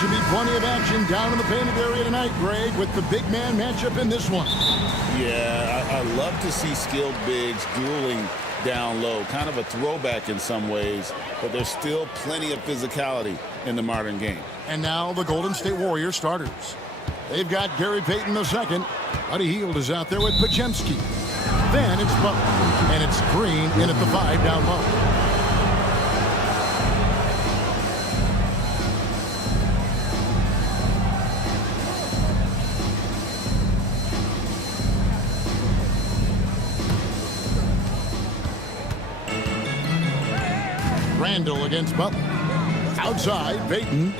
should be plenty of action down in the painted area tonight, Greg, with the big man matchup in this one. Yeah, I love to see skilled bigs dueling down low. Kind of a throwback in some ways, but there's still plenty of physicality in the modern game. And now the Golden State Warriors starters. They've got Gary Payton II. Buddy Hield is out there with Pajemski. Then it's Butler, and it's Green in at the 5 down low. Randall against Butler. Outside, Payton.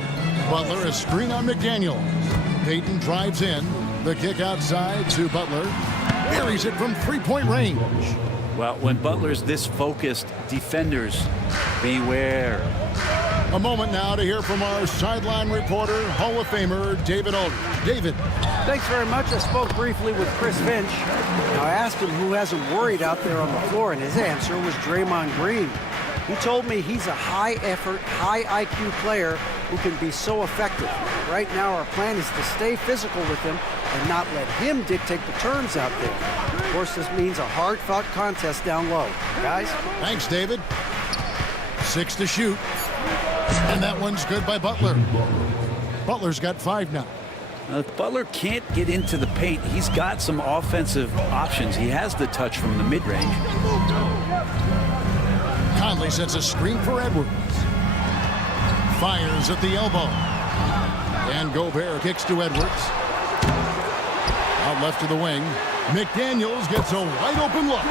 Butler a screen on McDaniels. Payton drives in. The kick outside to Butler. Buries it from three-point range. Well, when Butler's this focused, defenders beware. A moment now to hear from our sideline reporter, Hall of Famer David Aldridge. David. Thanks very much. I spoke briefly with Chris Finch. Now, I asked him who hasn't worried out there on the floor, and his answer was Draymond Green. He told me he's a high-effort, high-IQ player who can be so effective. Right now, our plan is to stay physical with him and not let him dictate the terms out there. Of course, this means a hard-fought contest down low. Guys? Thanks, David. 6 to shoot. And that one's good by Butler. Butler's got 5 now. If Butler can't get into the paint, he's got some offensive options. He has the touch from the mid-range. Conley sets a screen for Edwards. Fires at the elbow. And Gobert kicks to Edwards. Out left to the wing. McDaniels gets a wide open look.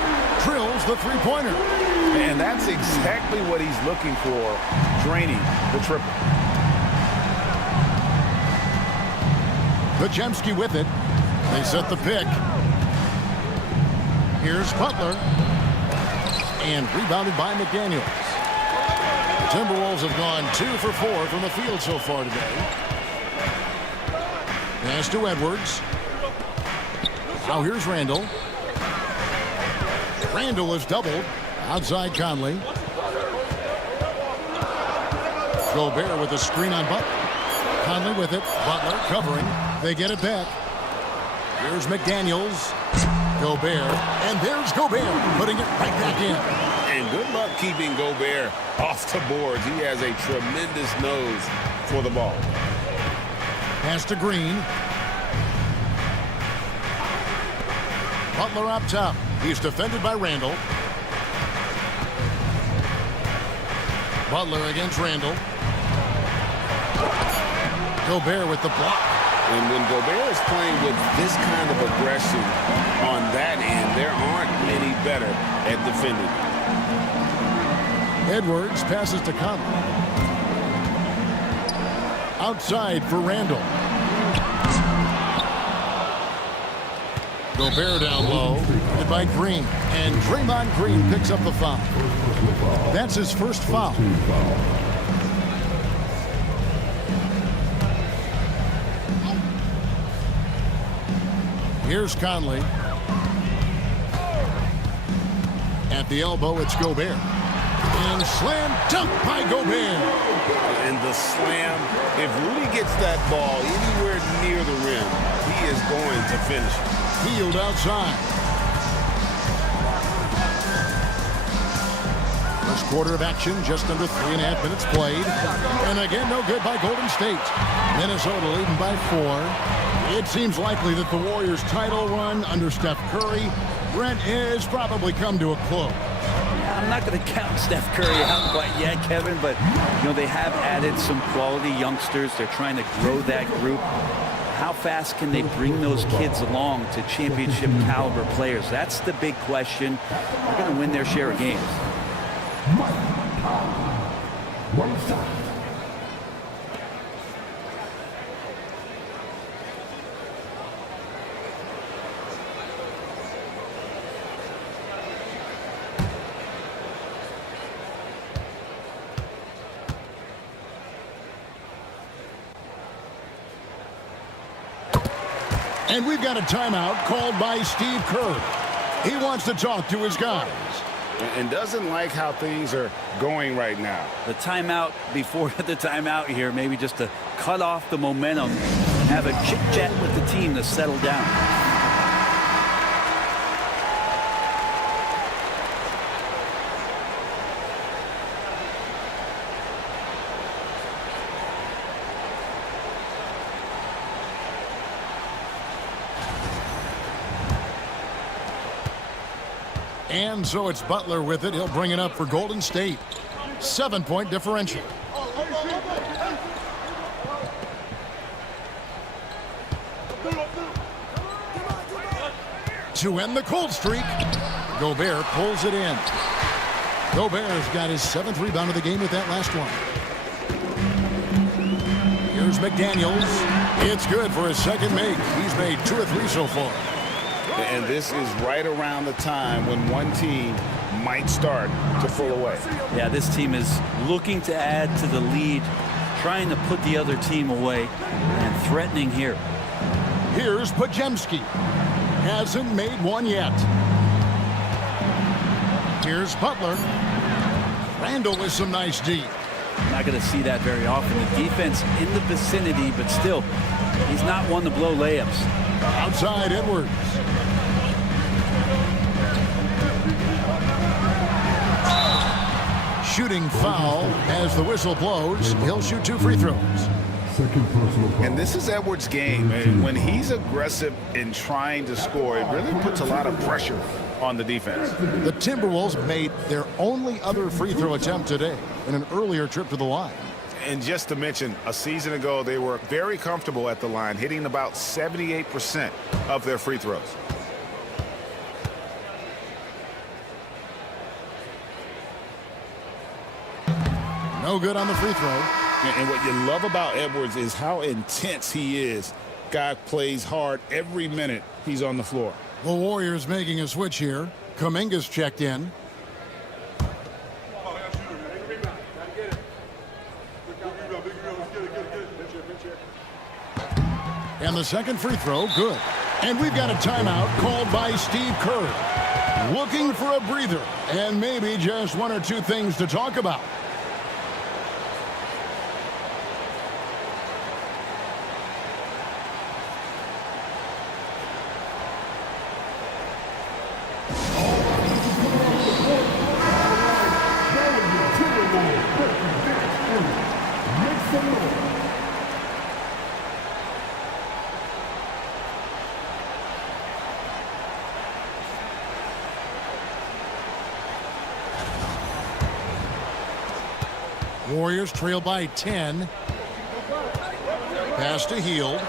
Drills the three-pointer. And that's exactly what he's looking for, draining the triple. Pajemski with it. They set the pick. Here's Butler. And rebounded by McDaniels. The Timberwolves have gone 2 for 4 from the field so far today. Pass to Edwards. Now here's Randall. Randall is doubled. Outside Conley. Gobert with a screen on Butler. Conley with it. Butler covering. They get it back. Here's McDaniels. Gobert. And there's Gobert putting it right back in. And good luck keeping Gobert off the boards. He has a tremendous nose for the ball. Pass to Green. Butler up top. He's defended by Randall. Butler against Randall. Gobert with the block. And when Gobert is playing with this kind of aggression on that end, there aren't many better at defending. Edwards passes to Conley. Outside for Randall. Gobert down low. Hit by Green. And Draymond Green picks up the foul. That's his first foul. Here's Conley. At the elbow, it's Gobert. And slam dunk by Gobert. And the slam, if Rudy gets that ball anywhere near the rim, he is going to finish it. Hield outside. First quarter of action, just under 3.5 minutes played. And again, no good by Golden State. Minnesota leading by 4. It seems likely that the Warriors' title run under Steph Curry, Brent, has probably come to a close. I'm not going to count Steph Curry out quite yet, Kevin, but they have added some quality youngsters. They're trying to grow that group. How fast can they bring those kids along to championship caliber players? That's the big question. They're going to win their share of games. And we've got a timeout called by Steve Kerr. He wants to talk to his guys. And doesn't like how things are going right now. The timeout before the timeout here, maybe just to cut off the momentum, and have a chit-chat with the team to settle down. And so it's Butler with it. He'll bring it up for Golden State. 7-point differential. To end the cold streak, Gobert pulls it in. Gobert's got his 7th rebound of the game with that last one. Here's McDaniels. It's good for his second make. He's made 2 or 3 so far. And this is right around the time when one team might start to pull away. Yeah, this team is looking to add to the lead, trying to put the other team away, and threatening here. Here's Pajemski. Hasn't made one yet. Here's Butler. Randall with some nice D. Not going to see that very often. The defense in the vicinity, but still, he's not one to blow layups. Outside Edwards. Shooting foul as the whistle blows. He'll shoot 2 free throws. And this is Edwards' game. And when he's aggressive in trying to score, it really puts a lot of pressure on the defense. The Timberwolves made their only other free throw attempt today in an earlier trip to the line. And just to mention, a season ago, they were very comfortable at the line, hitting about 78% of their free throws. No good on the free throw. And what you love about Edwards is how intense he is. Guy plays hard every minute he's on the floor. The Warriors making a switch here. Kaminga's checked in. And the second free throw, good. And we've got a timeout called by Steve Kerr. Looking for a breather and maybe just 1 or 2 things to talk about. Warriors trail by 10. Pass to Hield.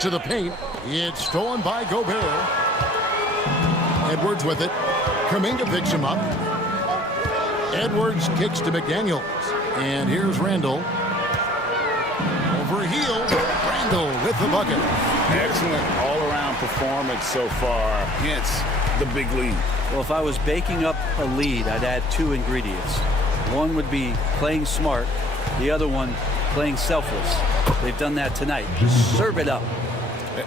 To the paint. It's stolen by Gobert. Edwards with it. Kaminga picks him up. Edwards kicks to McDaniels. And here's Randall. Over Hield. Randall with the bucket. Excellent all-around performance so far, hence the big lead. Well, if I was baking up a lead, I'd add 2 ingredients. One would be playing smart. The other one, playing selfless. They've done that tonight. Serve it up.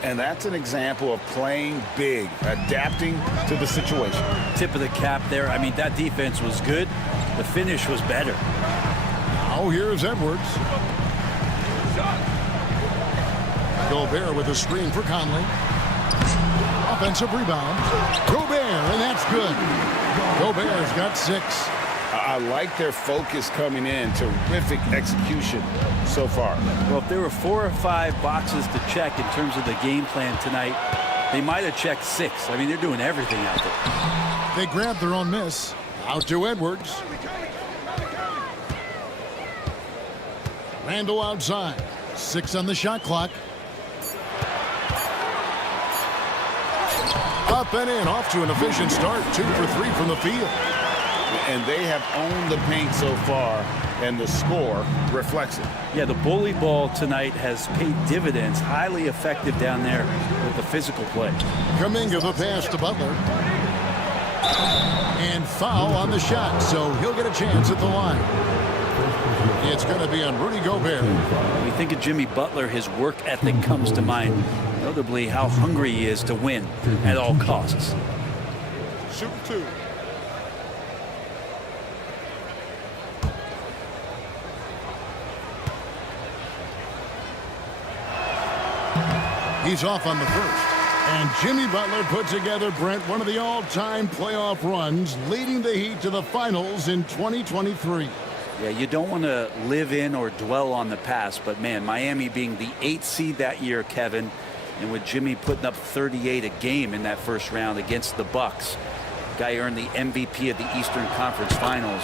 And that's an example of playing big, adapting to the situation. Tip of the cap there. I mean, that defense was good. The finish was better. Now here's Edwards. Gobert with a screen for Conley. Offensive rebound. Gobert, and that's good. Gobert's got 6. I like their focus coming in. Terrific execution so far. Well, if there were 4 or 5 boxes to check in terms of the game plan tonight, they might have checked 6. I mean, they're doing everything out there. They grabbed their own miss. Out to Edwards. Randall outside. 6 on the shot clock. Up and in, off to an efficient start. 2 for 3 from the field. And they have owned the paint so far, and the score reflects it. Yeah, the bully ball tonight has paid dividends. Highly effective down there with the physical play. Kaminga the pass to Butler. And foul on the shot, so he'll get a chance at the line. It's going to be on Rudy Gobert. When you think of Jimmy Butler, his work ethic comes to mind. Notably, how hungry he is to win at all costs. Shoot 2. He's off on the first. And Jimmy Butler put together, Brent, one of the all-time playoff runs, leading the Heat to the finals in 2023. Yeah, you don't want to live in or dwell on the past, but man, Miami being the 8th seed that year, Kevin, and with Jimmy putting up 38 a game in that first round against the Bucks. Guy earned the MVP of the Eastern Conference Finals.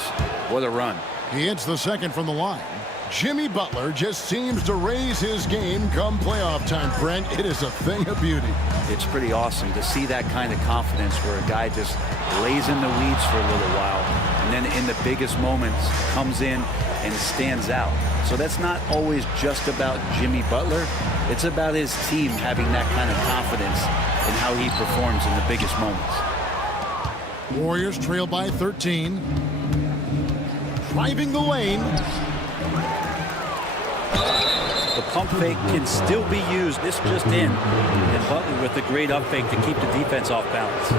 What a run. He hits the second from the line. Jimmy Butler just seems to raise his game come playoff time, Brent. It is a thing of beauty. It's pretty awesome to see that kind of confidence where a guy just lays in the weeds for a little while and then in the biggest moments comes in and stands out. So that's not always just about Jimmy Butler. It's about his team having that kind of confidence in how he performs in the biggest moments. Warriors trail by 13. Driving the lane. The pump fake can still be used. This just in. And Butler with a great up fake to keep the defense off balance.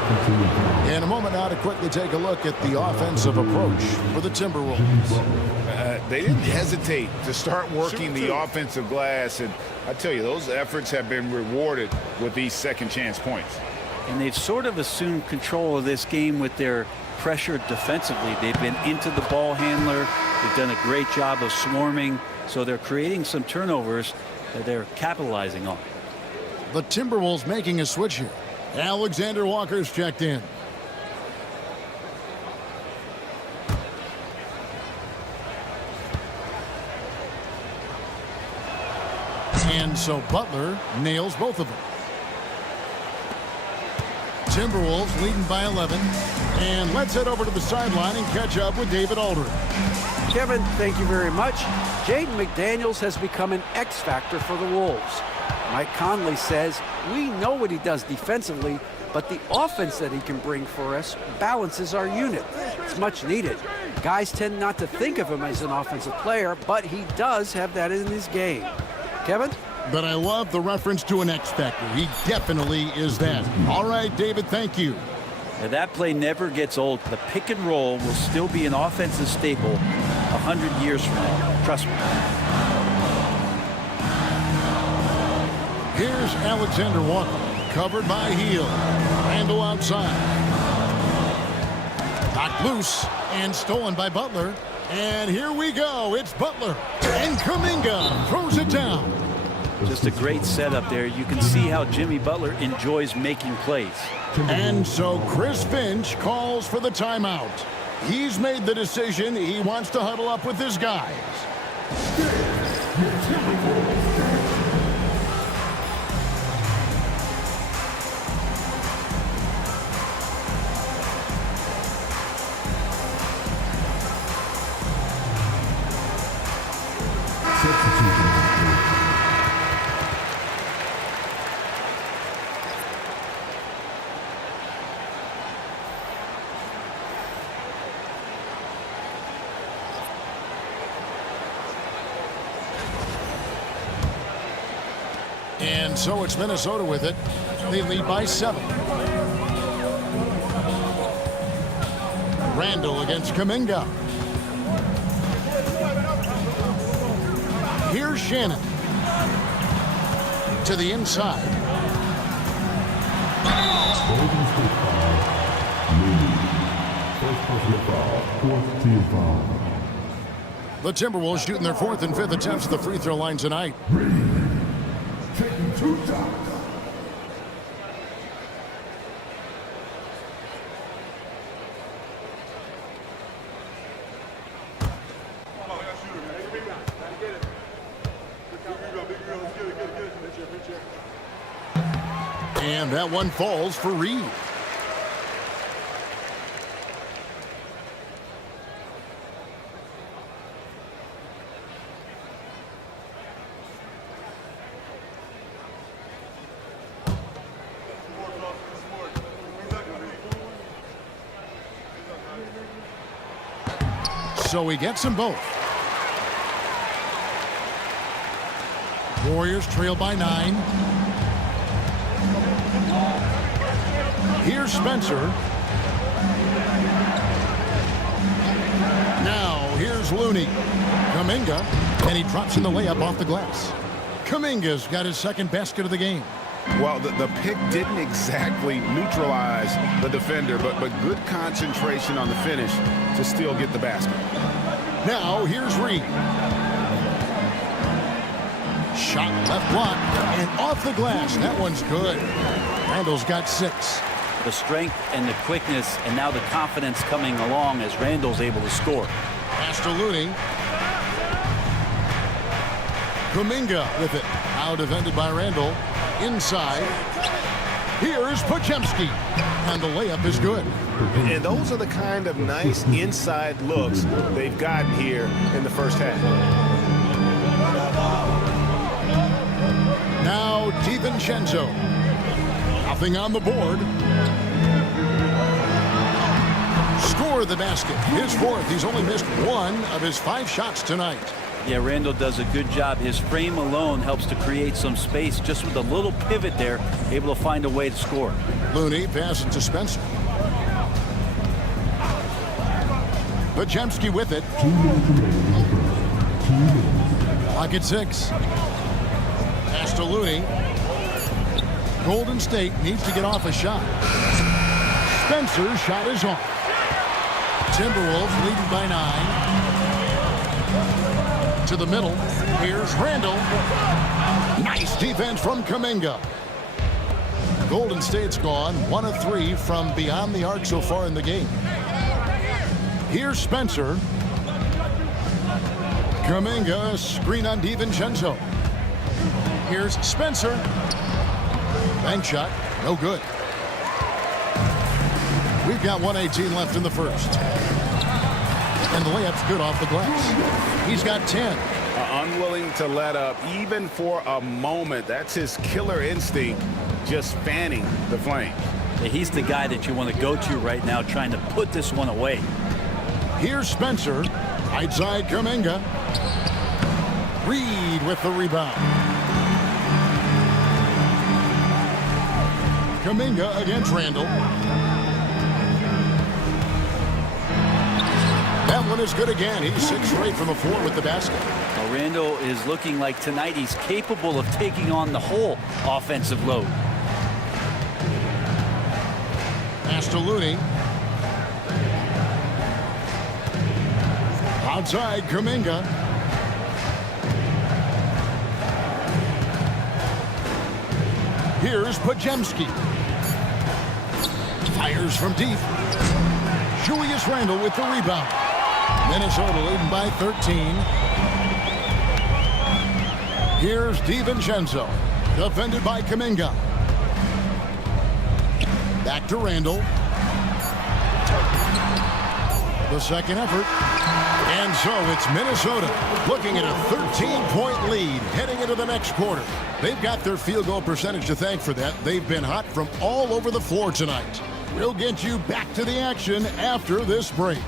In a moment now to quickly take a look at the offensive approach for the Timberwolves. They didn't hesitate to start working the offensive glass, and I tell you, those efforts have been rewarded with these second chance points. And they've sort of assumed control of this game with their pressure defensively. They've been into the ball handler. They've done a great job of swarming. So they're creating some turnovers that they're capitalizing on. The Timberwolves making a switch here. Alexander Walker's checked in. And so Butler nails both of them. Timberwolves leading by 11. And let's head over to the sideline and catch up with David Aldridge. Kevin, thank you very much. Jaden McDaniels has become an X factor for the Wolves. Mike Conley says, we know what he does defensively, but the offense that he can bring for us balances our unit. It's much needed. Guys tend not to think of him as an offensive player, but he does have that in his game. Kevin? But I love the reference to an X factor. He definitely is that. All right, David, thank you. Now that play never gets old. The pick and roll will still be an offensive staple 100 years from now. Trust me. Here's Alexander Walker, covered by Heel. Randall outside. Knocked loose and stolen by Butler. And here we go. It's Butler. And Kaminga throws it down. Just a great setup there. You can see how Jimmy Butler enjoys making plays. And so Chris Finch calls for the timeout. He's made the decision. He wants to huddle up with his guys. And so it's Minnesota with it. They lead by 7. Randall against Kaminga. Here's Shannon. To the inside. The Timberwolves shooting their 4th and 5th attempts at the free throw line tonight. Taking 2 shots. And that one falls for Reed. So he gets them both. Warriors trail by 9. Here's Spencer. Now here's Looney. Kaminga, and he drops in the layup off the glass. Kaminga's got his 2nd basket of the game. Well, the pick didn't exactly neutralize the defender, but good concentration on the finish to still get the basket. Now here's Reed. Shot left block and off the glass. That one's good. Randall's got 6. The strength and the quickness and now the confidence coming along as Randall's able to score. Pass to Looney. Kaminga with it. Now defended by Randall. Inside. Here's Podziemski. And the layup is good. And those are the kind of nice inside looks they've gotten here in the first half. Now DiVincenzo. Nothing on the board. Score the basket. His 4th. He's only missed 1 of his 5 shots tonight. Yeah, Randall does a good job. His frame alone helps to create some space. Just with a little pivot there, able to find a way to score. Looney passes to Spencer. Podziemski with it. Clock at 6. Pass to Looney. Golden State needs to get off a shot. Spencer's shot is off. Timberwolves leading by 9. To the middle. Here's Randall. Nice defense from Kaminga. Golden State's gone 1 of 3 from beyond the arc so far in the game. Here's Spencer. Kaminga, screen on DiVincenzo. Here's Spencer. Bank shot, no good. We've got 1:18 left in the first. And the layup's good off the glass. He's got 10. Unwilling to let up even for a moment. That's his killer instinct, just fanning the flame. He's the guy that you want to go to right now, trying to put this one away. Here's Spencer. Right side Kaminga. Reed with the rebound. Kaminga against Randall. That one is good again. He's 6 straight from the floor with the basket. Well, Randall is looking like tonight he's capable of taking on the whole offensive load. Pass to Looney. Outside Kaminga. Here's Podziemski. Fires from deep. Julius Randle with the rebound. Minnesota leading by 13. Here's DiVincenzo. Defended by Kaminga. Back to Randall. The second effort. And so it's Minnesota looking at a 13-point lead heading into the next quarter. They've got their field goal percentage to thank for that. They've been hot from all over the floor tonight. We'll get you back to the action after this break.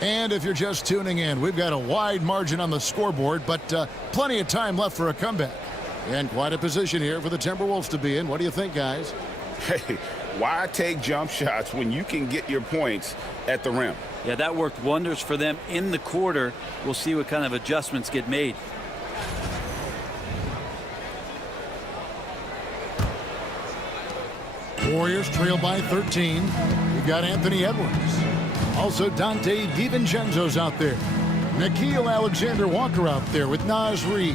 And if you're just tuning in, we've got a wide margin on the scoreboard, but plenty of time left for a comeback. And quite a position here for the Timberwolves to be in. What do you think, guys? Hey, why take jump shots when you can get your points at the rim? Yeah, that worked wonders for them in the quarter. We'll see what kind of adjustments get made. Warriors trail by 13. We've got Anthony Edwards. Also Dante DiVincenzo's out there. Nickeil Alexander-Walker out there with Naz Reid.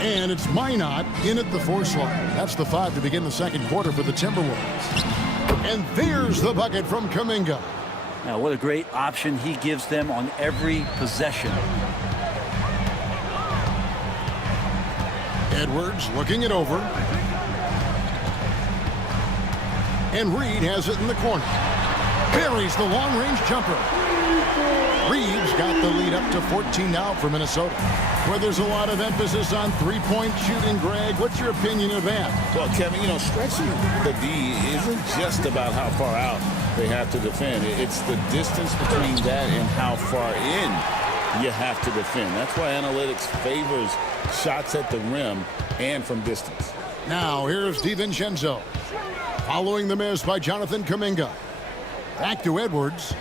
And it's Minot in at the 4 slot. That's the 5 to begin the second quarter for the Timberwolves. And there's the bucket from Kaminga. Now, what a great option he gives them on every possession. Edwards looking it over. And Reed has it in the corner. Buries the long-range jumper. Reed's got the lead up to 14 now for Minnesota, where there's a lot of emphasis on three-point shooting. Greg, what's your opinion of that? Well, Kevin, you know, stretching the D isn't just about how far out they have to defend. It's the distance between that and how far in you have to defend. That's why analytics favors shots at the rim and from distance. Now here's DiVincenzo. Following the miss by Jonathan Kaminga. Back to Edwards.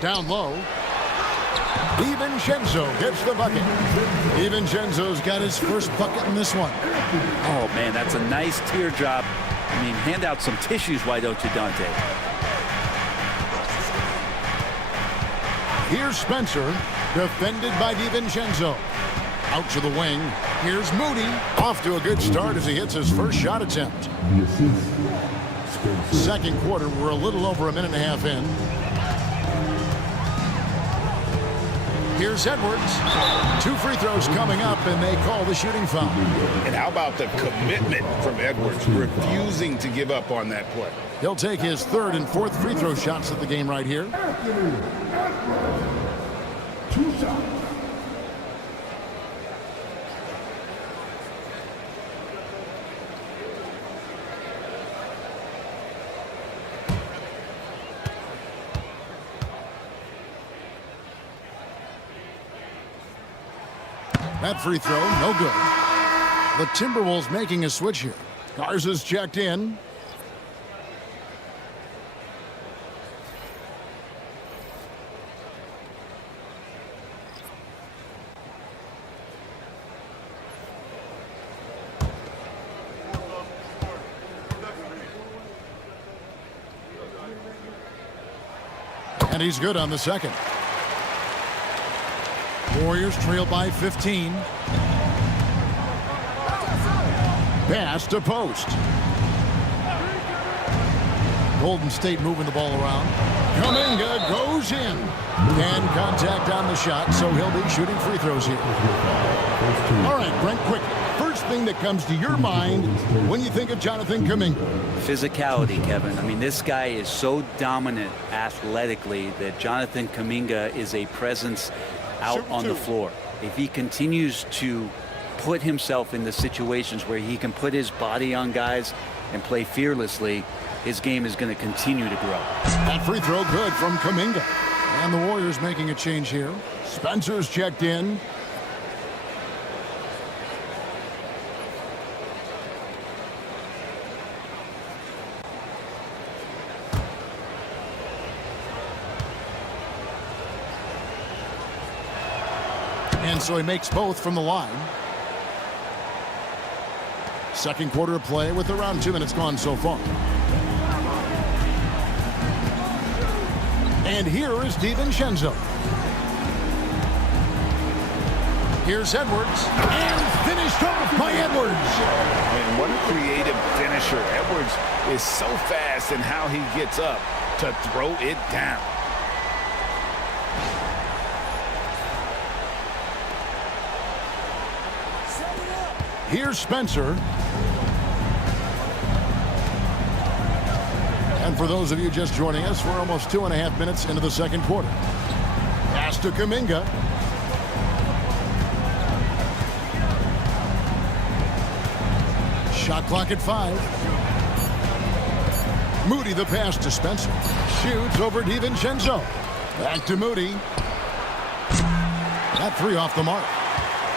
Down low. DiVincenzo gets the bucket. DiVincenzo's got his first bucket in this one. Oh, man, that's a nice teardrop. I mean, hand out some tissues, why don't you, Dante? Here's Spencer, defended by DiVincenzo. Out to the wing. Here's Moody. Off to a good start as he hits his first shot attempt. The assist, Spencer. Second quarter, we're a little over a minute and a half in. Here's Edwards. 2 free throws coming up, and they call the shooting foul. And how about the commitment from Edwards, refusing to give up on that play? He'll take his 3rd and 4th free throw shots of the game right here. 2 shots. That free throw, no good. The Timberwolves making a switch here. Garza's checked in. And he's good on the second. Warriors trail by 15. Pass to post. Golden State moving the ball around. Kaminga goes in. And contact on the shot, so he'll be shooting free throws here. All right, Brent, quick. First thing that comes to your mind when you think of Jonathan Kaminga. Physicality, Kevin. I mean, this guy is so dominant athletically that Jonathan Kaminga is a presence out on the floor. If he continues to put himself in the situations where he can put his body on guys and play fearlessly, his game is going to continue to grow. That free throw good from Kaminga. And the Warriors making a change here. Spencer's checked in. And so he makes both from the line. Second quarter of play with around 2 minutes gone so far. And here is DiVincenzo. Here's Edwards. And finished off by Edwards. And what a creative finisher. Edwards is so fast in how he gets up to throw it down. Here's Spencer. And for those of you just joining us, we're almost 2.5 minutes into the second quarter. Pass to Kaminga. Shot clock at 5. Moody the pass to Spencer. Shoots over DiVincenzo. Back to Moody. That 3 off the mark.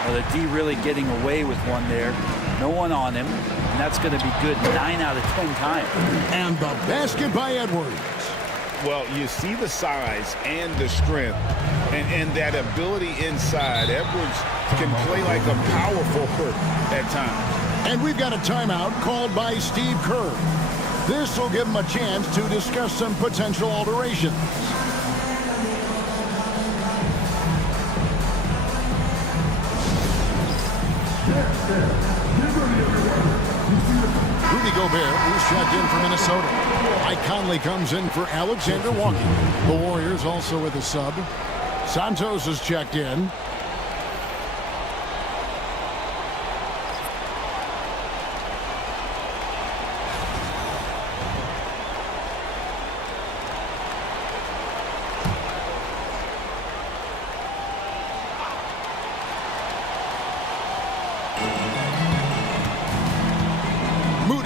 Well, the D really getting away with one there. No one on him. And that's going to be good 9 out of 10 times. And the basket by Edwards. Well, you see the size and the strength and that ability inside. Edwards can play like a power forward at times. And we've got a timeout called by Steve Kerr. This will give him a chance to discuss some potential alterations. Rudy Gobert, who's checked in for Minnesota. Mike Conley comes in for Alexander Walker. The Warriors also with a sub. Santos is checked in.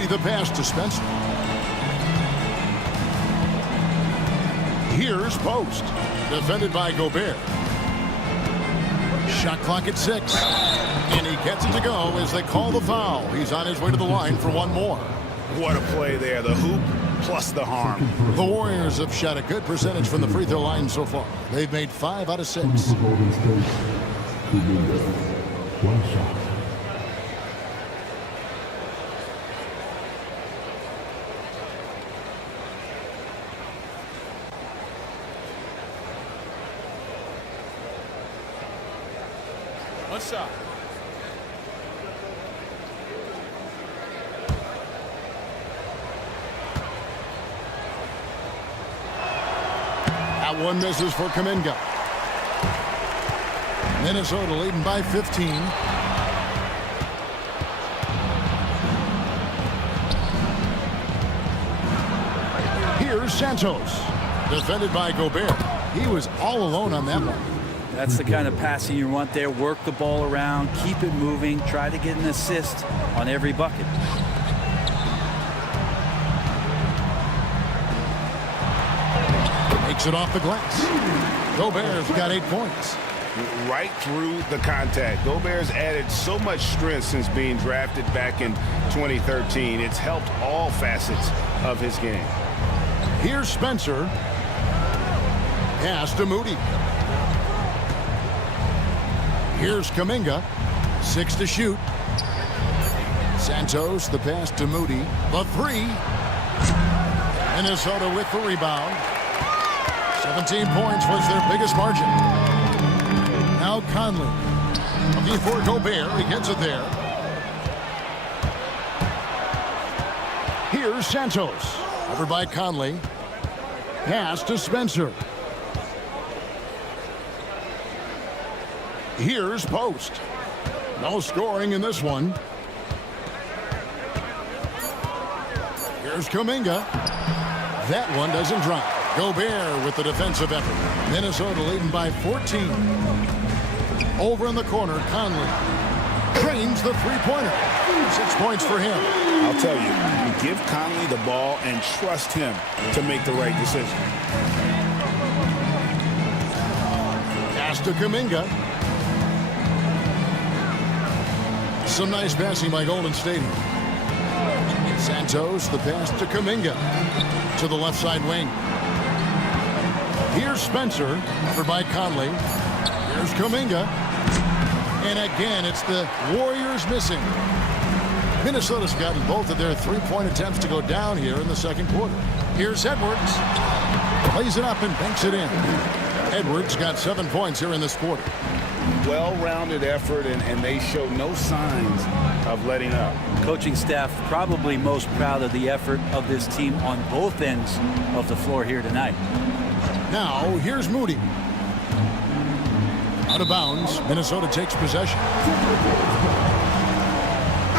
The pass to Spencer. Here's Post. Defended by Gobert. Shot clock at 6. And he gets it to go as they call the foul. He's on his way to the line for one more. What a play there. The hoop plus the harm. The Warriors have shot a good percentage from the free throw line so far. They've made 5 out of 6. Golden State. Kaminga. One shot. One shot. That one misses for Kaminga. Minnesota leading by 15. Here's Santos. Defended by Gobert. He was all alone on that one. That's the kind of passing you want there. Work the ball around, keep it moving, try to get an assist on every bucket. Takes it off the glass. Gobert's got 8 points. Right through the contact. Gobert's added so much strength since being drafted back in 2013. It's helped all facets of his game. Here's Spencer. Pass to Moody. Here's Kaminga. 6 to shoot. Santos, the pass to Moody. The 3. Minnesota with the rebound. 17 points was their biggest margin. Now Conley. Looking for Gobert. He gets it there. Here's Santos. Covered by Conley. Pass to Spencer. Here's Post. No scoring in this one. Here's Kaminga. That one doesn't drop. Gobert with the defensive effort. Minnesota leading by 14. Over in the corner, Conley drains the three-pointer. 6 points for him. I'll tell you, give Conley the ball and trust him to make the right decision. Pass to Kaminga. Some nice passing by Golden State. Santos, the pass to Kaminga. To the left side wing. Here's Spencer, covered by Conley. Here's Kaminga. And again, it's the Warriors missing. Minnesota's gotten both of their three-point attempts to go down here in the second quarter. Here's Edwards. Plays it up and banks it in. Edwards got 7 points here in this quarter. Well-rounded effort, and they show no signs of letting up. Coaching staff probably most proud of the effort of this team on both ends of the floor here tonight. Now, here's Moody. Out of bounds, Minnesota takes possession.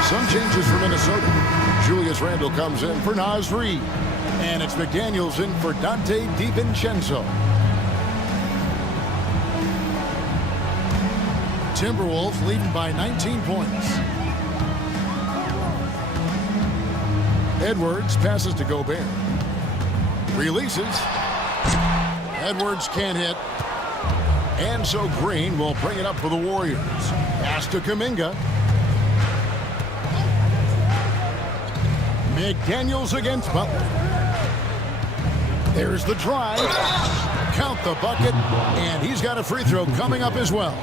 Some changes for Minnesota. Julius Randle comes in for Naz Reid. And it's McDaniels in for Dante DiVincenzo. Timberwolves leading by 19 points. Edwards passes to Gobert. Releases. Edwards can't hit. And so Green will bring it up for the Warriors. Pass to Kaminga. McDaniels against Butler. There's the drive. Count the bucket. And he's got a free throw coming up as well.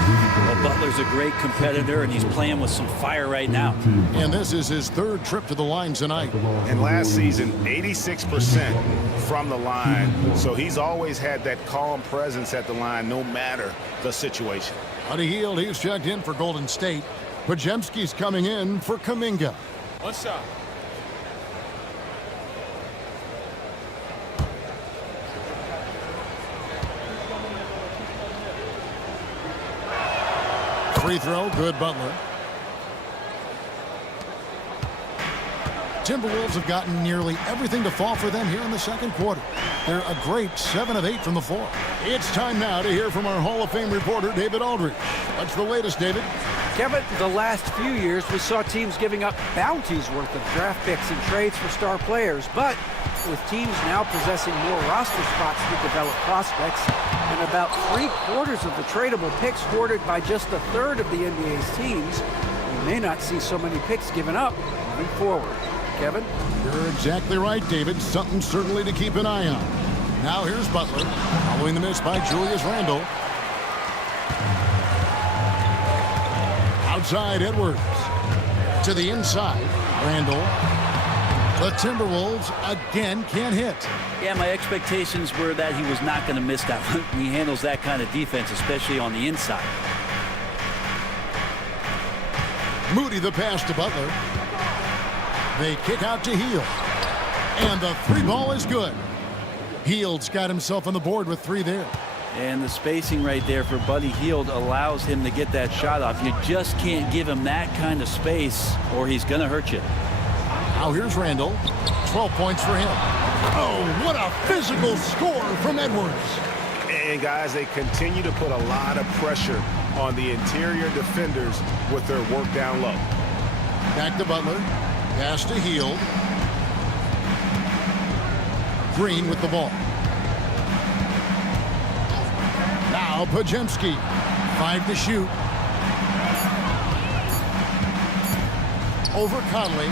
Well, Butler's a great competitor, and he's playing with some fire right now. And this is his third trip to the line tonight. And last season, 86% from the line. So he's always had that calm presence at the line, no matter the situation. Buddy Hield, he's checked in for Golden State. Pajemski's coming in for Kaminga. One shot. Free throw, good Butler. Timberwolves have gotten nearly everything to fall for them here in the second quarter. They're a great 7 of 8 from the floor. It's time now to hear from our Hall of Fame reporter, David Aldridge. What's the latest, David? Kevin, the last few years we saw teams giving up bounties worth of draft picks and trades for star players. But with teams now possessing more roster spots to develop prospects, and about 3/4 of the tradable picks hoarded by just a third of the NBA's teams, we may not see so many picks given up moving forward. Kevin? You're exactly right, David. Something certainly to keep an eye on. Now here's Butler, following the miss by Julius Randle. Outside Edwards. To the inside, Randle. The Timberwolves again can't hit. Yeah, my expectations were that he was not going to miss that one. He handles that kind of defense, especially on the inside. Moody the pass to Butler. They kick out to Hield. And the three ball is good. Hield's got himself on the board with 3 there. And the spacing right there for Buddy Hield allows him to get that shot off. You just can't give him that kind of space or he's going to hurt you. Now here's Randle. 12 points for him. Oh, what a physical score from Edwards. And guys, they continue to put a lot of pressure on the interior defenders with their work down low. Back to Butler. Pass to Hield. Green with the ball. Now Pajemski. 5 to shoot. Over Conley.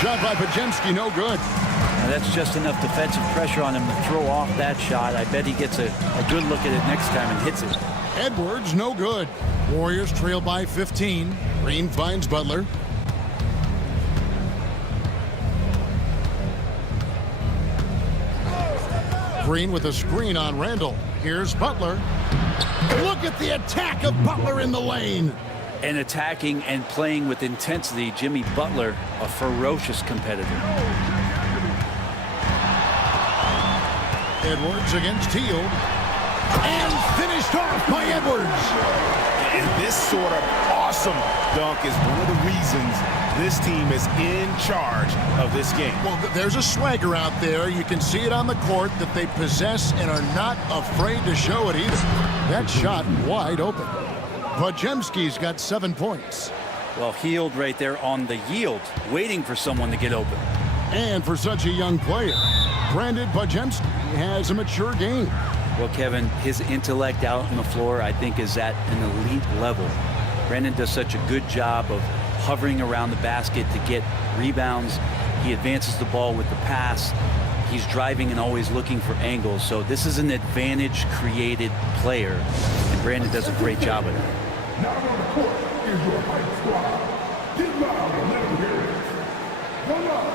Shot by Pajemski, no good. Now that's just enough defensive pressure on him to throw off that shot. I bet he gets a good look at it next time and hits it. Edwards, no good. Warriors trail by 15. Green finds Butler. Green with a screen on Randle. Here's Butler. Look at the attack of Butler in the lane. And attacking and playing with intensity, Jimmy Butler, a ferocious competitor. Edwards against Hield. And finished off by Edwards. And this sort of awesome dunk is one of the reasons this team is in charge of this game. Well, there's a swagger out there. You can see it on the court that they possess and are not afraid to show it either. That shot wide open. Pajemski's got 7 points. Well, Hield right there on the yield, waiting for someone to get open. And for such a young player, Brandon Pajemski has a mature game. Well, Kevin, his intellect out on the floor, I think, is at an elite level. Brandon does such a good job of hovering around the basket to get rebounds. He advances the ball with the pass. He's driving and always looking for angles. So this is an advantage-created player, and Brandon does a great job of it. Now on the court is your fight squad. Get loud and let them hear it. Come on,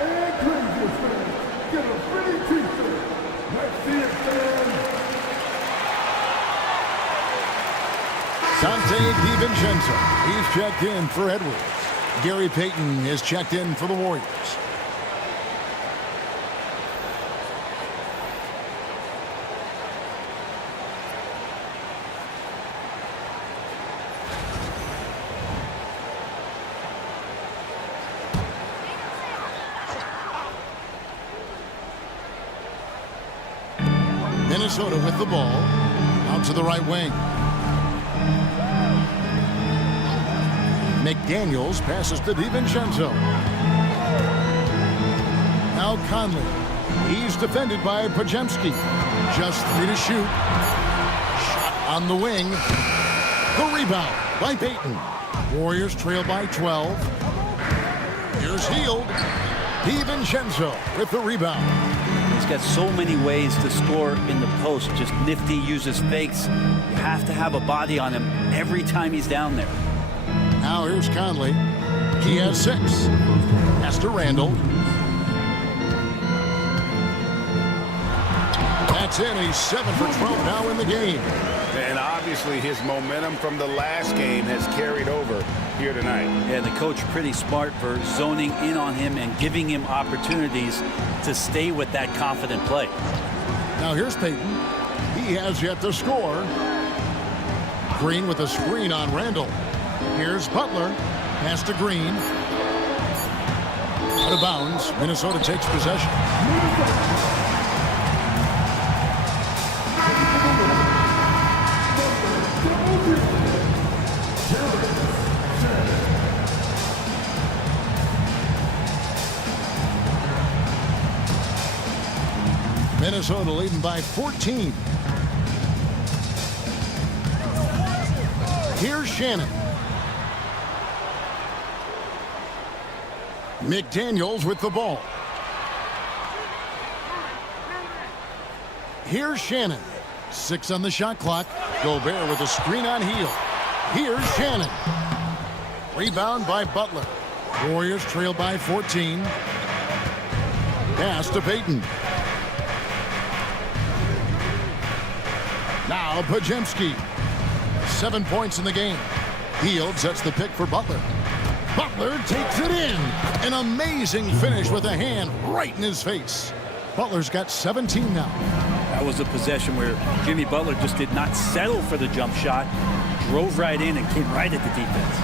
and crazy fans. Get a free t-shirt. Let's see it, fans. Dante DiVincenzo, he's checked in for Edwards. Gary Payton is checked in for the Warriors. Minnesota with the ball. Out to the right wing. McDaniels passes to DiVincenzo. Now Conley. He's defended by Pajemski. Just 3 to shoot. Shot on the wing. The rebound by Payton. Warriors trail by 12. Here's Hield. DiVincenzo with the rebound. He's got so many ways to score in the post. Just nifty, uses fakes. You have to have a body on him every time he's down there. Now here's Conley. He has 6. Pass to Randle. That's in. He's 7 for 12 now in the game. And obviously his momentum from the last game has carried over here tonight. Yeah, the coach pretty smart for zoning in on him and giving him opportunities to stay with that confident play. Now here's Payton. He has yet to score. Green with a screen on Randle. Here's Butler. Pass to Green. Out of bounds. Minnesota takes possession. Minnesota leading by 14. Here's Shannon. McDaniels with the ball. Here's Shannon. 6 on the shot clock. Gobert with a screen on Hield. Here's Shannon. Rebound by Butler. Warriors trail by 14. Pass to Payton. Now Pajemski. 7 points in the game. Hield sets the pick for Butler. Butler takes it in. An amazing finish with a hand right in his face. Butler's got 17 now. That was a possession where Jimmy Butler just did not settle for the jump shot. Drove right in and came right at the defense.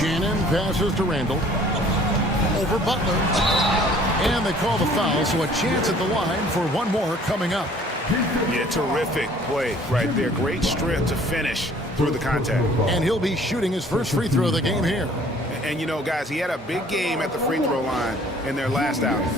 Shannon passes to Randall. Over Butler. And they call the foul, so a chance at the line for one more coming up. Yeah, terrific play right there. Great strength to finish through the contact. And he'll be shooting his first free throw of the game here. And you know, guys, he had a big game at the free throw line in their last outing.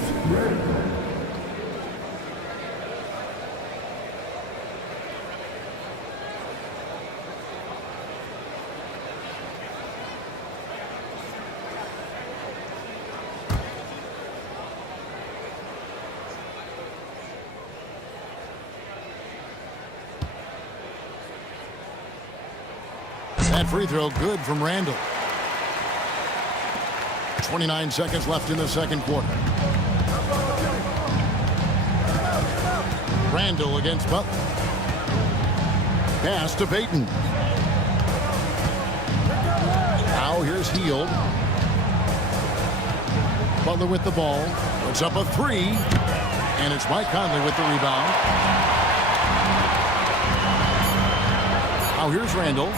That free throw good from Randall. 29 seconds left in the second quarter. Randall against Butler. Pass to Payton. Now here's Hield. Butler with the ball. Puts up a three. And it's Mike Conley with the rebound. Now here's Randall.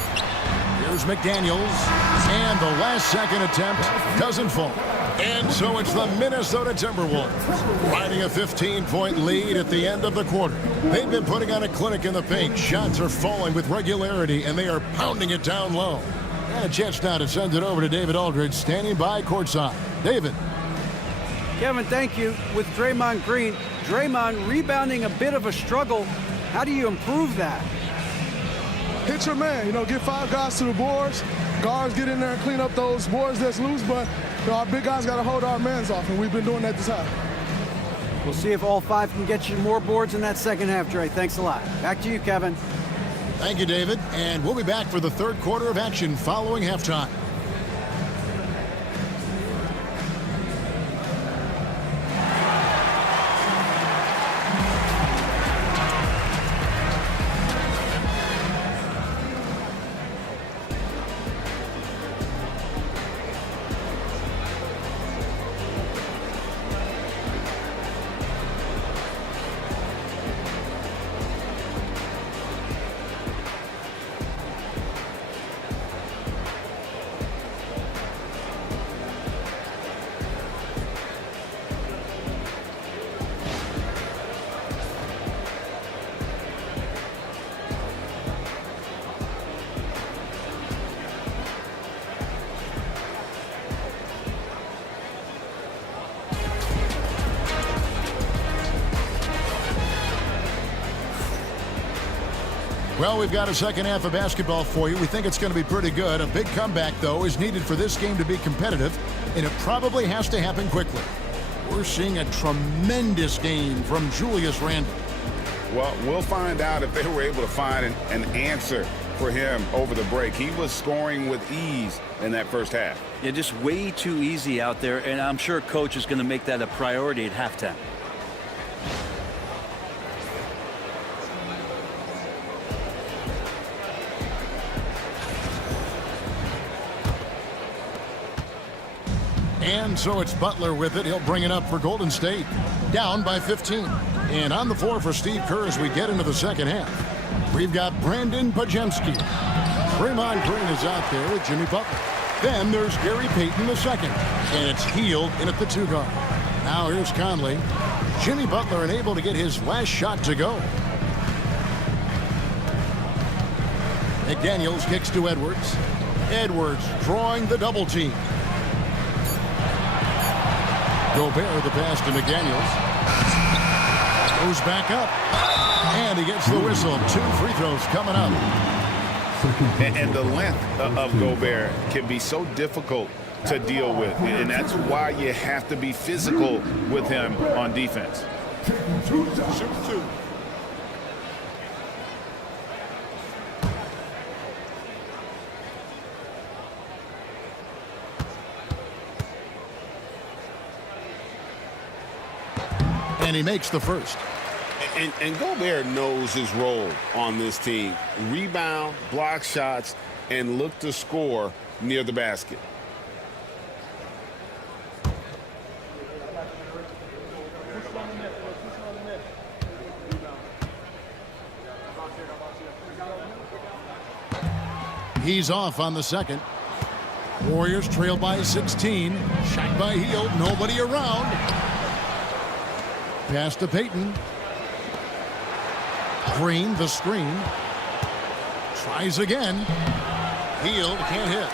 Here's McDaniels. And the last second attempt doesn't fall. And so it's the Minnesota Timberwolves riding a 15-point lead at the end of the quarter. They've been putting on a clinic in the paint. Shots are falling with regularity, and they are pounding it down low. And a chance now to send it over to David Aldridge, standing by courtside. David. Kevin, thank you. With Draymond Green, Draymond rebounding a bit of a struggle. How do you improve that? Hit your man, get 5 guys to the boards. Guards get in there and clean up those boards that's loose, but our big guys got to hold our mans off, and we've been doing that this half. We'll see if all 5 can get you more boards in that second half, Dre. Thanks a lot. Back to you, Kevin. Thank you, David. And we'll be back for the third quarter of action following halftime. Well, we've got a second half of basketball for you. We think it's going to be pretty good. A big comeback, though, is needed for this game to be competitive, and it probably has to happen quickly. We're seeing a tremendous game from Julius Randle. Well, we'll find out if they were able to find an answer for him over the break. He was scoring with ease in that first half. Yeah, just way too easy out there, and I'm sure Coach is going to make that a priority at halftime. And so it's Butler with it. He'll bring it up for Golden State. Down by 15. And on the floor for Steve Kerr as we get into the second half. We've got Brandon Pajemski. Draymond Green is out there with Jimmy Butler. Then there's Gary Payton the second. And it's Hield in at the 2 guard. Now here's Conley. Jimmy Butler unable to get his last shot to go. McDaniels kicks to Edwards. Edwards drawing the double team. Gobert, the pass to McDaniels. Goes back up. And he gets the whistle. 2 free throws coming up. And the length of Gobert can be so difficult to deal with. And that's why you have to be physical with him on defense. Taking 2 shots. Shoot 2. And he makes the first. And Gobert knows his role on this team. Rebound, block shots, and look to score near the basket. He's off on the second. Warriors trail by 16. Shot by Hield. Nobody around. Pass to Payton. Green, the screen. Tries again. Hield can't hit.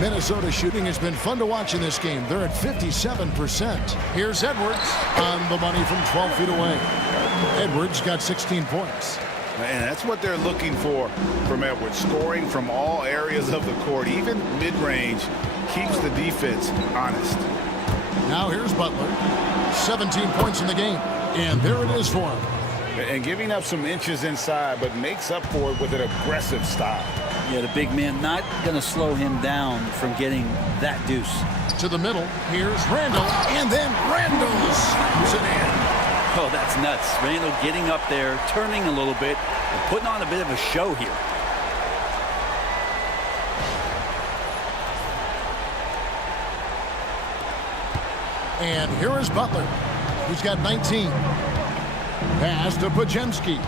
Minnesota shooting has been fun to watch in this game. They're at 57%. Here's Edwards on the money from 12 feet away. Edwards got 16 points. And that's what they're looking for from Edwards. Scoring from all areas of the court, even mid-range, keeps the defense honest. Now here's Butler. 17 points in the game. And there it is for him. And giving up some inches inside, but makes up for it with an aggressive style. Yeah, the big man not going to slow him down from getting that deuce. To the middle. Here's Randall. And then Randall slams it in. Oh, that's nuts. Randall getting up there, turning a little bit, and putting on a bit of a show here. And here is Butler. He's got 19. Pass to Pajemski.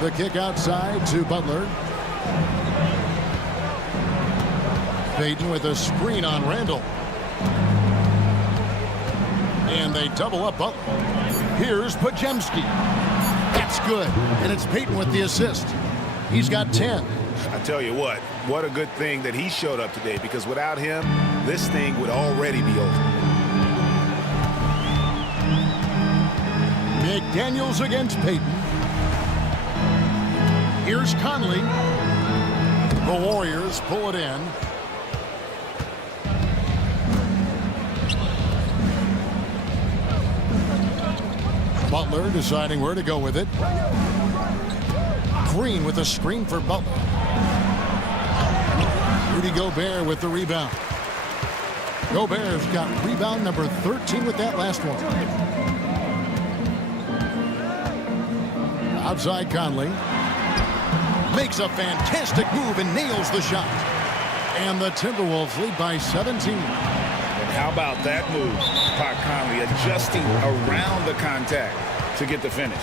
The kick outside to Butler. Payton with a screen on Randall. And they double up Butler. Here's Pajemski. That's good. And it's Payton with the assist. He's got 10. I tell you what a good thing that he showed up today, because without him, this thing would already be over. McDaniels against Payton. Here's Conley. The Warriors pull it in. Butler deciding where to go with it. Green with a screen for Butler. Rudy Gobert with the rebound. Gobert's got rebound number 13 with that last one. Outside Conley. Makes a fantastic move and nails the shot. And the Timberwolves lead by 17. And how about that move? Pat Conley adjusting around the contact to get the finish.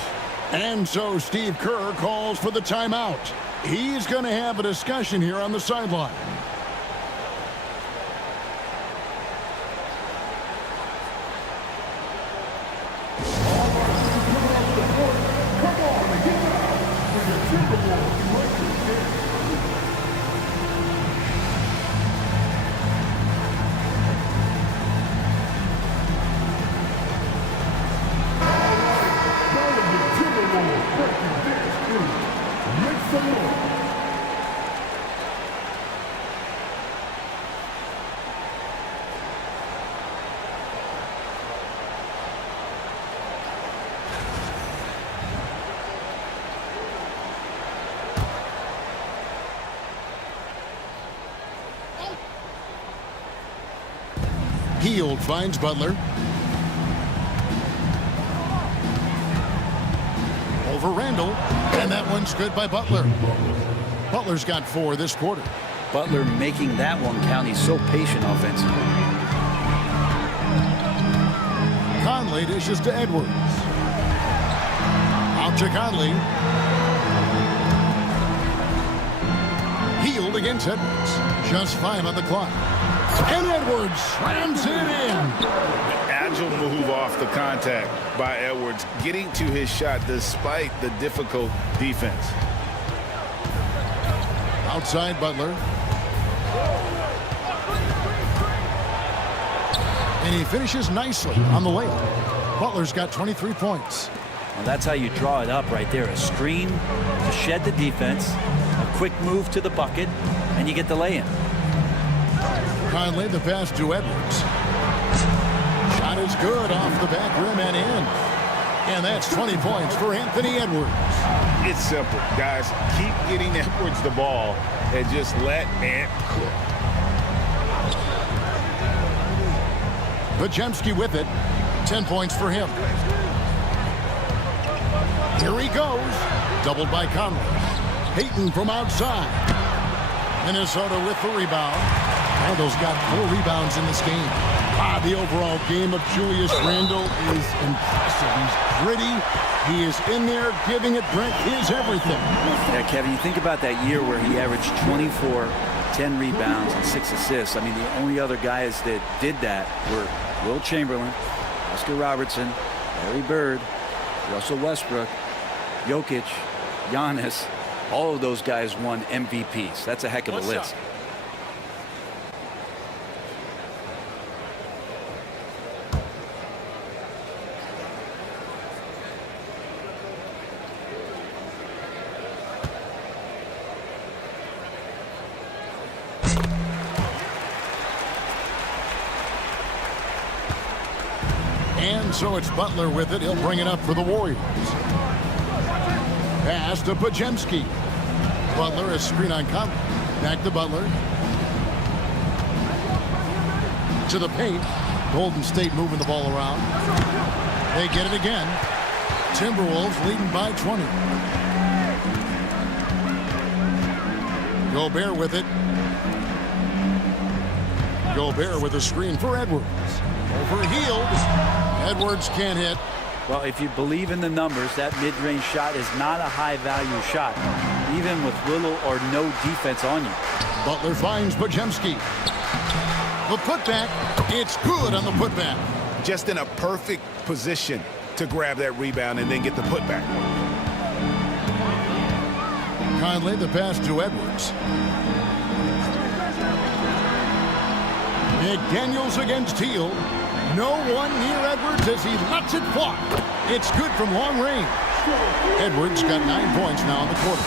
And so Steve Kerr calls for the timeout. He's going to have a discussion here on the sideline. Hield finds Butler. Over Randall. And that one's good by Butler. Butler's got 4 this quarter. Butler making that one count. He's so patient offensively. Conley dishes to Edwards. Out to Conley. Hield against Edwards. Just 5 on the clock. And Edwards slams it in. Agile move off the contact by Edwards, getting to his shot despite the difficult defense. Outside Butler. And he finishes nicely on the layup. Butler's got 23 points. Well, that's how you draw it up right there. A screen to shed the defense, a quick move to the bucket, and you get the lay-in. Conley the pass to Edwards. Shot is good off the back rim and in. And that's 20 points for Anthony Edwards. It's simple, guys. Keep getting Edwards the ball and just let Ant cook. Bajemski with it. 10 points for him. Here he goes. Doubled by Conley. Payton from outside. Minnesota with the rebound. Randall's got 4 rebounds in this game. The overall game of Julius Randle is impressive. He's gritty. He is in there giving it Brent his everything. Yeah, Kevin, you think about that year where he averaged 24, 10 rebounds, and 6 assists. I mean, the only other guys that did that were Will Chamberlain, Oscar Robertson, Larry Bird, Russell Westbrook, Jokic, Giannis. All of those guys won MVPs. That's a heck of a list. And so it's Butler with it. He'll bring it up for the Warriors. Pass to Bajemski. Butler is screen on Conley. Back to Butler. To the paint. Golden State moving the ball around. They get it again. Timberwolves leading by 20. Gobert with it. Gobert with a screen for Edwards. Overhealed. Edwards can't hit. Well, if you believe in the numbers, that mid-range shot is not a high-value shot, even with little or no defense on you. Butler finds Bajemski. The putback. It's good on the putback. Just in a perfect position to grab that rebound and then get the putback. Conley the pass to Edwards. McDaniels against Teal. No one near Edwards as he lets it fly. It's good from long range. Edwards got 9 points now in the quarter.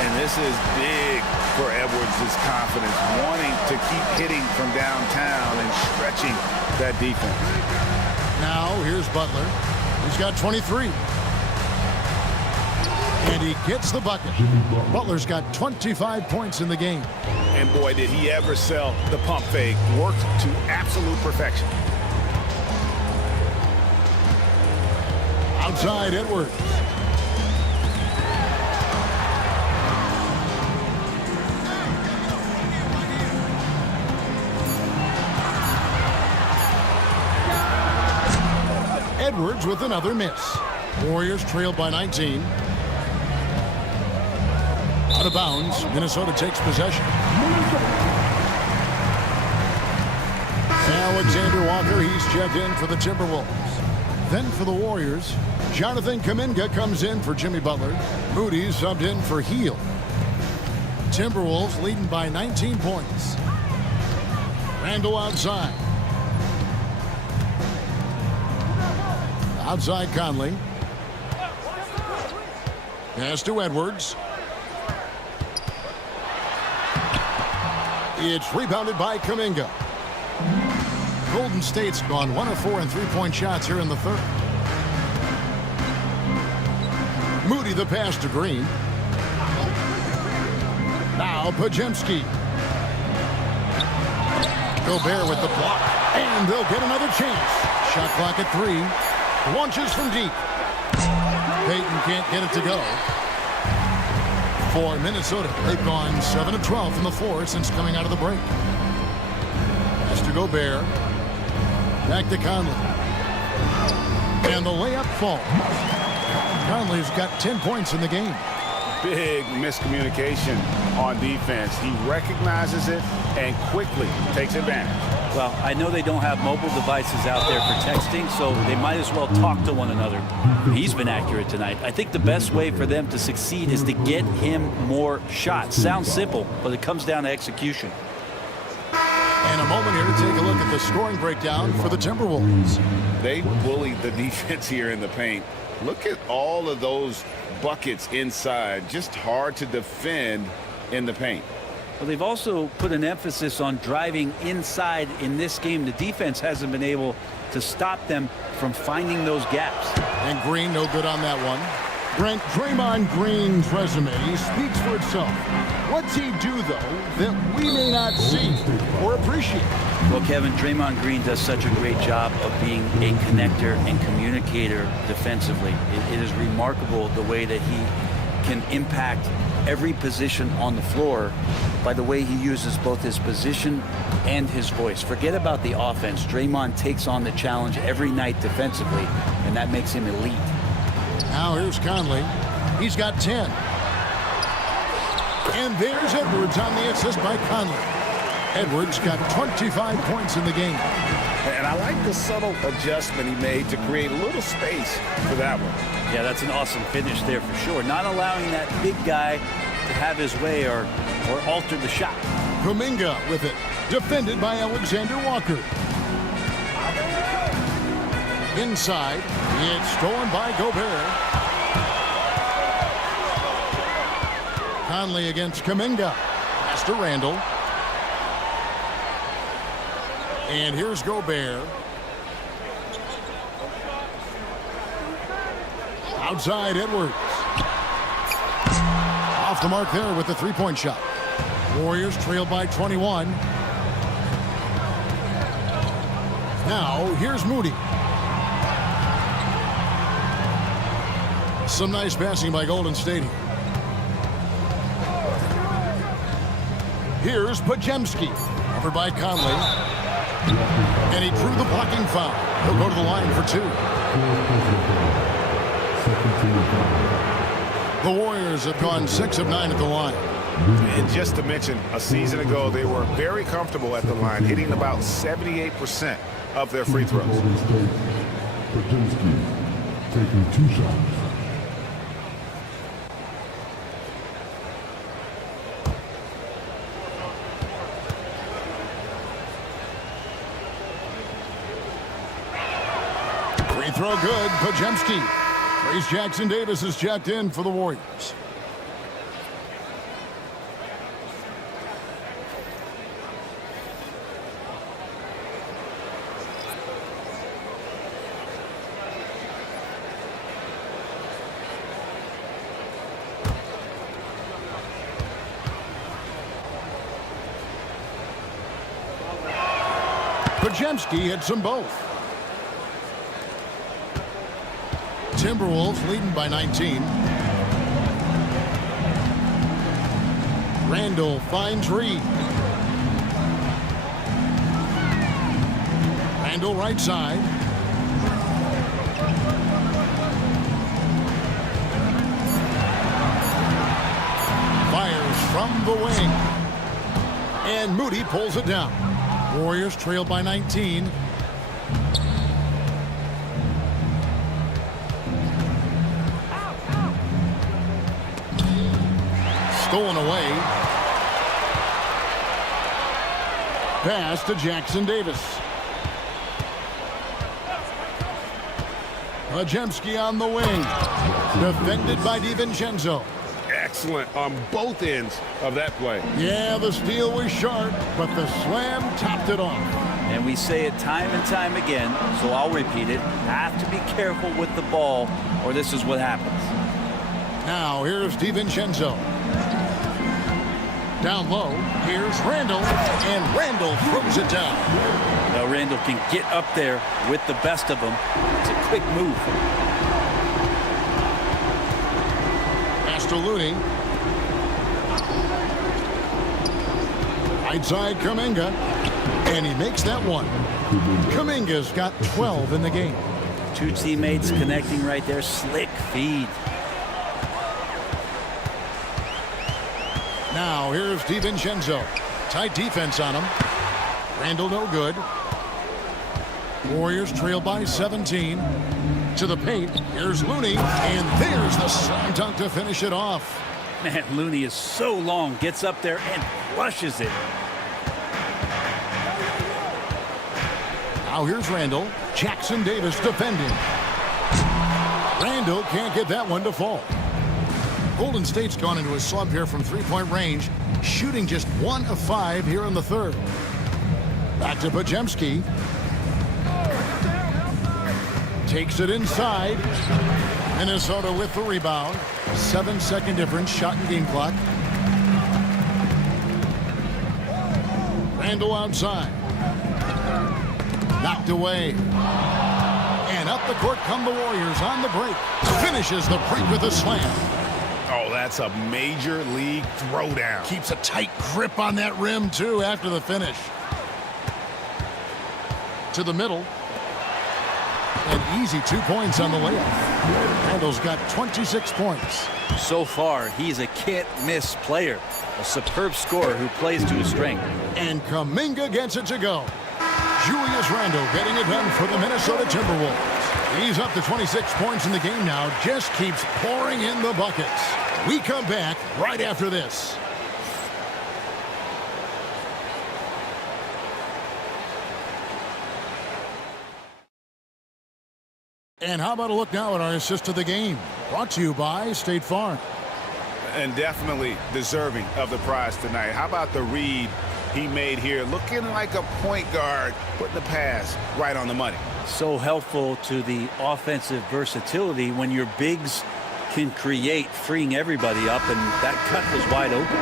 And this is big for Edwards' confidence, wanting to keep hitting from downtown and stretching that defense. Now here's Butler. He's got 23. And he gets the bucket. Butler's got 25 points in the game. And boy, did he ever sell the pump fake. Worked to absolute perfection. Outside Edwards. Edwards with another miss. Warriors trailed by 19. Out of bounds. Minnesota takes possession. Alexander Walker, he's checked in for the Timberwolves. Then for the Warriors, Jonathan Kaminga comes in for Jimmy Butler. Moody's subbed in for Heel. Timberwolves leading by 19 points. Randall outside. Outside Conley. Pass to Edwards. It's rebounded by Kaminga. Golden State's gone 1 of 4 in three-point shots here in the third. Moody the pass to Green. Now Bajemski. Gobert with the block. And they'll get another chance. Shot clock at 3. Launches from deep. Payton can't get it to go. For Minnesota, they've gone 7 of 12 from the floor since coming out of the break. Pass to Gobert. Back to Conley. And the layup falls. Conley's got 10 points in the game. Big miscommunication on defense. He recognizes it and quickly takes advantage. Well, I know they don't have mobile devices out there for texting, so they might as well talk to one another. He's been accurate tonight. I think the best way for them to succeed is to get him more shots. Sounds simple, but it comes down to execution. And And a moment here to take a look at the scoring breakdown for the Timberwolves. They bullied the defense here in the paint. Look at all of those buckets inside. Just hard to defend in the paint. Well, they've also put an emphasis on driving inside in this game. The defense hasn't been able to stop them from finding those gaps. And Green no good on that one. Brent, Draymond Green's resume speaks for itself. What's he do, though, that we may not see or appreciate? Well, Kevin, Draymond Green does such a great job of being a connector and communicator defensively. It is remarkable the way that he can impact every position on the floor by the way he uses both his position and his voice. Forget about the offense. Draymond takes on the challenge every night defensively, and that makes him elite. Now here's Conley. He's got 10. And there's Edwards on the assist by Conley. Edwards got 25 points in the game. And I like the subtle adjustment he made to create a little space for that one. Yeah, that's an awesome finish there for sure. Not allowing that big guy to have his way or alter the shot. Kaminga with it. Defended by Alexander Walker. Inside. It's stolen by Gobert. Conley against Kaminga. Pass to Randall. And here's Gobert. Outside Edwards. Off the mark there with the three-point shot. Warriors trail by 21. Now here's Moody. Some nice passing by Golden State. Here's Pajemski. Covered by Conley. And he drew the blocking foul. He'll go to the line for two. The Warriors have gone 6 of 9 at the line. And just to mention, a season ago, they were very comfortable at the line, hitting about 78% of their free throws. Pajemski taking 2 shots. Free throw good. Pajemski. Trace Jackson Davis is checked in for the Warriors. Pajemski hits them both. Timberwolves leading by 19. Randall finds Reed. Randall right side. Fires from the wing. And Moody pulls it down. Warriors trail by 19. Stolen away. Pass to Jackson Davis. Pajemski on the wing. Defended by DiVincenzo. Excellent on both ends of that play. Yeah, the steal was sharp, but the slam topped it off. And we say it time and time again, so I'll repeat it. Have to be careful with the ball, or this is what happens. Now, here's DiVincenzo. Down low, here's Randall, and Randall throws it down. Now Randall can get up there with the best of them. It's a quick move. Pass to Looney. Right side Kaminga, and he makes that one. Kaminga's got 12 in the game. Two teammates connecting right there. Slick feed. Now here's DiVincenzo. Tight defense on him. Randall no good. Warriors trail by 17. To the paint. Here's Looney. And there's the slam dunk to finish it off. Man, Looney is so long. Gets up there and flushes it. Now here's Randall. Jackson Davis defending. Randall can't get that one to fall. Golden State's gone into a slump here from three-point range, shooting just 1 of 5 here in the third. Back to Podziemski. Takes it inside. Minnesota with the rebound. 7-second difference, shot and game clock. Randall outside. Knocked away. And up the court come the Warriors on the break. Finishes the break with a slam. Oh, that's a major league throwdown. Keeps a tight grip on that rim, too, after the finish. To the middle. An easy 2 points on the layup. Randall's got 26 points. So far, he's a can't-miss player. A superb scorer who plays to his strength. And Kaminga gets it to go. Julius Randle getting it done for the Minnesota Timberwolves. He's up to 26 points in the game now. Just keeps pouring in the buckets. We come back right after this. And how about a look now at our assist of the game? Brought to you by State Farm. And definitely deserving of the prize tonight. How about the read he made here? Looking like a point guard, putting the pass right on the money. So helpful to the offensive versatility when your bigs can create, freeing everybody up, and that cut was wide open.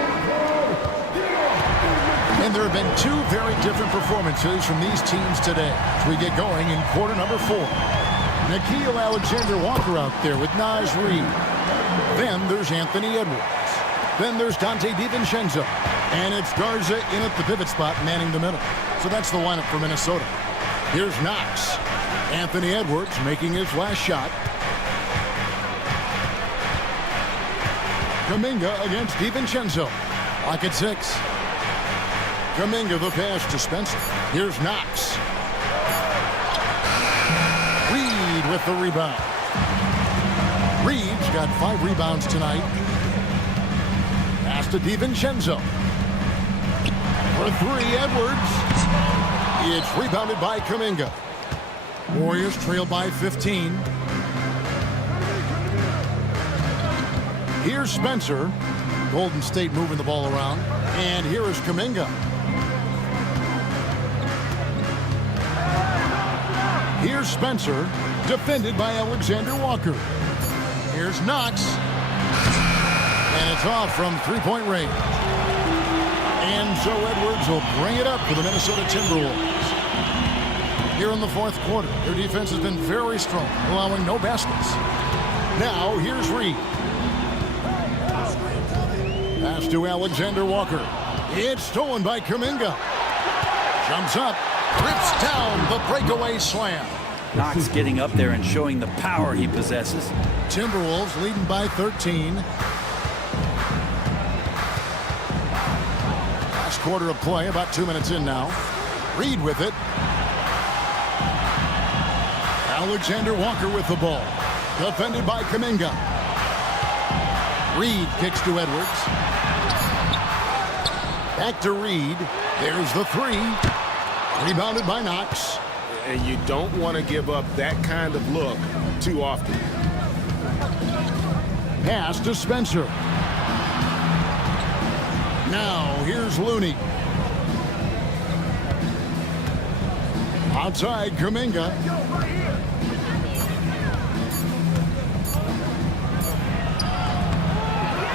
And there have been 2 very different performances from these teams today as we get going in quarter number 4. Nickeil Alexander-Walker out there with Naz Reid. Then there's Anthony Edwards. Then there's Dante DiVincenzo. And it's Garza in at the pivot spot, manning the middle. So that's the lineup for Minnesota. Here's Knox. Anthony Edwards making his last shot. Kaminga against DiVincenzo. Lock at 6. Kaminga the pass to Spencer. Here's Knox. Reid with the rebound. Reid's got 5 rebounds tonight. Pass to DiVincenzo. For 3, Edwards. It's rebounded by Kaminga. Warriors trail by 15. Here's Spencer. Golden State moving the ball around. And here is Kaminga. Here's Spencer, defended by Alexander Walker. Here's Knox. And it's off from three-point range. And so Edwards will bring it up for the Minnesota Timberwolves. Here in the fourth quarter, their defense has been very strong, allowing no baskets. Now, here's Reid. Pass to Alexander Walker. It's stolen by Kaminga. Jumps up, rips down the breakaway slam. Knox getting up there and showing the power he possesses. Timberwolves leading by 13. Last quarter of play, about 2 minutes in now. Reid with it. Alexander Walker with the ball. Defended by Kaminga. Reid kicks to Edwards. Back to Reid. There's the 3. Rebounded by Knox. And you don't want to give up that kind of look too often. Pass to Spencer. Now here's Looney. Outside Kaminga.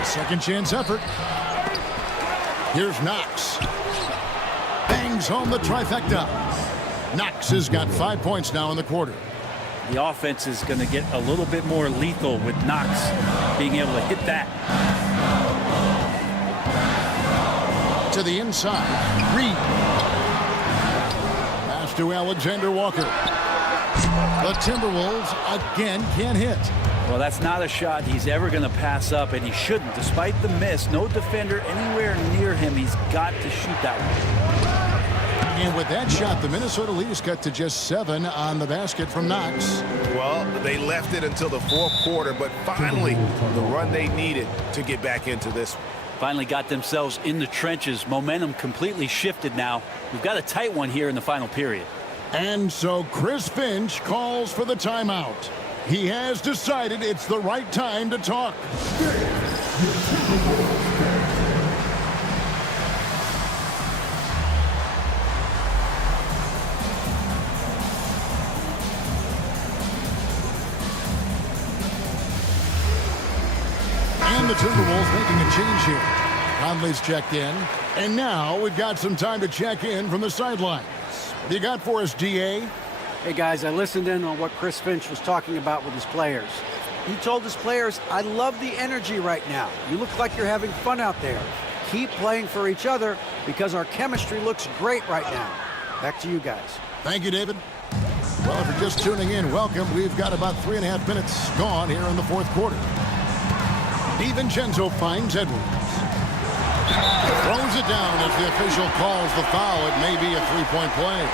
Second chance effort. Here's Knox. Bangs home the trifecta. Knox has got 5 points now in the quarter. The offense is going to get a little bit more lethal with Knox being able to hit that. To the inside. Reid. Pass to Alexander Walker. The Timberwolves again can't hit. Well, that's not a shot he's ever going to pass up, and he shouldn't. Despite the miss, no defender anywhere near him. He's got to shoot that one. And with that shot, the Minnesota leaders cut to just 7 on the basket from Knox. Well, they left it until the fourth quarter, but finally the run they needed to get back into this. Finally got themselves in the trenches. Momentum completely shifted now. We've got a tight one here in the final period. And so Chris Finch calls for the timeout. He has decided it's the right time to talk. And the Timberwolves making a change here. Conley's checked in. And now we've got some time to check in from the sidelines. What do you got for us, DA? Hey, guys, I listened in on what Chris Finch was talking about with his players. He told his players, I love the energy right now. You look like you're having fun out there. Keep playing for each other because our chemistry looks great right now. Back to you guys. Thank you, David. Well, if you're just tuning in, welcome. We've got about 3.5 minutes gone here in the fourth quarter. DiVincenzo finds Edwards. Throws it down as the official calls the foul. It may be a three-point play.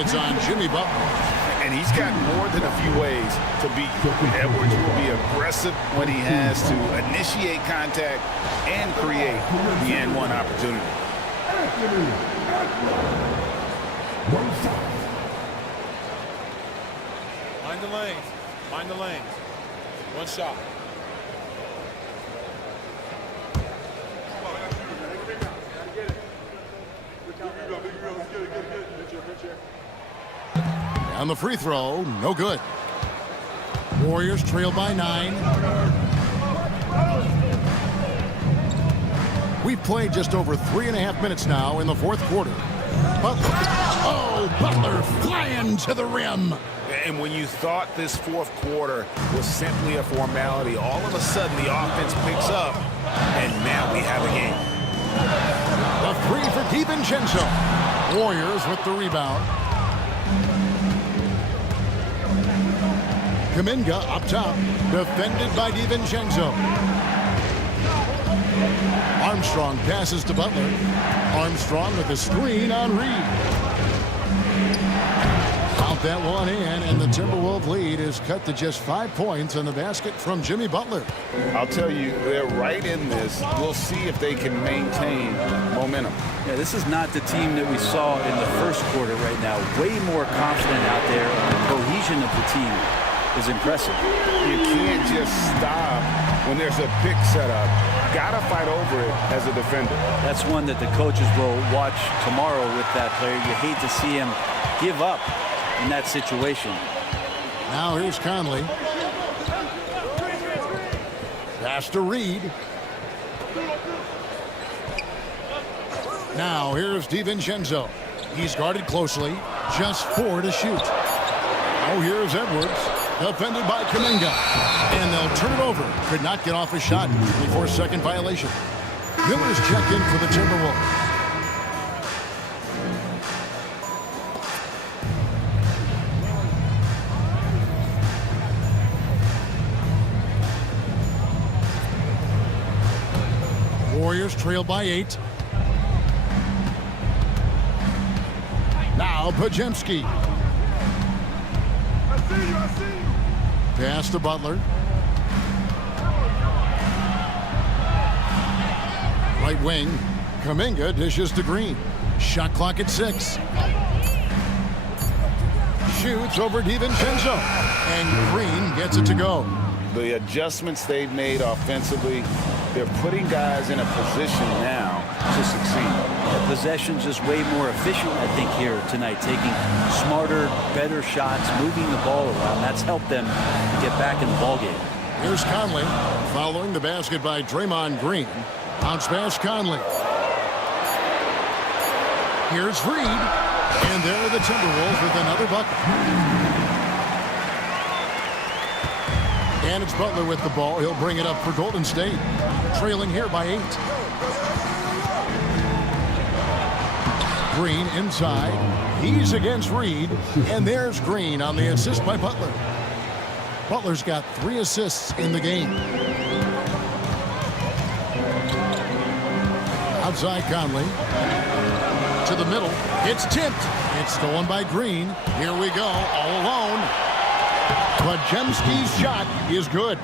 It's on Jimmy Butler. And he's got more than a few ways to beat you. Edwards will be aggressive when he has to initiate contact and create the and-one opportunity. Mind the lanes. Mind the lanes. One shot. On the free throw, no good. Warriors trail by 9. We've played just over 3.5 minutes now in the fourth quarter. Butler flying to the rim. And when you thought this fourth quarter was simply a formality, all of a sudden the offense picks up, and now we have a game. The three for DiVincenzo. Warriors with the rebound. Kaminga up top, defended by DiVincenzo. Armstrong passes to Butler. Armstrong with the screen on Reed. Out that one in, and the Timberwolves lead is cut to just 5 points on the basket from Jimmy Butler. I'll tell you, they're right in this. We'll see if they can maintain momentum. Yeah, this is not the team that we saw in the first quarter right now. Way more confident out there. The cohesion of the team is impressive. You can't just stop when there's a pick set up. Gotta fight over it as a defender. That's one that the coaches will watch tomorrow with that player. You hate to see him give up in that situation. Now here's Conley. Pass to Reed. Now here's DiVincenzo. He's guarded closely. Just 4 to shoot. Oh, here's Edwards. Defended by Kaminga. And they'll turn it over. Could not get off a shot. 24-second violation. Miller's checked in for the Timberwolves. Warriors trail by 8. Now Pajemski. Pass to Butler. Right wing. Kaminga dishes to Green. Shot clock at 6. Shoots over DiVincenzo. And Green gets it to go. The adjustments they've made offensively, they're putting guys in a position now to succeed. The possession's just way more efficient, I think, here tonight. Taking smarter, better shots, moving the ball around. That's helped them get back in the ballgame. Here's Conley. Following the basket by Draymond Green. Bounce pass Conley. Here's Reed. And there are the Timberwolves with another bucket. And it's Butler with the ball. He'll bring it up for Golden State. Trailing here by 8. Green inside. He's against Reed. And there's Green on the assist by Butler. Butler's got 3 assists in the game. Outside Conley. To the middle. It's tipped. It's stolen by Green. Here we go. All alone. Pajemski's shot is good.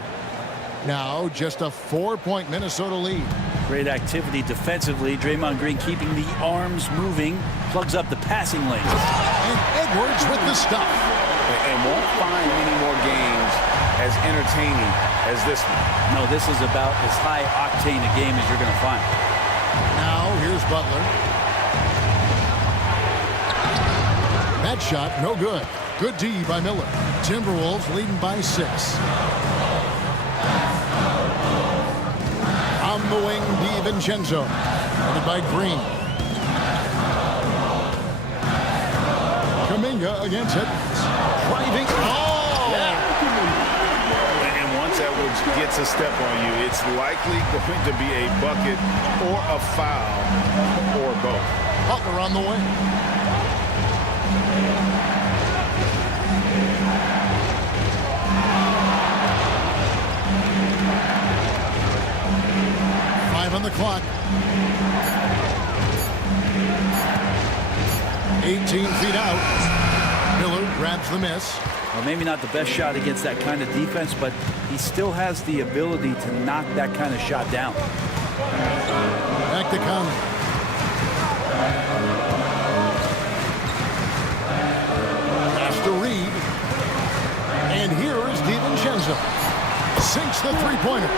Now just a 4-point Minnesota lead. Great activity defensively. Draymond Green keeping the arms moving, plugs up the passing lanes. And Edwards with the stop. And won't find many more games as entertaining as this one. No, this is about as high octane a game as you're going to find. Now here's Butler. That shot, no good. Good D by Miller. Timberwolves leading by 6. On the wing, DiVincenzo. Headed by Green. Kaminga against Edwards. Driving. Oh! And once Edwards gets a step on you, it's likely going to be a bucket or a foul or both. Butler on the wing. On the clock. 18 feet out. Miller grabs the miss. Well, maybe not the best shot against that kind of defense, but he still has the ability to knock that kind of shot down. Back to Conley. Pass to Reed. And here is DiVincenzo. Sinks the three-pointer.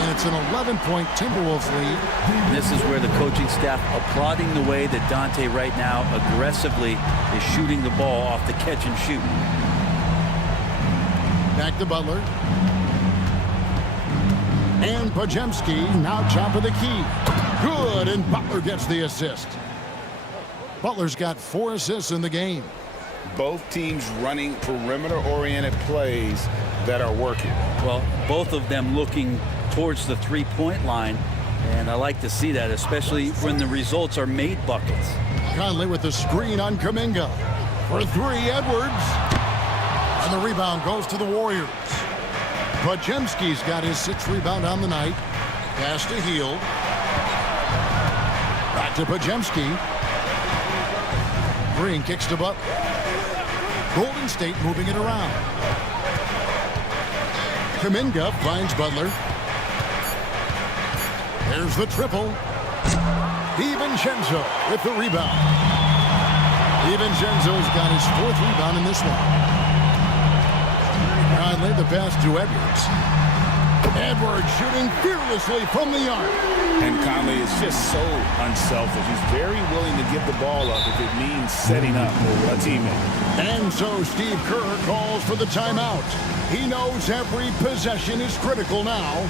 And it's an 11-point Timberwolves lead. This is where the coaching staff applauding the way that Dante right now aggressively is shooting the ball off the catch and shoot. Back to Butler. And Podziemski now top of the key. Good, and Butler gets the assist. Butler's got 4 assists in the game. Both teams running perimeter-oriented plays that are working. Well, both of them looking towards the three-point line, and I like to see that, especially when the results are made buckets. Conley with the screen on Kaminga. For 3, Edwards. And the rebound goes to the Warriors. Podziemski's got his 6th rebound on the night. Pass to Hield. Back to Podziemski. Green kicks to Butler. Golden State moving it around. Kaminga finds Butler. There's the triple. DiVincenzo with the rebound. DiVincenzo's got his 4th rebound in this one. Conley the pass to Edwards. Edwards shooting fearlessly from the arc. And Conley is just so unselfish. He's very willing to give the ball up if it means setting up a teammate. And so Steve Kerr calls for the timeout. He knows every possession is critical now.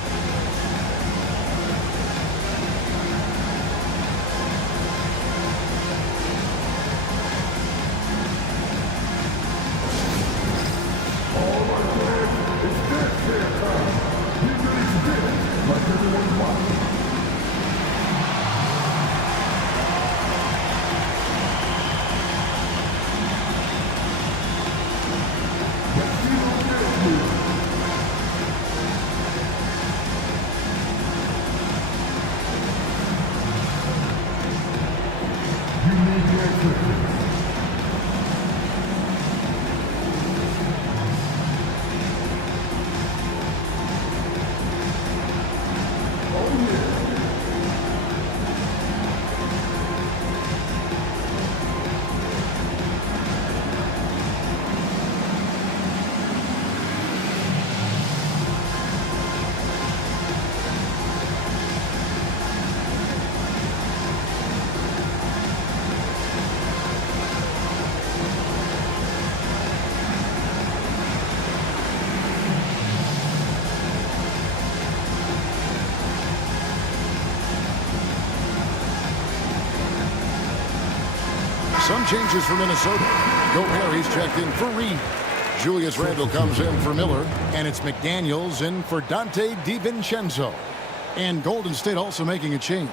Some changes for Minnesota. Gobert checked in for Reed. Julius Randle comes in for Miller. And it's McDaniels in for Dante DiVincenzo. And Golden State also making a change.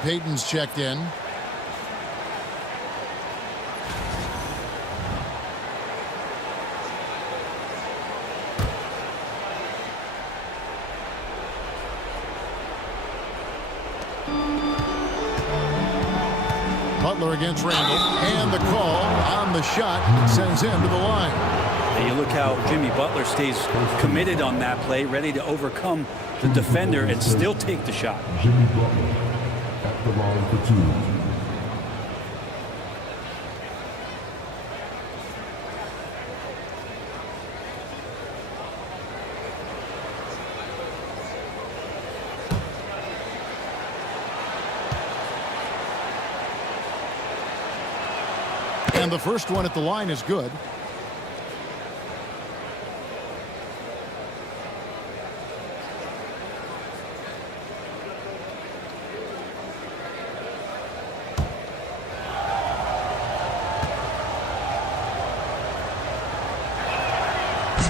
Payton's checked in. Butler against Randall. And the call on the shot sends him to the line. And you look how Jimmy Butler stays committed on that play, ready to overcome the defender and still take the shot. Jimmy Butler at the line for 2. And the first one at the line is good.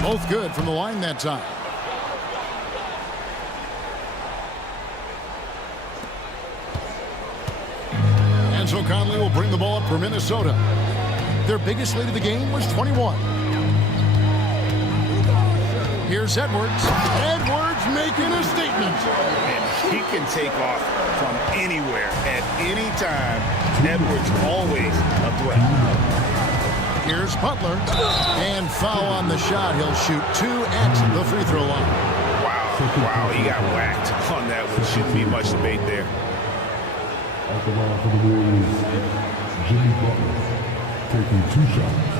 Both good from the line that time. And so Conley will bring the ball up for Minnesota. Their biggest lead of the game was 21. Here's Edwards. Edwards making a statement. And he can take off from anywhere at any time. Edwards always a threat. Here's Butler. And foul on the shot. He'll shoot 2 at the free throw line. Wow, he got whacked on that one. Shouldn't be much debate there. At the line for the Warriors, Jimmy Butler taking 2 shots.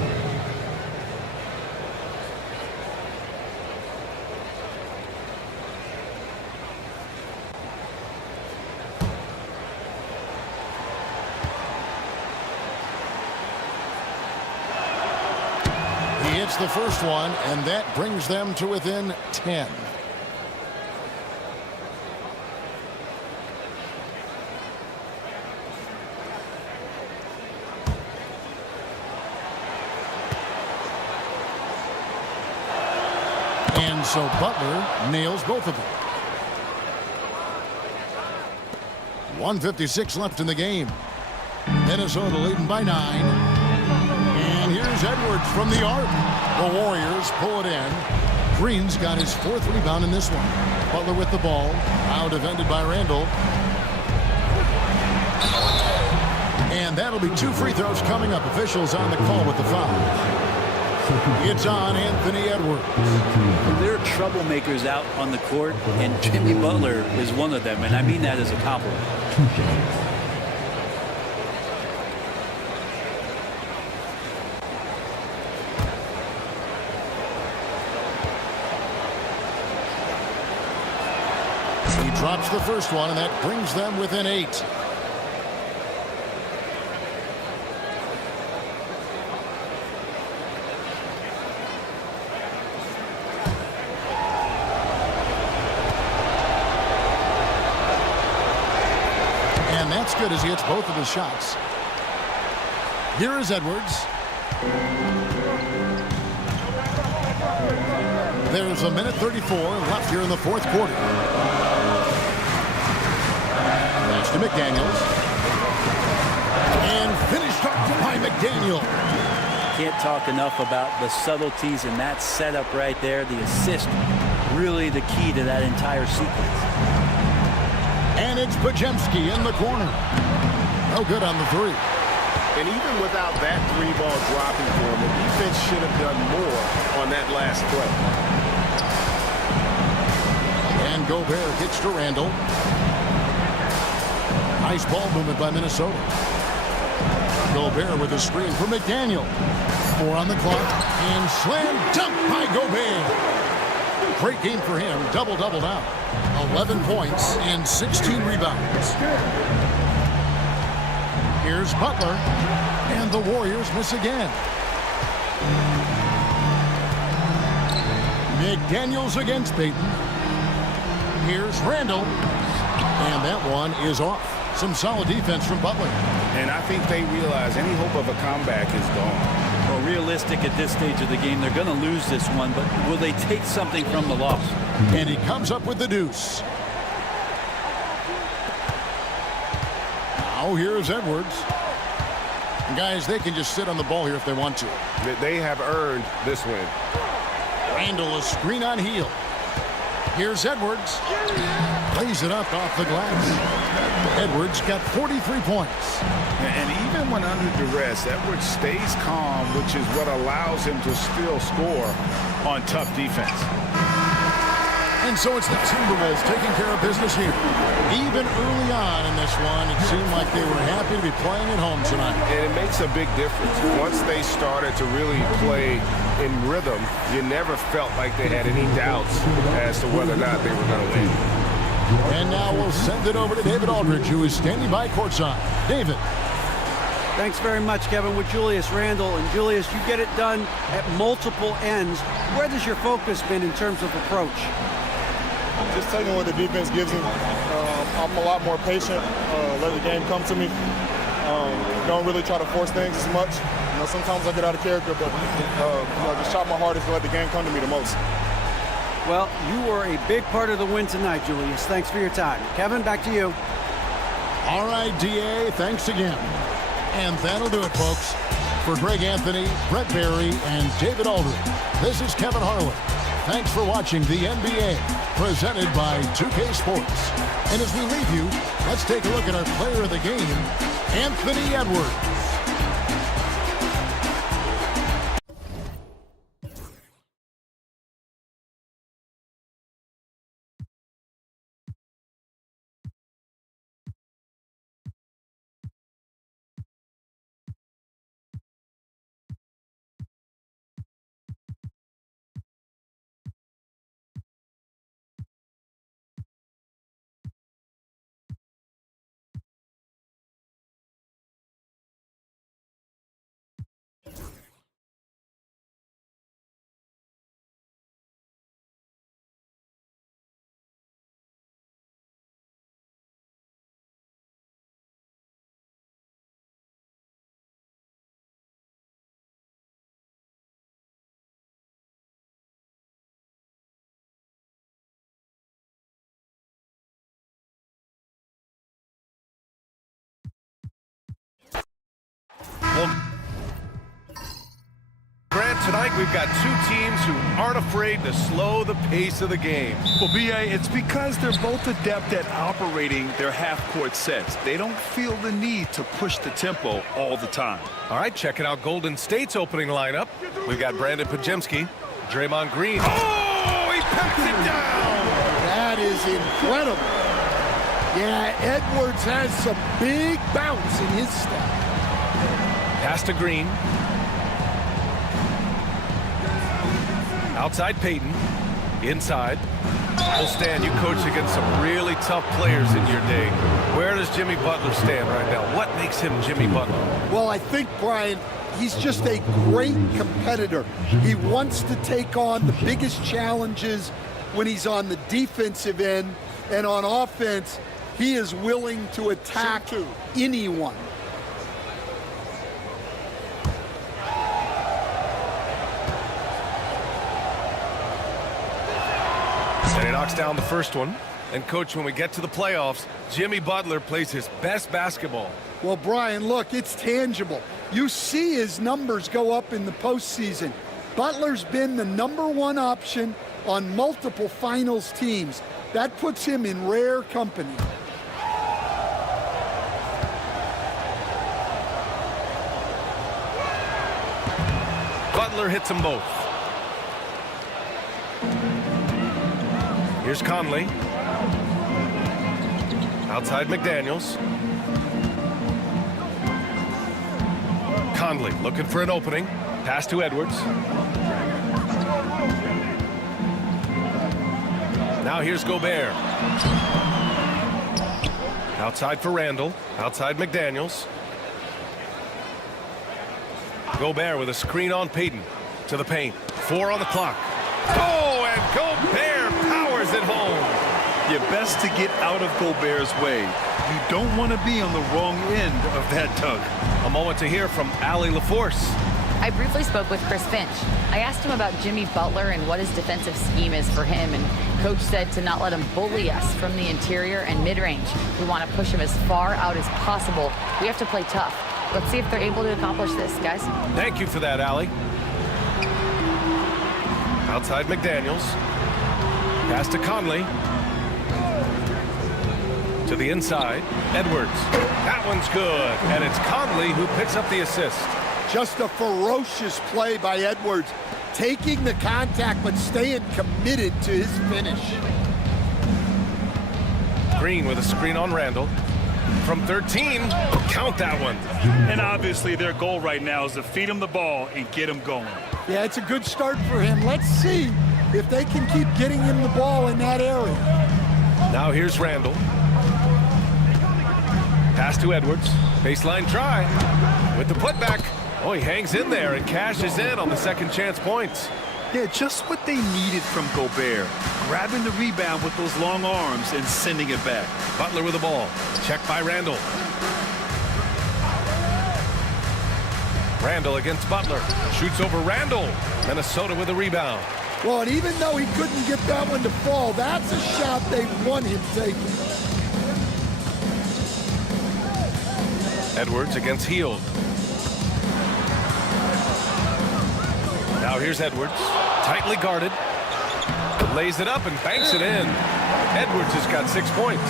He hits the first one, and that brings them to within 10. And so Butler nails both of them. 1:56 left in the game. Minnesota leading by 9. And here's Edwards from the arc. The Warriors pull it in. Green's got his 4th rebound in this one. Butler with the ball. Now defended by Randall. And that'll be 2 free throws coming up. Officials on the call with the foul. It's on Anthony Edwards. There are troublemakers out on the court, and Jimmy Butler is one of them, and I mean that as a compliment. He drops the first one, and that brings them within 8. And that's good as he hits both of his shots. Here is Edwards. There's a minute 34 left here in the 4th quarter. Pass to McDaniels. And finished up by McDaniels. Can't talk enough about the subtleties in that setup right there. The assist, really the key to that entire sequence. And it's Pajemski in the corner. No good on the 3. And even without that 3-ball dropping for him, the defense should have done more on that last play. And Gobert gets to Randall. Nice ball movement by Minnesota. Gobert with a screen for McDaniel. 4 on the clock. And slam dunk by Gobert. Great game for him. Double-double now. 11 points and 16 rebounds. Here's Butler. And the Warriors miss again. McDaniels against Payton. Here's Randall. And that one is off. Some solid defense from Butler. And I think they realize any hope of a comeback is gone. Well, realistic at this stage of the game, they're going to lose this one, but will they take something from the loss? And he comes up with the deuce. Now here's Edwards. And guys, they can just sit on the ball here if they want to. They have earned this win. Randall, a screen on heel. Here's Edwards. Lays it up off the glass. Edwards got 43 points. And even when under duress, Edwards stays calm, which is what allows him to still score on tough defense. And so it's the Timberwolves taking care of business here. Even early on in this one, it seemed like they were happy to be playing at home tonight. And it makes a big difference. Once they started to really play in rhythm, you never felt like they had any doubts as to whether or not they were going to win. And now we'll send it over to David Aldridge, who is standing by courtside. David. Thanks very much, Kevin, with Julius Randle. And Julius, you get it done at multiple ends. Where has your focus been in terms of approach? Just taking what the defense gives me. I'm a lot more patient, let the game come to me. Don't really try to force things as much. You know, sometimes I get out of character, but just try my hardest to let the game come to me the most. Well, you were a big part of the win tonight, Julius. Thanks for your time. Kevin, back to you. All right, DA, thanks again. And that'll do it, folks. For Greg Anthony, Brett Barry, and David Aldridge, this is Kevin Harlan. Thanks for watching the NBA, presented by 2K Sports. And as we leave you, let's take a look at our player of the game, Anthony Edwards. Grant, tonight we've got two teams who aren't afraid to slow the pace of the game. Well, B.A., it's because they're both adept at operating their half-court sets. They don't feel the need to push the tempo all the time. All right, checking out Golden State's opening lineup. We've got Brandon Pajemski, Draymond Green. Oh, he packs it down! That is incredible. Yeah, Edwards has some big bounce in his step. Pass to Green. Outside Peyton. Inside. Well, Stan, you coached against some really tough players in your day. Where does Jimmy Butler stand right now? What makes him Jimmy Butler? Well, I think, Brian, he's just a great competitor. He wants to take on the biggest challenges when he's on the defensive end, and on offense, he is willing to attack anyone. And he knocks down the first one. And, Coach, when we get to the playoffs, Jimmy Butler plays his best basketball. Well, Brian, look, it's tangible. You see his numbers go up in the postseason. Butler's been the #1 option on multiple finals teams. That puts him in rare company. Butler hits them both. Here's Conley. Outside McDaniels. Conley looking for an opening. Pass to Edwards. Now here's Gobert. Outside for Randle. Outside McDaniels. Gobert with a screen on Peyton. To the paint. 4 on the clock. Oh, and Gobert powers it home. You're best to get out of Gobert's way. You don't want to be on the wrong end of that tug. A moment to hear from Allie LaForce. I briefly spoke with Chris Finch. I asked him about Jimmy Butler and what his defensive scheme is for him, and Coach said to not let him bully us from the interior and mid-range. We want to push him as far out as possible. We have to play tough. Let's see if they're able to accomplish this, guys. Thank you for that, Allie. Outside McDaniels. Pass to Conley. To the inside. Edwards. That one's good. And it's Conley who picks up the assist. Just a ferocious play by Edwards. Taking the contact, but staying committed to his finish. Green with a screen on Randall. From 13, count that one. And obviously their goal right now is to feed him the ball and get him going. Yeah, it's a good start for him. Let's see if they can keep getting him the ball in that area. Now here's Randall. Pass to Edwards. Baseline try. With the putback. Oh, he hangs in there and cashes in on the second chance points. Yeah, just what they needed from Gobert. Grabbing the rebound with those long arms and sending it back. Butler with the ball. Checked by Randall. Randall against Butler. Shoots over Randall. Minnesota with a rebound. Well, and even though he couldn't get that one to fall, that's a shot they want him taking. Edwards against Hield. Now here's Edwards. Tightly guarded. Lays it up and banks it in. Edwards has got 6 points.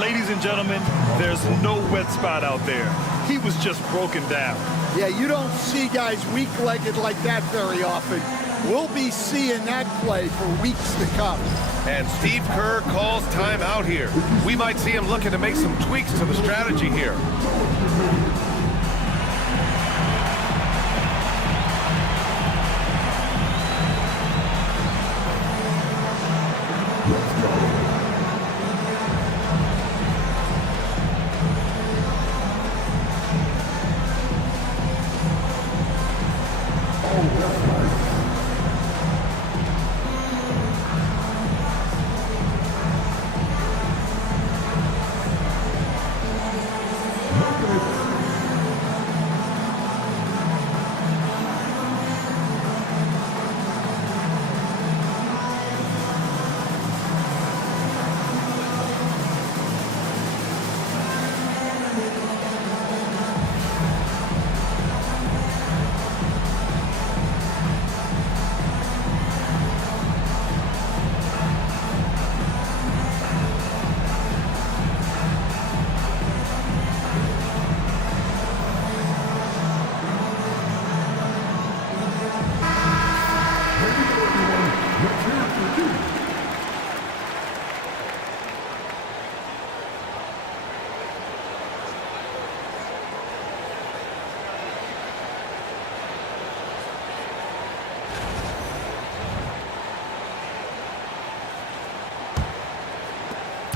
Ladies and gentlemen, there's no wet spot out there. He was just broken down. Yeah, you don't see guys weak-legged like that very often. We'll be seeing that play for weeks to come. And Steve Kerr calls timeout here. We might see him looking to make some tweaks to the strategy here.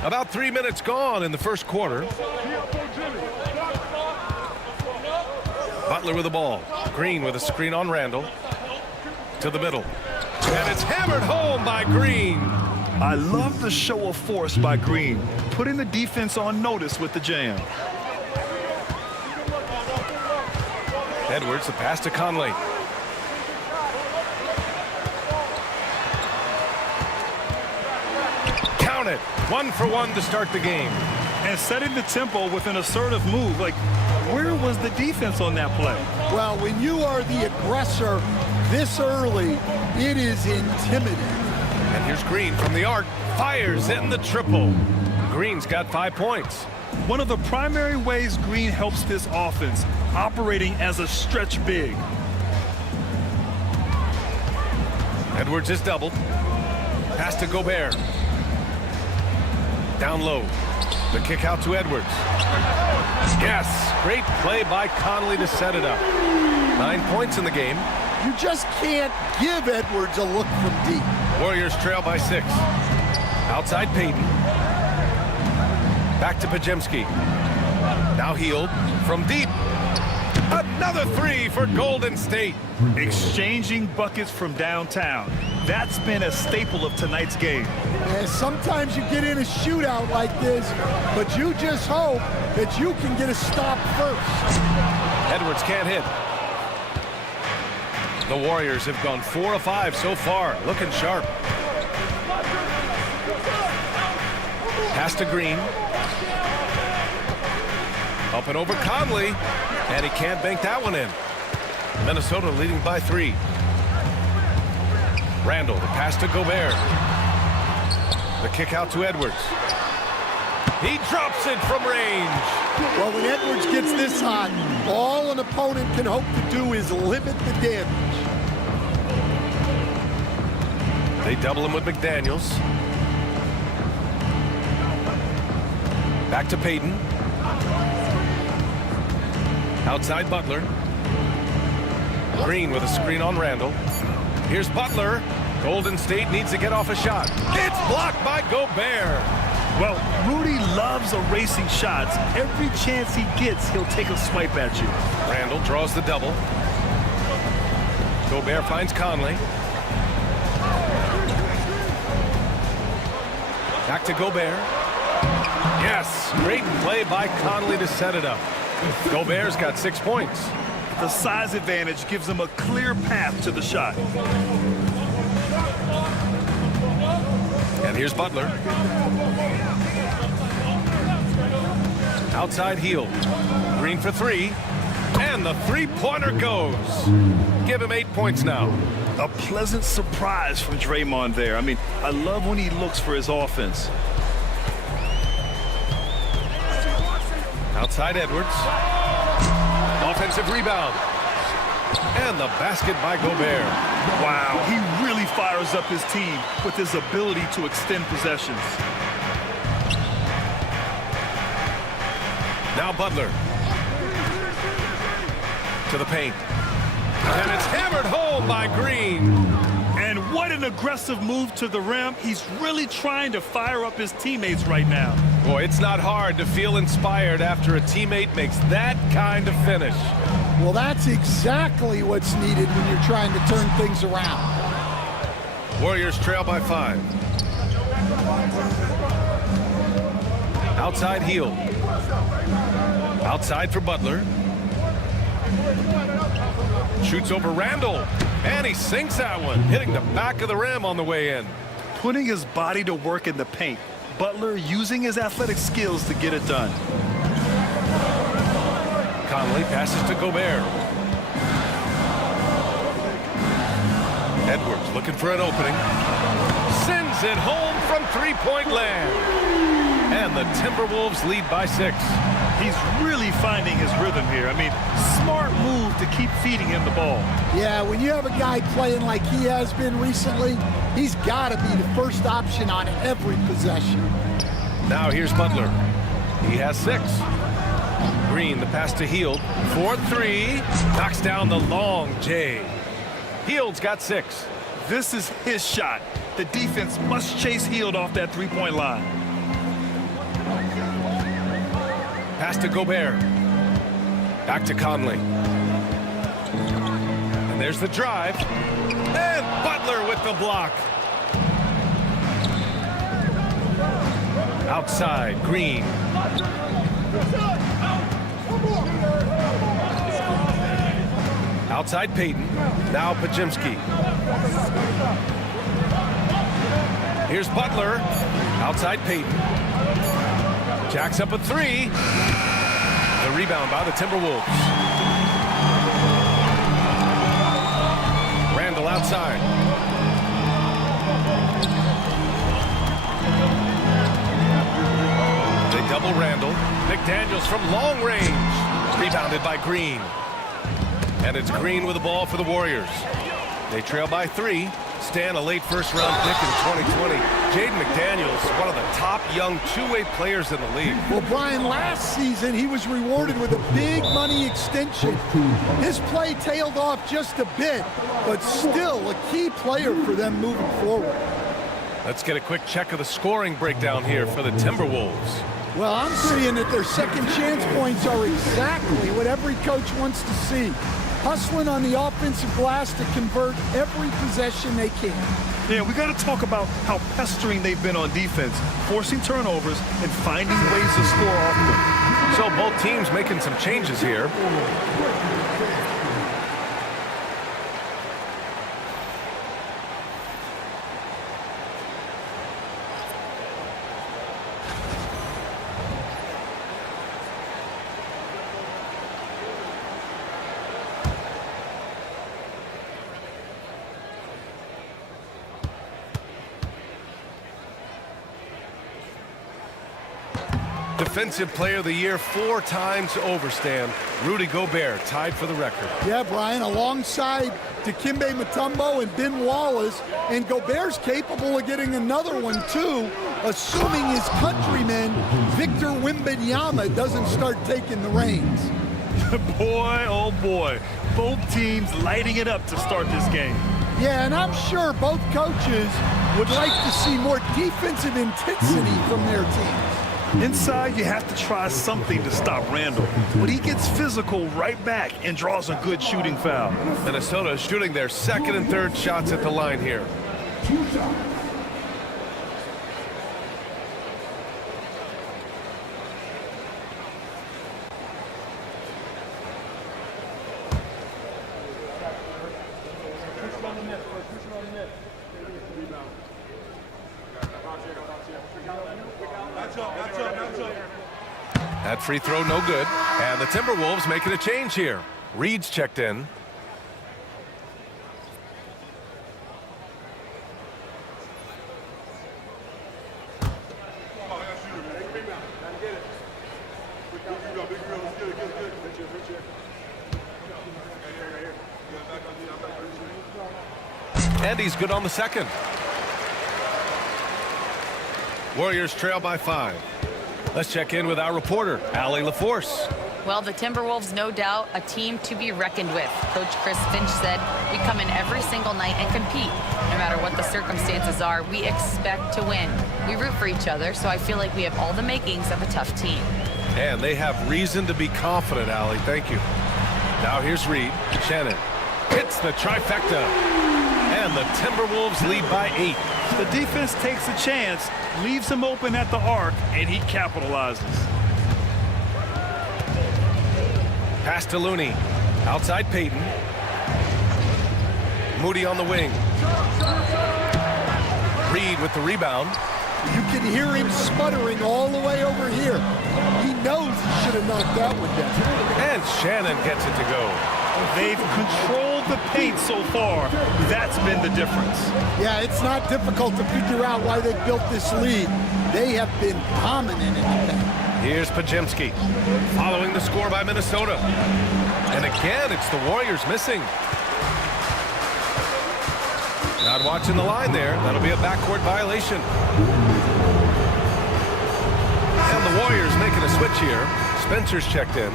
About 3 minutes gone in the first quarter. Butler with the ball. Green with a screen on Randall. To the middle. And it's hammered home by Green. I love the show of force by Green, putting the defense on notice with the jam. Edwards, the pass to Conley. Count it. 1 for 1 to start the game. And setting the tempo with an assertive move. Like, where was the defense on that play? Well, when you are the aggressor this early, it is intimidating. And here's Green from the arc. Fires in the triple. Green's got 5 points. One of the primary ways Green helps this offense, operating as a stretch big. Edwards is doubled. Pass to Gobert. Down low. The kick out to Edwards. Yes, great play by Conley to set it up. 9 points in the game. You just can't give Edwards a look from deep. Warriors trail by 6. Outside Payton. Back to Pajemski. Now Hield from deep. Another 3 for Golden State. Exchanging buckets from downtown. That's been a staple of tonight's game. And sometimes you get in a shootout like this, but you just hope that you can get a stop first. Edwards can't hit. The Warriors have gone 4 of 5 so far, looking sharp. Pass to Green. Up and over Conley, and he can't bank that one in. Minnesota leading by 3. Randall, the pass to Gobert. The kick out to Edwards. He drops it from range. Well, when Edwards gets this hot, all an opponent can hope to do is limit the damage. They double him with McDaniels. Back to Payton. Outside Butler. Green with a screen on Randall. Here's Butler. Golden State needs to get off a shot. It's blocked by Gobert. Well, Rudy loves erasing shots. Every chance he gets, he'll take a swipe at you. Randall draws the double. Gobert finds Conley. Back to Gobert. Yes, great play by Conley to set it up. Gobert's got 6 points. The size advantage gives him a clear path to the shot. And here's Butler. Outside heel. Green for 3. And the three-pointer goes. Give him 8 points now. A pleasant surprise from Draymond there. I mean, I love when he looks for his offense. Outside Edwards. Offensive rebound. And the basket by Gobert. Wow, he really fires up his team with his ability to extend possessions. Now Butler. To the paint. And it's hammered home by Green. And what an aggressive move to the rim. He's really trying to fire up his teammates right now. Boy, it's not hard to feel inspired after a teammate makes that kind of finish. Well, that's exactly what's needed when you're trying to turn things around. Warriors trail by 5. Outside heel. Outside for Butler. Shoots over Randall. And he sinks that one, hitting the back of the rim on the way in. Putting his body to work in the paint. Butler using his athletic skills to get it done. Conley passes to Gobert. Edwards looking for an opening. Sends it home from three-point land. And the Timberwolves lead by 6. He's really finding his rhythm here. I mean, smart move to keep feeding him the ball. Yeah, when you have a guy playing like he has been recently, he's got to be the first option on every possession. Now here's Butler. He has 6. Green, the pass to Hield. 4-3. Knocks down the long J. Hield's got 6. This is his shot. The defense must chase Hield off that three-point line. Pass to Gobert. Back to Conley. And there's the drive. And Butler with the block. Outside, Green. Outside Payton. Now Pajimski. Here's Butler. Outside Payton. Jacks up a 3. The rebound by the Timberwolves. Randall outside. They double Randall. McDaniels from long range. Rebounded by Green. And it's Green with the ball for the Warriors. They trail by 3. Stan, a late first-round pick in 2020. Jaden McDaniels, one of the top young two-way players in the league. Well, Brian, last season he was rewarded with a big money extension. His play tailed off just a bit, but still a key player for them moving forward. Let's get a quick check of the scoring breakdown here for the Timberwolves. Well, I'm seeing that their second chance points are exactly what every coach wants to see. Hustling on the offensive glass to convert every possession they can. Yeah, we got to talk about how pestering they've been on defense, forcing turnovers and finding ways to score often. So both teams making some changes here. Defensive Player of the Year 4 times over, Stan. Rudy Gobert tied for the record. Yeah, Brian, alongside Dikembe Mutombo and Ben Wallace, and Gobert's capable of getting another one too, assuming his countryman Victor Wembanyama doesn't start taking the reins. Boy, oh boy, both teams lighting it up to start this game. Yeah, and I'm sure both coaches would like to see more defensive intensity from their teams. Inside, you have to try something to stop Randall, but he gets physical right back and draws a good shooting foul. Minnesota is shooting their second and third shots at the line here. That free throw no good. And the Timberwolves making a change here. Reed's checked in. And he's good on the second. Warriors trail by 5. Let's check in with our reporter, Allie LaForce. Well, the Timberwolves, no doubt, a team to be reckoned with. Coach Chris Finch said, we come in every single night and compete. No matter what the circumstances are, we expect to win. We root for each other, so I feel like we have all the makings of a tough team. And they have reason to be confident, Allie. Thank you. Now here's Reed. Shannon hits the trifecta. And the Timberwolves lead by 8. The defense takes a chance, leaves him open at the arc, and he capitalizes. Pass to Looney. Outside Payton. Moody on the wing. Reed with the rebound. You can hear him sputtering all the way over here. He knows he should have knocked that one down. And Shannon gets it to go. They've controlled the paint so far. That's been the difference. Yeah, it's not difficult to figure out why they built this lead. They have been dominant in the paint. Here's Pajemski, following the score by Minnesota. And again, it's the Warriors missing. Not watching the line there. That'll be a backcourt violation. And the Warriors making a switch here. Spencer's checked in.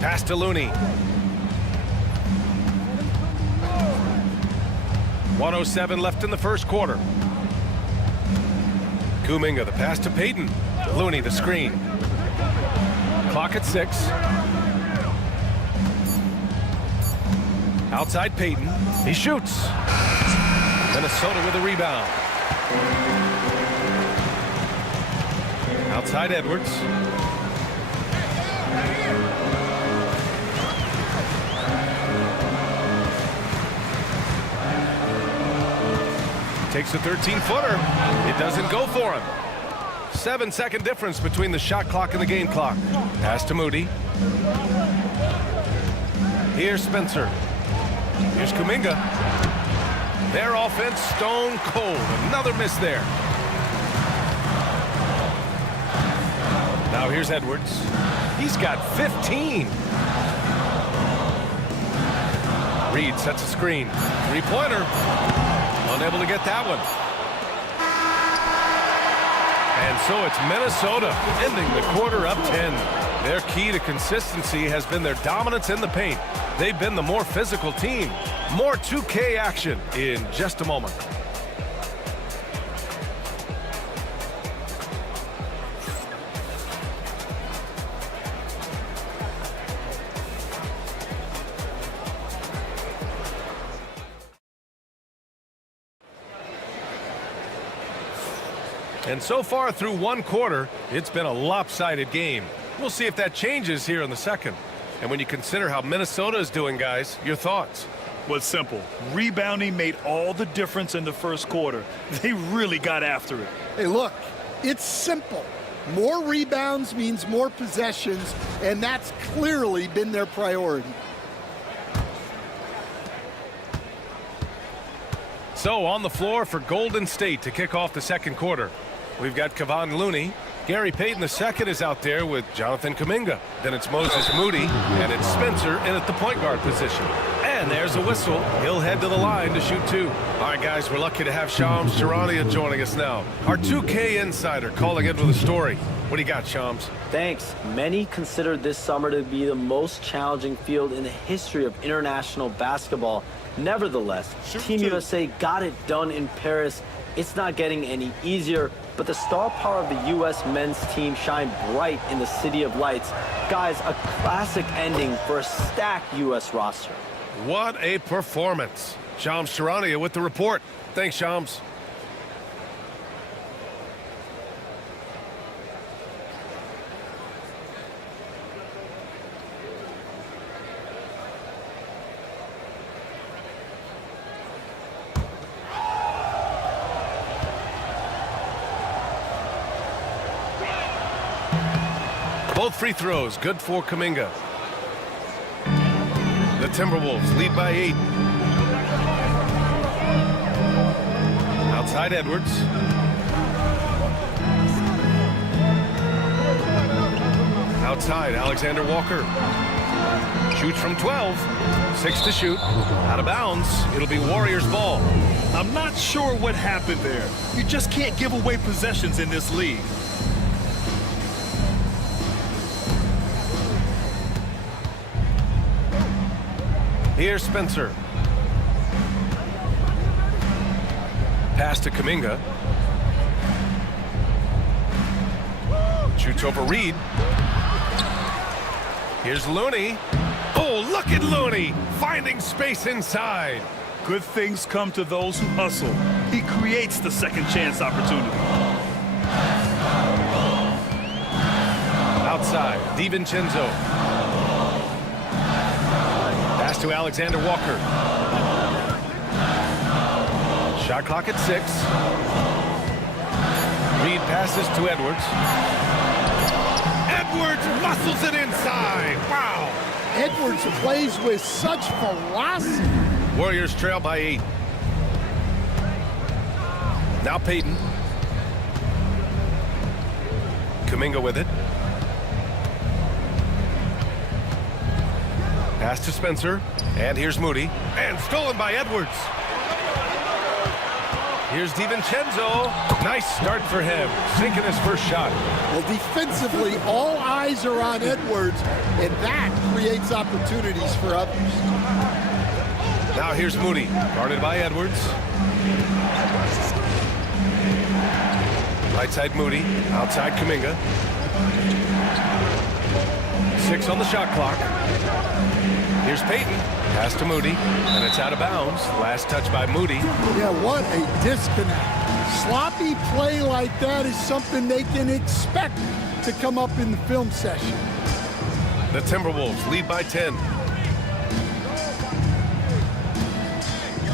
Pass to Looney. 1:07 left in the first quarter. Kaminga, the pass to Payton. Looney, the screen. Clock at 6. Outside Payton. He shoots. Minnesota with a rebound. Outside Edwards. Takes a 13-footer. It doesn't go for him. 7-second difference between the shot clock and the game clock. Pass to Moody. Here's Spencer. Here's Kaminga. Their offense stone cold. Another miss there. Now here's Edwards. He's got 15. Reed sets a screen. Three-pointer. Unable to get that one. And so it's Minnesota ending the quarter up 10. Their key to consistency has been their dominance in the paint. They've been the more physical team. More 2K action in just a moment. And so far through one quarter, it's been a lopsided game. We'll see if that changes here in the second. And when you consider how Minnesota is doing, guys, your thoughts? Well, it's simple. Rebounding made all the difference in the first quarter. They really got after it. Hey, look, it's simple. More rebounds means more possessions, and that's clearly been their priority. So on the floor for Golden State to kick off the second quarter. We've got Kevon Looney. Gary Payton II is out there with Jonathan Kaminga. Then it's Moses Moody, and it's Spencer in at the point guard position. And there's a whistle. He'll head to the line to shoot two. All right, guys, we're lucky to have Shams Charania joining us now. Our 2K insider calling in with a story. What do you got, Shams? Thanks. Many consider this summer to be the most challenging field in the history of international basketball. Nevertheless, Team USA got it done in Paris. It's not getting any easier, but the star power of the U.S. men's team shined bright in the City of Lights. Guys, a classic ending for a stacked U.S. roster. What a performance. Shams Charania with the report. Thanks, Shams. Both free throws good for Kaminga. The Timberwolves lead by 8. Outside Edwards. Outside Alexander Walker. Shoots from 12. 6 to shoot. Out of bounds. It'll be Warriors ball. I'm not sure what happened there. You just can't give away possessions in this league. Here's Spencer. Pass to Kaminga. Shoots over Reed. Here's Looney. Oh, look at Looney finding space inside. Good things come to those who hustle. He creates the second chance opportunity. Outside, DiVincenzo. Pass to Alexander Walker. Shot clock at 6. Reed passes to Edwards. Edwards muscles it inside. Wow. Edwards plays with such ferocity. Warriors trail by 8. Now Payton. Kaminga with it. Pass to Spencer. And here's Moody. And stolen by Edwards. Here's DiVincenzo. Nice start for him. Sinking his first shot. Well, defensively, all eyes are on Edwards, and that creates opportunities for others. Now here's Moody. Guarded by Edwards. Right side Moody. Outside Kaminga. 6 on the shot clock. Here's Payton. Pass to Moody. And it's out of bounds. Last touch by Moody. Yeah, what a disconnect. Sloppy play like that is something they can expect to come up in the film session. The Timberwolves lead by 10.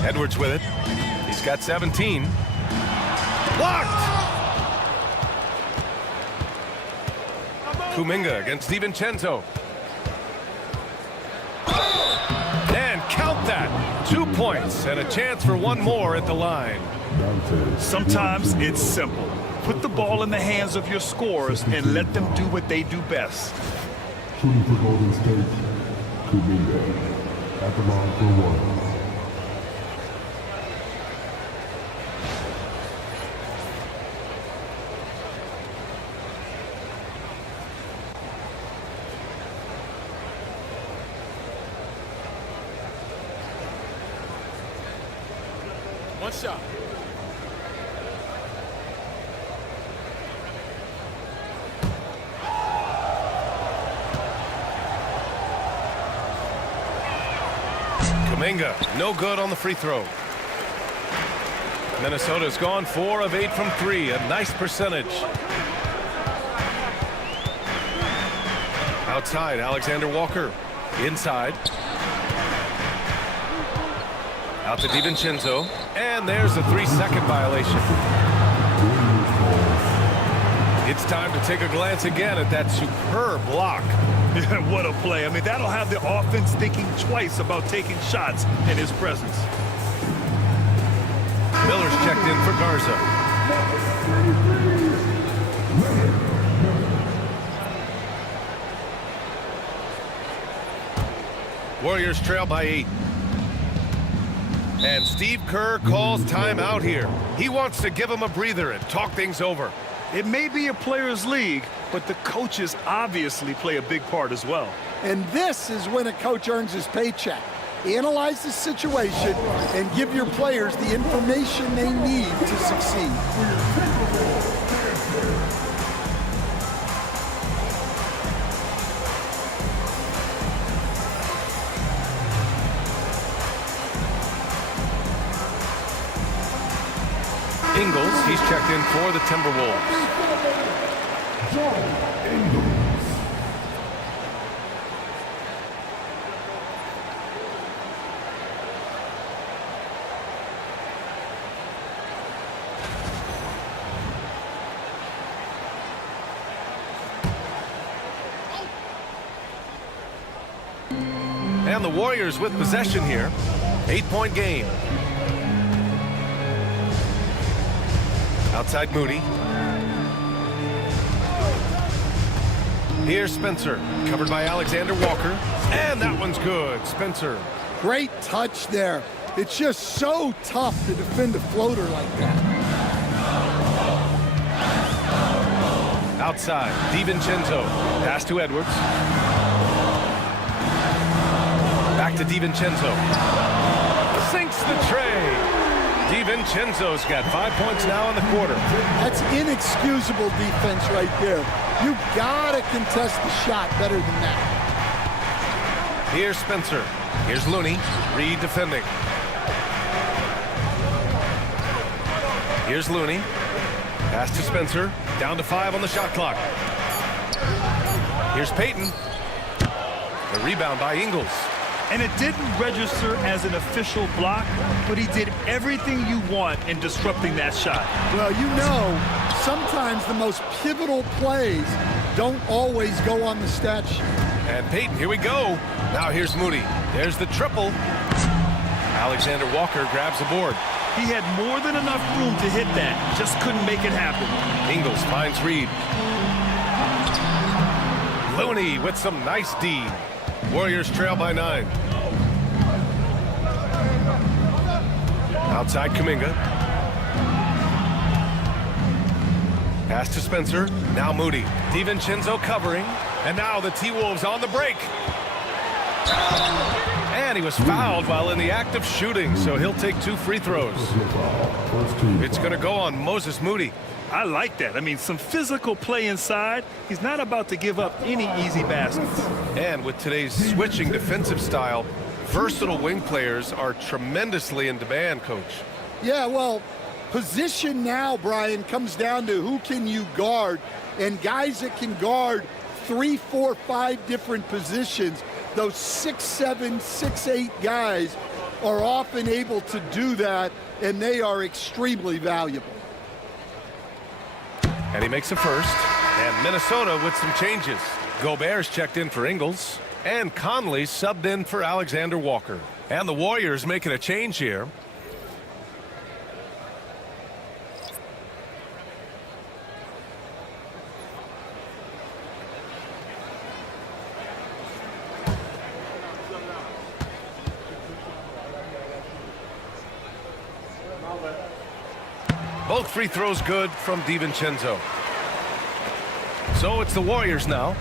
Edwards with it. He's got 17. Blocked! Kaminga against DiVincenzo. And count that. 2 points and a chance for one more at the line. Sometimes it's simple. Put the ball in the hands of your scorers and let them do what they do best. Shooting for Golden State, Kaminga at the line for one. One shot. Kaminga, no good on the free throw. Minnesota's gone 4 of 8 from 3, a nice percentage. Outside, Alexander Walker. Inside. Out to DiVincenzo. And there's a 3-second violation. It's time to take a glance again at that superb block. Yeah, what a play. I mean, that'll have the offense thinking twice about taking shots in his presence. checked in for Garza. Warriors trail by 8. And Steve Kerr calls timeout here. He wants to give him a breather and talk things over. It may be a players' league, but the coaches obviously play a big part as well. And this is when a coach earns his paycheck. Analyze the situation and give your players the information they need to succeed. Ingles, he's checked in for the Timberwolves. And the Warriors with possession here. 8-point game. Outside Moody. Here's Spencer, covered by Alexander Walker. And that one's good. Spencer. Great touch there. It's just so tough to defend a floater like that. Outside, DiVincenzo. Pass to Edwards. Back to DiVincenzo. Sinks the tray. DiVincenzo's got 5 points now in the quarter. That's inexcusable defense right there. You gotta contest the shot better than that. Here's Spencer. Here's Looney. Reed defending. Here's Looney. Pass to Spencer. Down to 5 on the shot clock. Here's Payton. The rebound by Ingles. And it didn't register as an official block, but he did everything you want in disrupting that shot. Well, you know, sometimes the most pivotal plays don't always go on the stat sheet. And Payton, here we go. Now here's Moody. There's the triple. Alexander Walker grabs the board. He had more than enough room to hit that. Just couldn't make it happen. Ingles finds Reed. Looney with some nice D. Warriors trail by 9. Outside Kaminga. Pass to Spencer. Now Moody. DiVincenzo covering. And now the T-Wolves on the break. And he was fouled while in the act of shooting, so he'll take 2 free throws. It's going to go on Moses Moody. I like that. I mean, some physical play inside. He's not about to give up any easy baskets. And with today's switching defensive style, versatile wing players are tremendously in demand, Coach. Yeah, well, position now, Brian, comes down to who can you guard. And guys that can guard 3, 4, 5 different positions, those 6'7", 6'8" guys are often able to do that, and they are extremely valuable. And he makes a first. And Minnesota with some changes. Gobert's checked in for Ingles. And Conley subbed in for Alexander Walker. And the Warriors making a change here. Both free throws good from DiVincenzo. So it's the Warriors now.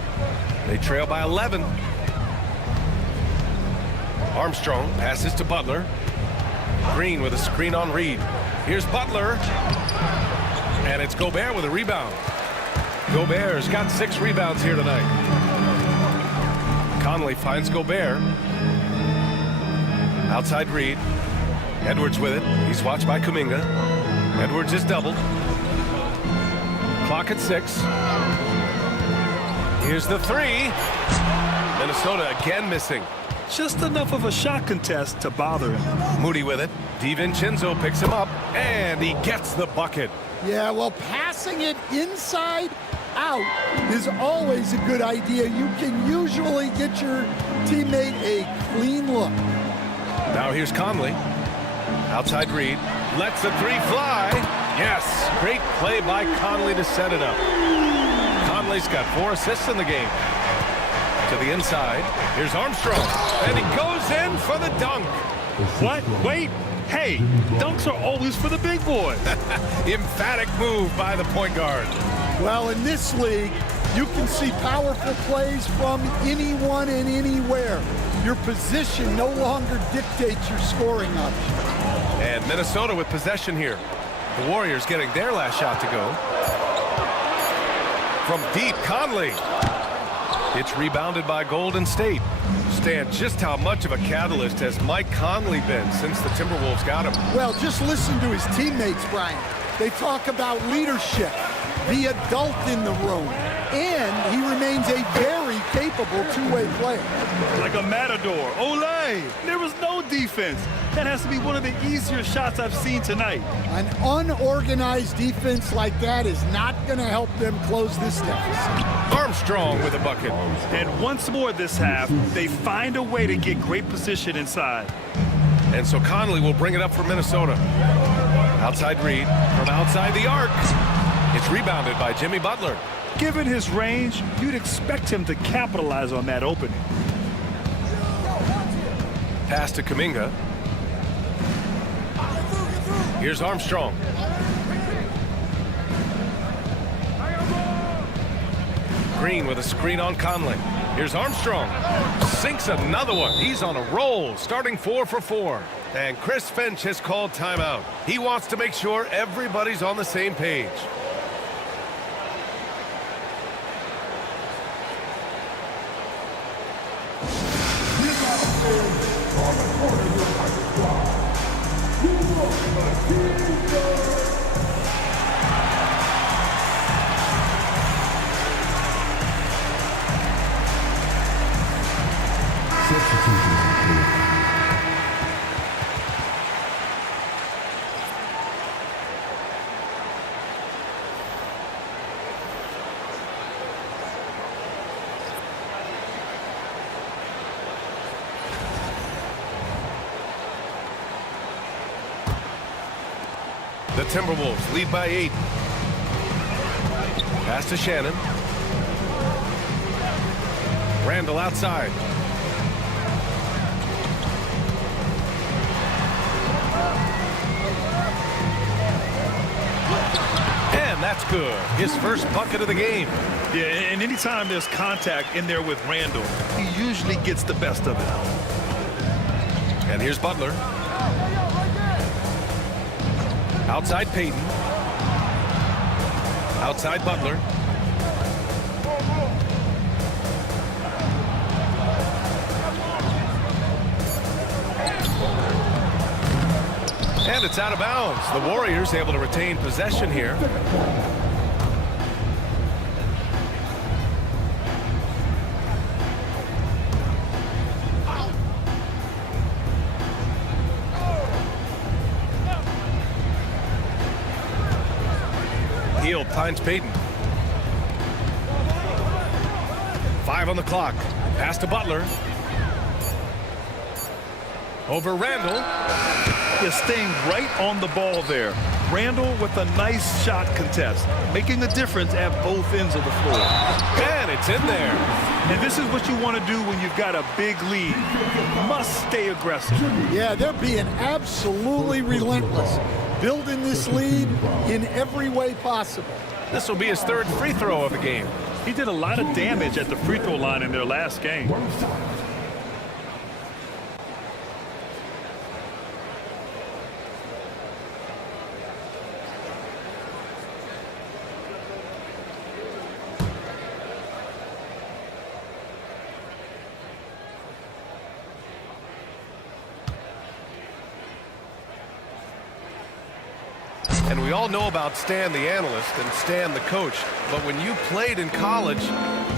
They trail by 11. Armstrong passes to Butler. Green with a screen on Reed. Here's Butler. And it's Gobert with a rebound. Gobert's got 6 rebounds here tonight. Conley finds Gobert. Outside Reed. Edwards with it. He's watched by Kaminga. Edwards is doubled. Clock at 6. Here's the 3. Minnesota again missing. Just enough of a shot contest to bother him. Moody with it. DiVincenzo picks him up, and he gets the bucket. Yeah, well, passing it inside out is always a good idea. You can usually get your teammate a clean look. Now here's Conley. Outside Reed. Lets the three fly. Yes, great play by Conley to set it up. Conley's got 4 assists in the game. To the inside. Here's Armstrong. And he goes in for the dunk. What? Wait. Hey, dunks are always for the big boys. Emphatic move by the point guard. Well, in this league, you can see powerful plays from anyone and anywhere. Your position no longer dictates your scoring options. And Minnesota with possession here. The Warriors getting their last shot to go. From deep, Conley. It's rebounded by Golden State. Stan, just how much of a catalyst has Mike Conley been since the Timberwolves got him? Well, just listen to his teammates, Brian. They talk about leadership, the adult in the room, and he remains a very capable two-way player. Like a matador. Olay! There was no defense. That has to be one of the easier shots I've seen tonight. An unorganized defense like that is not going to help them close this deficit. Armstrong with a bucket. And once more this half, they find a way to get great position inside. And so Conley will bring it up for Minnesota. Outside Reed from outside the arc. It's rebounded by Jimmy Butler. Given his range, you'd expect him to capitalize on that opening. Pass to Kaminga. Here's Armstrong. Green with a screen on Conley. Here's Armstrong. Sinks another one. He's on a roll, starting 4 for 4. And Chris Finch has called timeout. He wants to make sure everybody's on the same page. The Timberwolves lead by 8. Pass to Shannon. Randall outside. And that's good. His first bucket of the game. Yeah, and anytime there's contact in there with Randall, he usually gets the best of it. And here's Butler. Outside Payton. Outside Butler. And it's out of bounds. The Warriors able to retain possession here. Hield finds Payton. 5 on the clock. Pass to Butler. Over Randall. You're staying right on the ball there. Randall with a nice shot contest, making a difference at both ends of the floor. And it's in there. And this is what you want to do when you've got a big lead. You must stay aggressive. Yeah, they're being absolutely relentless, building this lead in every way possible. This will be his 3rd free throw of the game. He did a lot of damage at the free throw line in their last game. And we all know about Stan the analyst and Stan the coach, but when you played in college,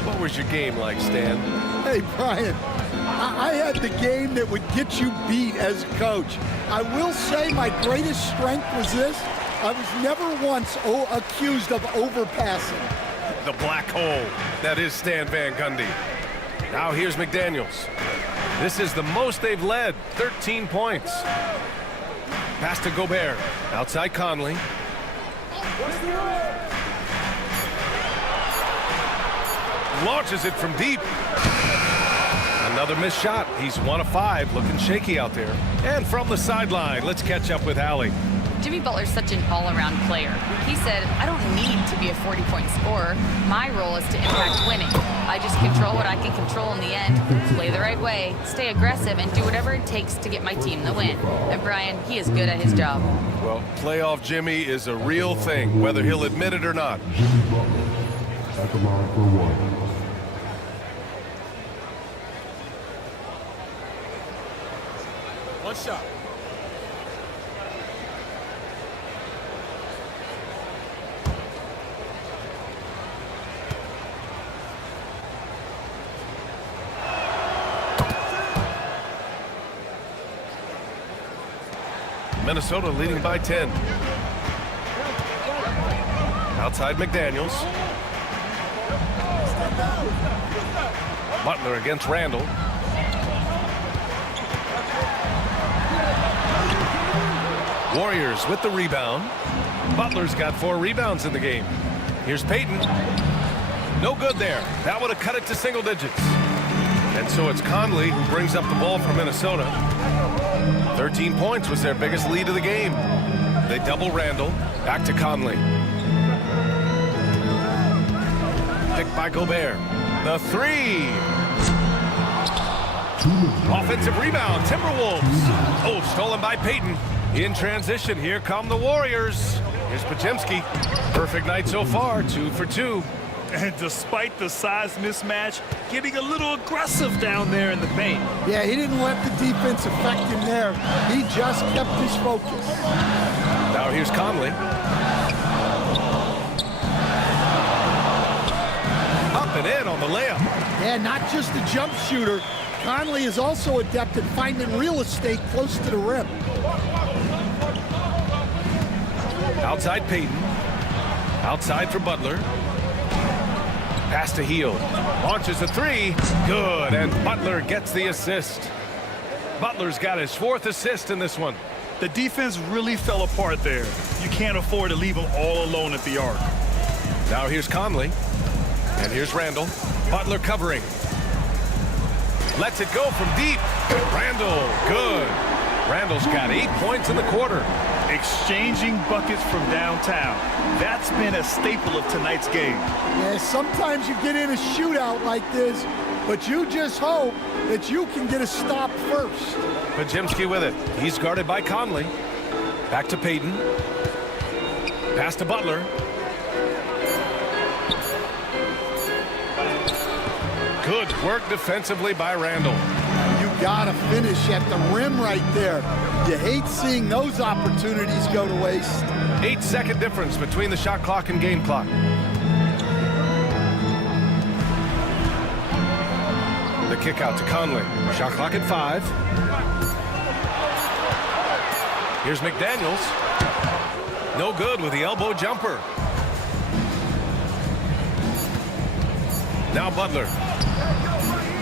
what was your game like, Stan? Hey, Brian, I had the game that would get you beat as a coach. I will say my greatest strength was this. I was never once accused of overpassing. The black hole. That is Stan Van Gundy. Now here's McDaniels. This is the most they've led, 13 points. Pass to Gobert. Outside Conley. Launches it from deep. Another missed shot. He's 1 of 5, looking shaky out there. And from the sideline, let's catch up with Allie. Jimmy Butler's such an all-around player. He said, I don't need to be a 40-point scorer. My role is to impact winning. I just control what I can control in the end, play the right way, stay aggressive, and do whatever it takes to get my team the win. And Brian, he is good at his job. Well, playoff Jimmy is a real thing, whether he'll admit it or not. Jimmy Butler at the line for one. One shot. Minnesota leading by 10. Outside McDaniels. Butler against Randall. Warriors with the rebound. Butler's got 4 rebounds in the game. Here's Payton. No good there. That would have cut it to single digits. And so it's Conley who brings up the ball for Minnesota. 13 points was their biggest lead of the game. They double Randall. Back to Conley. Picked by Gobert. The 3. Offensive rebound. Timberwolves. Oh, stolen by Payton. In transition, here come the Warriors. Here's Podziemski. Perfect night so far, 2 for 2. And despite the size mismatch, getting a little aggressive down there in the paint. Yeah, he didn't let the defense affect him there. He just kept his focus. Now here's Conley. Up and in on the layup. Yeah, not just a jump shooter. Conley is also adept at finding real estate close to the rim. Outside Payton. Outside for Butler. Pass to Heel. Launches a 3. Good. And Butler gets the assist. Butler's got his 4th assist in this one. The defense really fell apart there. You can't afford to leave them all alone at the arc. Now here's Conley. And here's Randall. Butler covering. Lets it go from deep. Randall, good. Randall's got 8 points in the quarter. Exchanging buckets from downtown. That's been a staple of tonight's game. Yeah, sometimes you get in a shootout like this, but you just hope that you can get a stop first. Podziemski with it. He's guarded by Conley. Back to Payton. Pass to Butler. Good work defensively by Randall. You gotta finish at the rim right there. You hate seeing those opportunities go to waste. 8-second difference between the shot clock and game clock. The kick out to Conley. Shot clock at 5. Here's McDaniels. No good with the elbow jumper. Now Butler.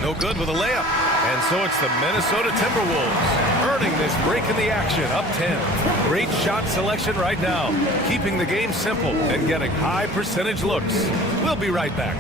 No good with a layup. And so it's the Minnesota Timberwolves earning this break in the action, up 10. Great shot selection right now, keeping the game simple and getting high percentage looks. We'll be right back.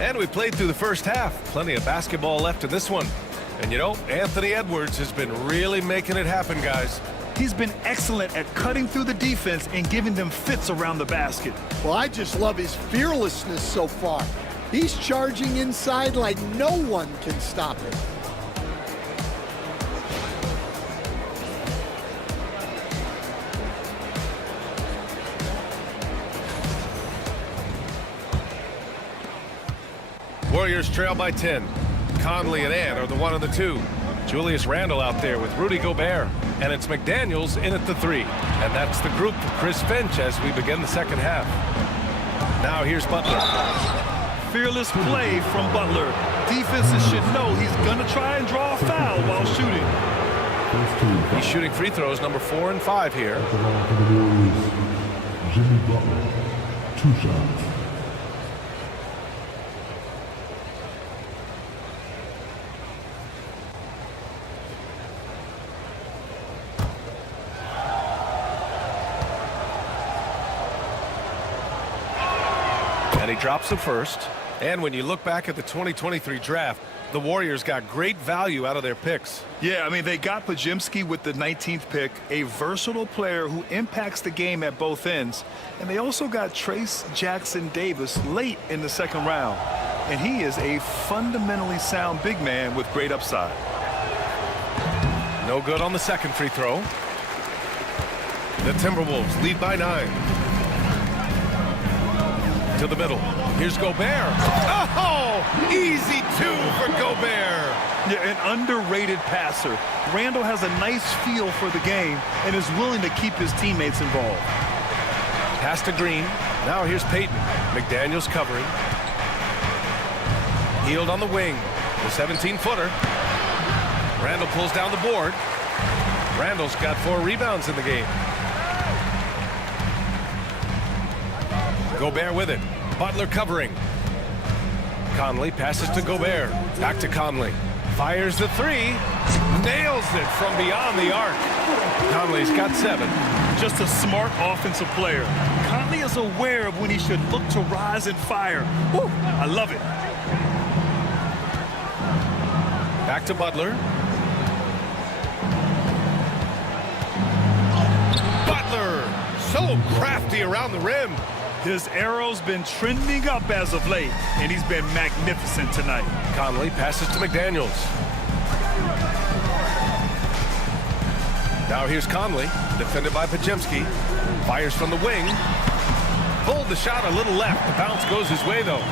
And we played through the first half. Plenty of basketball left in this one. And you know, Anthony Edwards has been really making it happen, guys. He's been excellent at cutting through the defense and giving them fits around the basket. Well, I just love his fearlessness so far. He's charging inside like no one can stop him. Warriors trail by 10. Conley and Ant are the 1 and the 2. Julius Randle out there with Rudy Gobert. And it's McDaniels in at the 3. And that's the group for Chris Finch as we begin the second half. Now here's Butler. Fearless play from Butler. Defenses should know he's going to try and draw a foul while shooting. He's shooting free throws number 4 and 5 here. Jimmy Butler, 2 shots. And he drops the first. And when you look back at the 2023 draft, the Warriors got great value out of their picks. Yeah, I mean, they got Pajimski with the 19th pick, a versatile player who impacts the game at both ends. And they also got Trace Jackson Davis late in the second round. And he is a fundamentally sound big man with great upside. No good on the second free throw. The Timberwolves lead by 9. To the middle. Here's Gobert. Oh, easy 2 for Gobert. Yeah, an underrated passer. Randle has a nice feel for the game and is willing to keep his teammates involved. Pass to Green. Now here's Payton. McDaniels covering. Healed on the wing. The 17-footer. Randle pulls down the board. Randle's got 4 rebounds in the game. Gobert with it. Butler covering. Conley passes to Gobert. Back to Conley. Fires the 3. Nails it from beyond the arc. Conley's got 7. Just a smart offensive player. Conley is aware of when he should look to rise and fire. Woo, I love it. Back to Butler. Butler, so crafty around the rim. His arrow's been trending up as of late, and he's been magnificent tonight. Conley passes to McDaniels. Now here's Conley, defended by Pajimski. Fires from the wing. Pulled the shot a little left. The bounce goes his way, though.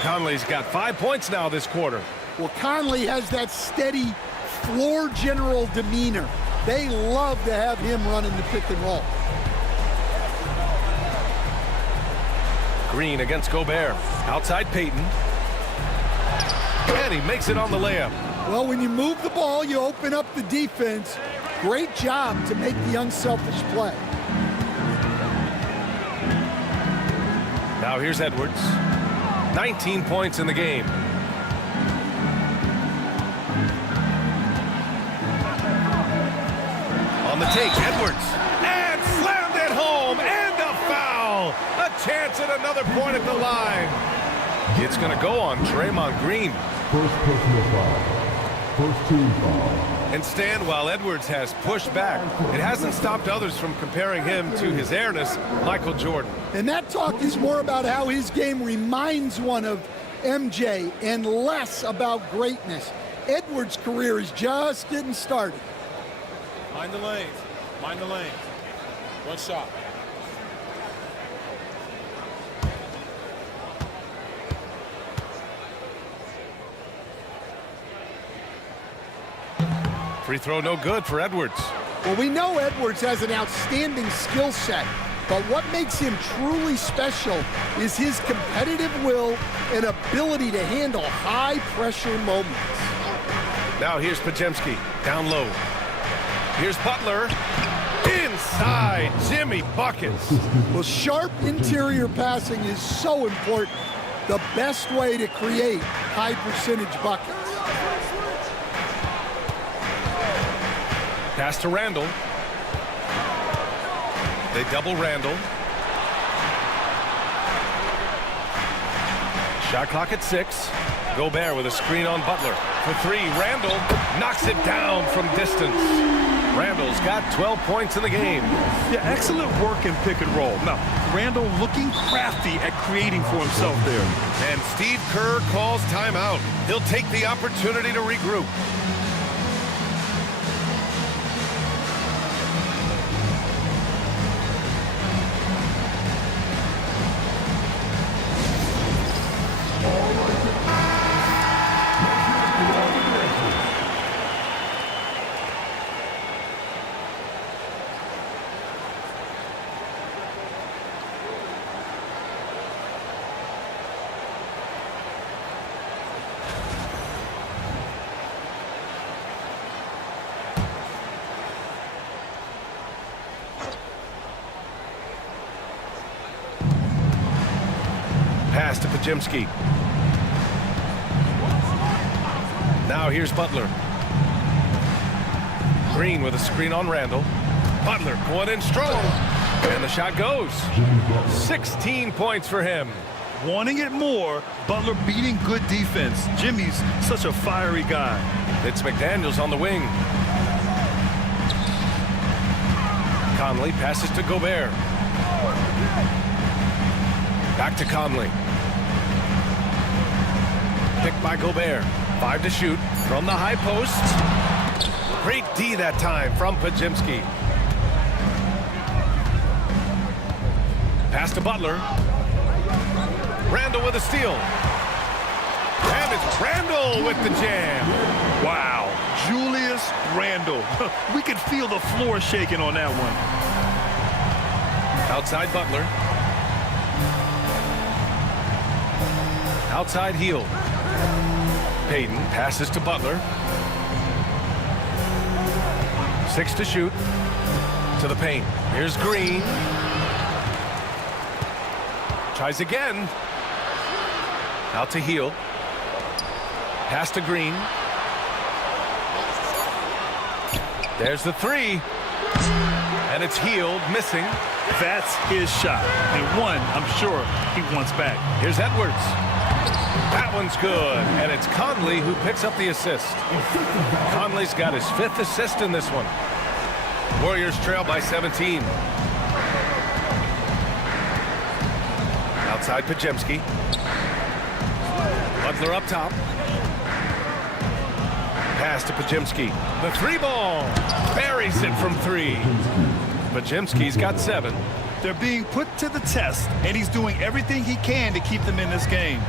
Conley's got 5 points now this quarter. Well, Conley has that steady floor general demeanor. They love to have him running the pick and roll. Green against Gobert. Outside Payton. And he makes it on the layup. Well, when you move the ball, you open up the defense. Great job to make the unselfish play. Now here's Edwards. 19 points in the game. On the take, Edwards. And slammed it home. And a foul. A chance at another point at the line. It's going to go on Draymond Green. First personal foul. First team foul. And stand while Edwards has pushed back. It hasn't stopped others from comparing him to his airness, Michael Jordan. And that talk is more about how his game reminds one of MJ and less about greatness. Edwards' career is just getting started. Mind the lanes. Mind the lanes. One shot. Free throw no good for Edwards. Well, we know Edwards has an outstanding skill set, but what makes him truly special is his competitive will and ability to handle high-pressure moments. Now here's Pajimski, down low. Here's Butler. Inside, Jimmy buckets. Well, sharp interior passing is so important. The best way to create high-percentage buckets. Pass to Randle. They double Randle. Shot clock at 6. Gobert with a screen on Butler. For three, Randall knocks it down from distance. Randall's got 12 points in the game. Yeah, excellent work in pick and roll. Now, Randall looking crafty at creating for himself there. And Steve Kerr calls timeout. He'll take the opportunity to regroup. Pass to Pajimski. Now here's Butler. Green with a screen on Randall. Butler going in strong. And the shot goes. 16 points for him. Wanting it more, Butler beating good defense. Jimmy's such a fiery guy. It's McDaniels on the wing. Conley passes to Gobert. Back to Conley. Picked by Gobert. 5 to shoot from the high post. Great D that time from Pajimski. Pass to Butler. Randall with a steal. And it's Randall with the jam. Wow, Julius Randall. We could feel the floor shaking on that one. Outside Butler. Outside heel. Payton passes to Butler. 6 to shoot. To the paint. Here's Green. Tries again. Out to heel. Pass to Green. There's the three. And it's Hield missing. That's his shot. And one, I'm sure, he wants back. Here's Edwards. That one's good. And it's Conley who picks up the assist. Conley's got his 5th assist in this one. Warriors trail by 17. Outside Pajimski. Butler up top. Pass to Pajimski. The 3-ball. Buries it from 3. Pajimski's got 7. They're being put to the test, and he's doing everything he can to keep them in this game.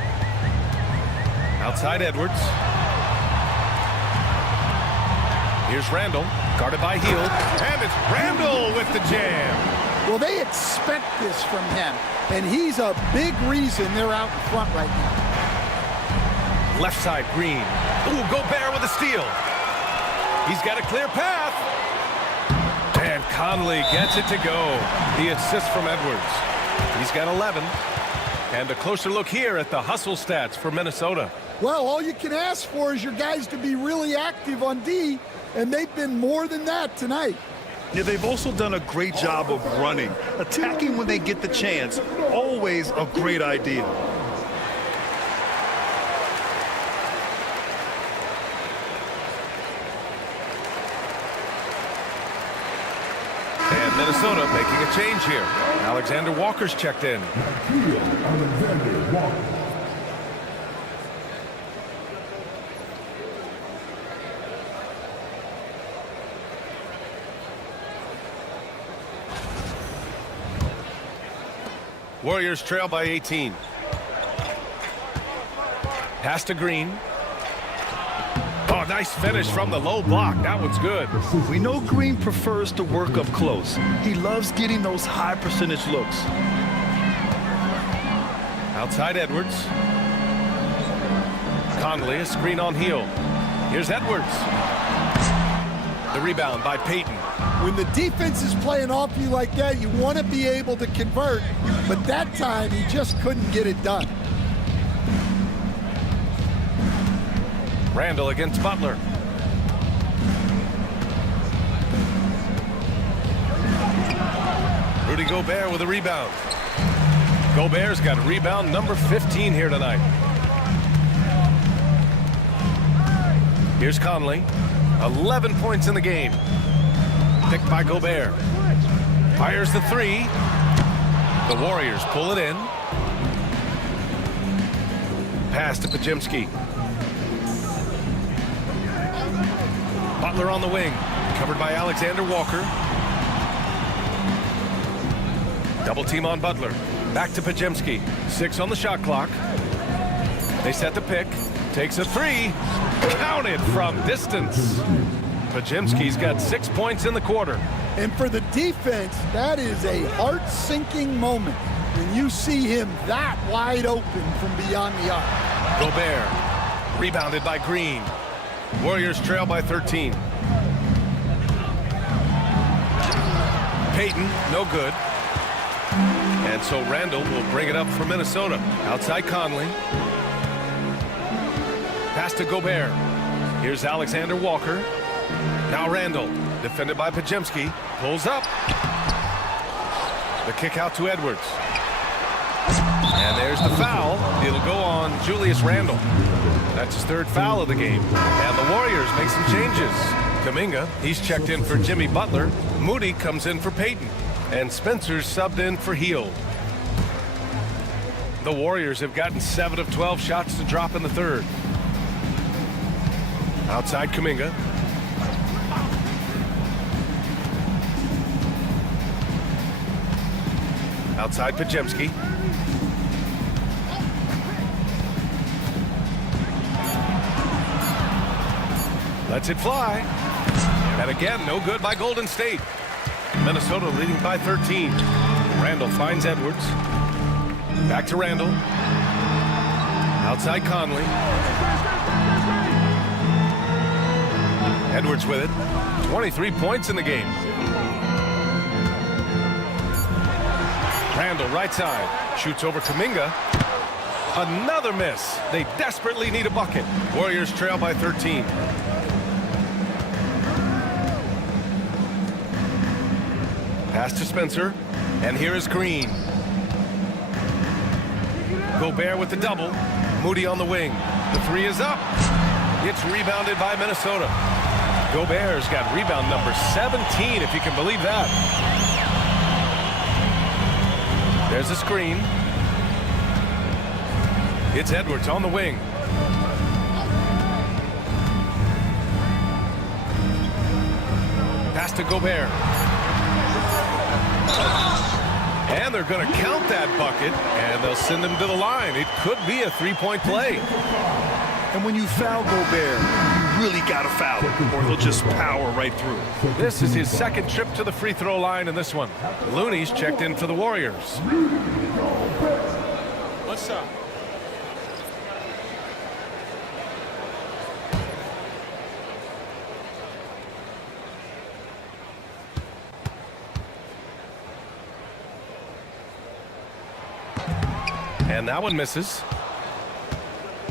Outside Edwards. Here's Randall, guarded by Hield, and it's Randall with the jam. Well, they expect this from him, and he's a big reason they're out in front right now. Left side, Green. Ooh, Gobert with a steal. He's got a clear path. And Conley gets it to go. The assist from Edwards. He's got 11. And a closer look here at the hustle stats for Minnesota. Well, all you can ask for is your guys to be really active on D, and they've been more than that tonight. Yeah, they've also done a great job of running. Attacking when they get the chance, always a great idea. And Minnesota making a change here. Alexander Walker's checked in. Alexander Walker. Warriors trail by 18. Pass to Green. Oh, nice finish from the low block. That one's good. We know Green prefers to work up close. He loves getting those high percentage looks. Outside Edwards. Conley, a screen on heel. Here's Edwards. The rebound by Payton. When the defense is playing off you like that, you want to be able to convert, but that time he just couldn't get it done. Randall against Butler. Rudy Gobert with a rebound. Gobert's got rebound number 15 here tonight. Here's Conley. 11 points in the game. Picked by Gobert. Fires the three. The Warriors pull it in. Pass to Pajimski. Butler on the wing. Covered by Alexander Walker. Double team on Butler. Back to Pajimski. 6 on the shot clock. They set the pick. Takes a three. Counted from distance. Pajimski's got 6 points in the quarter. And for the defense, that is a heart-sinking moment when you see him that wide open from beyond the arc. Gobert. Rebounded by Green. Warriors trail by 13. Payton, no good. And so Randall will bring it up for Minnesota. Outside Conley. Pass to Gobert. Here's Alexander Walker. Now Randall. Defended by Pajimski. Pulls up. The kick out to Edwards. And there's the foul. It'll go on Julius Randle. That's his 3rd foul of the game. And the Warriors make some changes. Kaminga, he's checked in for Jimmy Butler. Moody comes in for Payton. And Spencer's subbed in for Hield. The Warriors have gotten 7 of 12 shots to drop in the 3rd. Outside Kaminga. Outside Pajimski. Lets it fly. And again, no good by Golden State. Minnesota leading by 13. Randall finds Edwards. Back to Randall. Outside Conley. Edwards with it. 23 points in the game. Randall right side. Shoots over Kaminga. Another miss. They desperately need a bucket. Warriors trail by 13. Pass to Spencer. And here is Green. Gobert with the double. Moody on the wing. The three is up. It's rebounded by Minnesota. Gobert's got rebound number 17, if you can believe that. There's a screen. It's Edwards on the wing. Pass to Gobert. And they're going to count that bucket, and they'll send him to the line. It could be a 3-point play. And when you foul Gobert, you really got to foul him, or he'll just power right through. This is his 2nd trip to the free throw line in this one. Looney's checked in for the Warriors. What's up? And that one misses.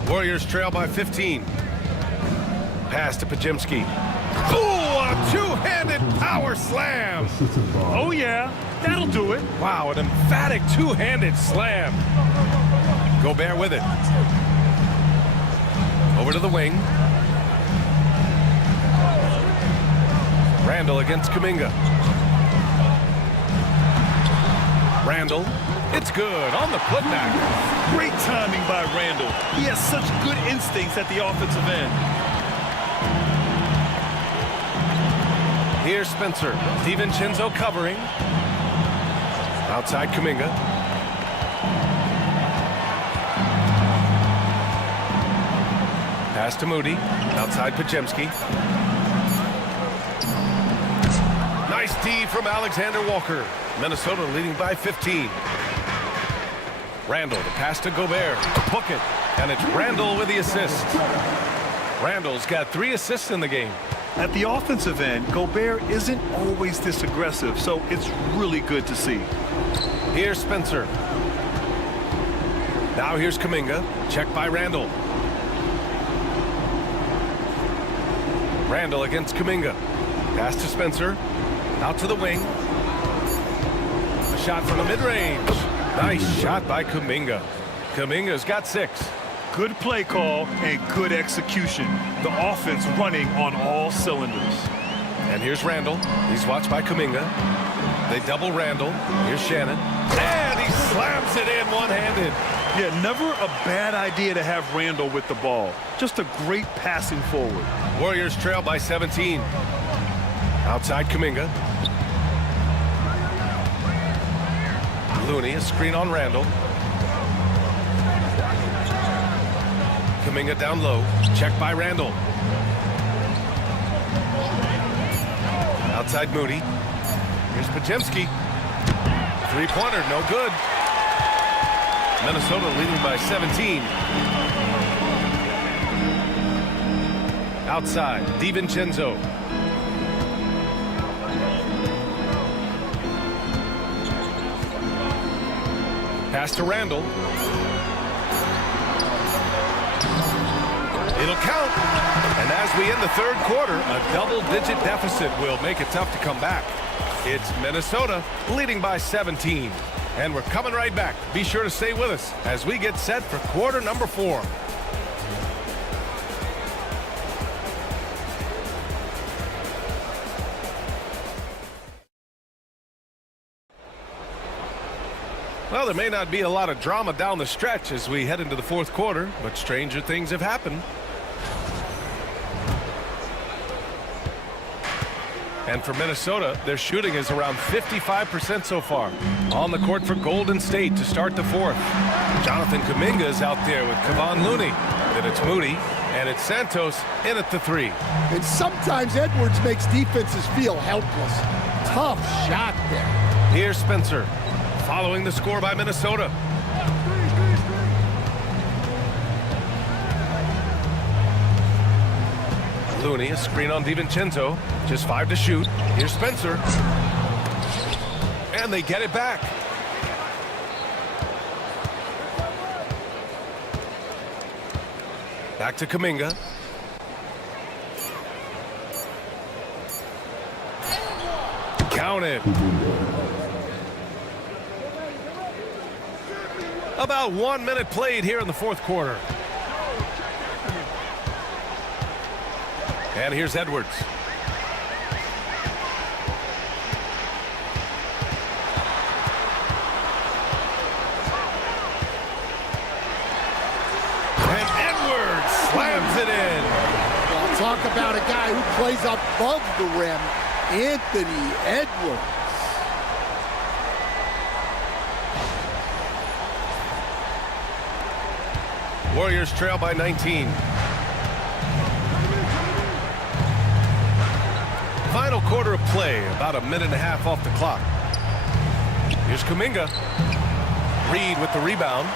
Warriors trail by 15. Pass to Pajimski. Ooh, a 2-handed power slam. Oh, yeah, that'll do it. Wow, an emphatic 2-handed slam. Gobert with it. Over to the wing. Randall against Kaminga. Randall. It's good on the putback. Great timing by Randall. He has such good instincts at the offensive end. Here's Spencer. DiVincenzo covering. Outside Kaminga. Pass to Moody. Outside Pajimski. Nice D from Alexander Walker. Minnesota leading by 15. Randall, the pass to Gobert. Book it. And it's Randall with the assist. Randall's got 3 assists in the game. At the offensive end, Gobert isn't always this aggressive, so it's really good to see. Here's Spencer. Now here's Kaminga. Checked by Randall. Randall against Kaminga. Pass to Spencer. Out to the wing. A shot from the mid-range. Nice shot by Kaminga. Kaminga's got 6. Good play call and good execution. The offense running on all cylinders. And here's Randall. He's watched by Kaminga. They double Randall. Here's Shannon. And he slams it in one-handed. Yeah, never a bad idea to have Randall with the ball. Just a great passing forward. Warriors trail by 17. Outside Kaminga. Looney, a screen on Randall. Kaminga down low. Checked by Randall. Outside Moody. Here's Pajemski. Three-pointer, no good. Minnesota leading by 17. Outside, DiVincenzo. Pass to Randall. It'll count. And as we end the third quarter, a double-digit deficit will make it tough to come back. It's Minnesota leading by 17. And we're coming right back. Be sure to stay with us as we get set for quarter number 4. Well, there may not be a lot of drama down the stretch as we head into the fourth quarter, but stranger things have happened. And for Minnesota, their shooting is around 55% so far. On the court for Golden State to start the fourth. Jonathan Kaminga is out there with Kevon Looney. Then it's Moody, and it's Santos in at the 3. And sometimes Edwards makes defenses feel helpless. Tough shot there. Here's Spencer, following the score by Minnesota. Looney, a screen on DiVincenzo. Just 5 to shoot. Here's Spencer. And they get it back. Back to Kaminga. Count it. About 1 minute played here in the fourth quarter. And here's Edwards. And Edwards slams it in. Well, talk about a guy who plays above the rim, Anthony Edwards. Warriors trail by 19. Final quarter of play, about a minute and a half off the clock. Here's Kaminga. Reed with the rebound.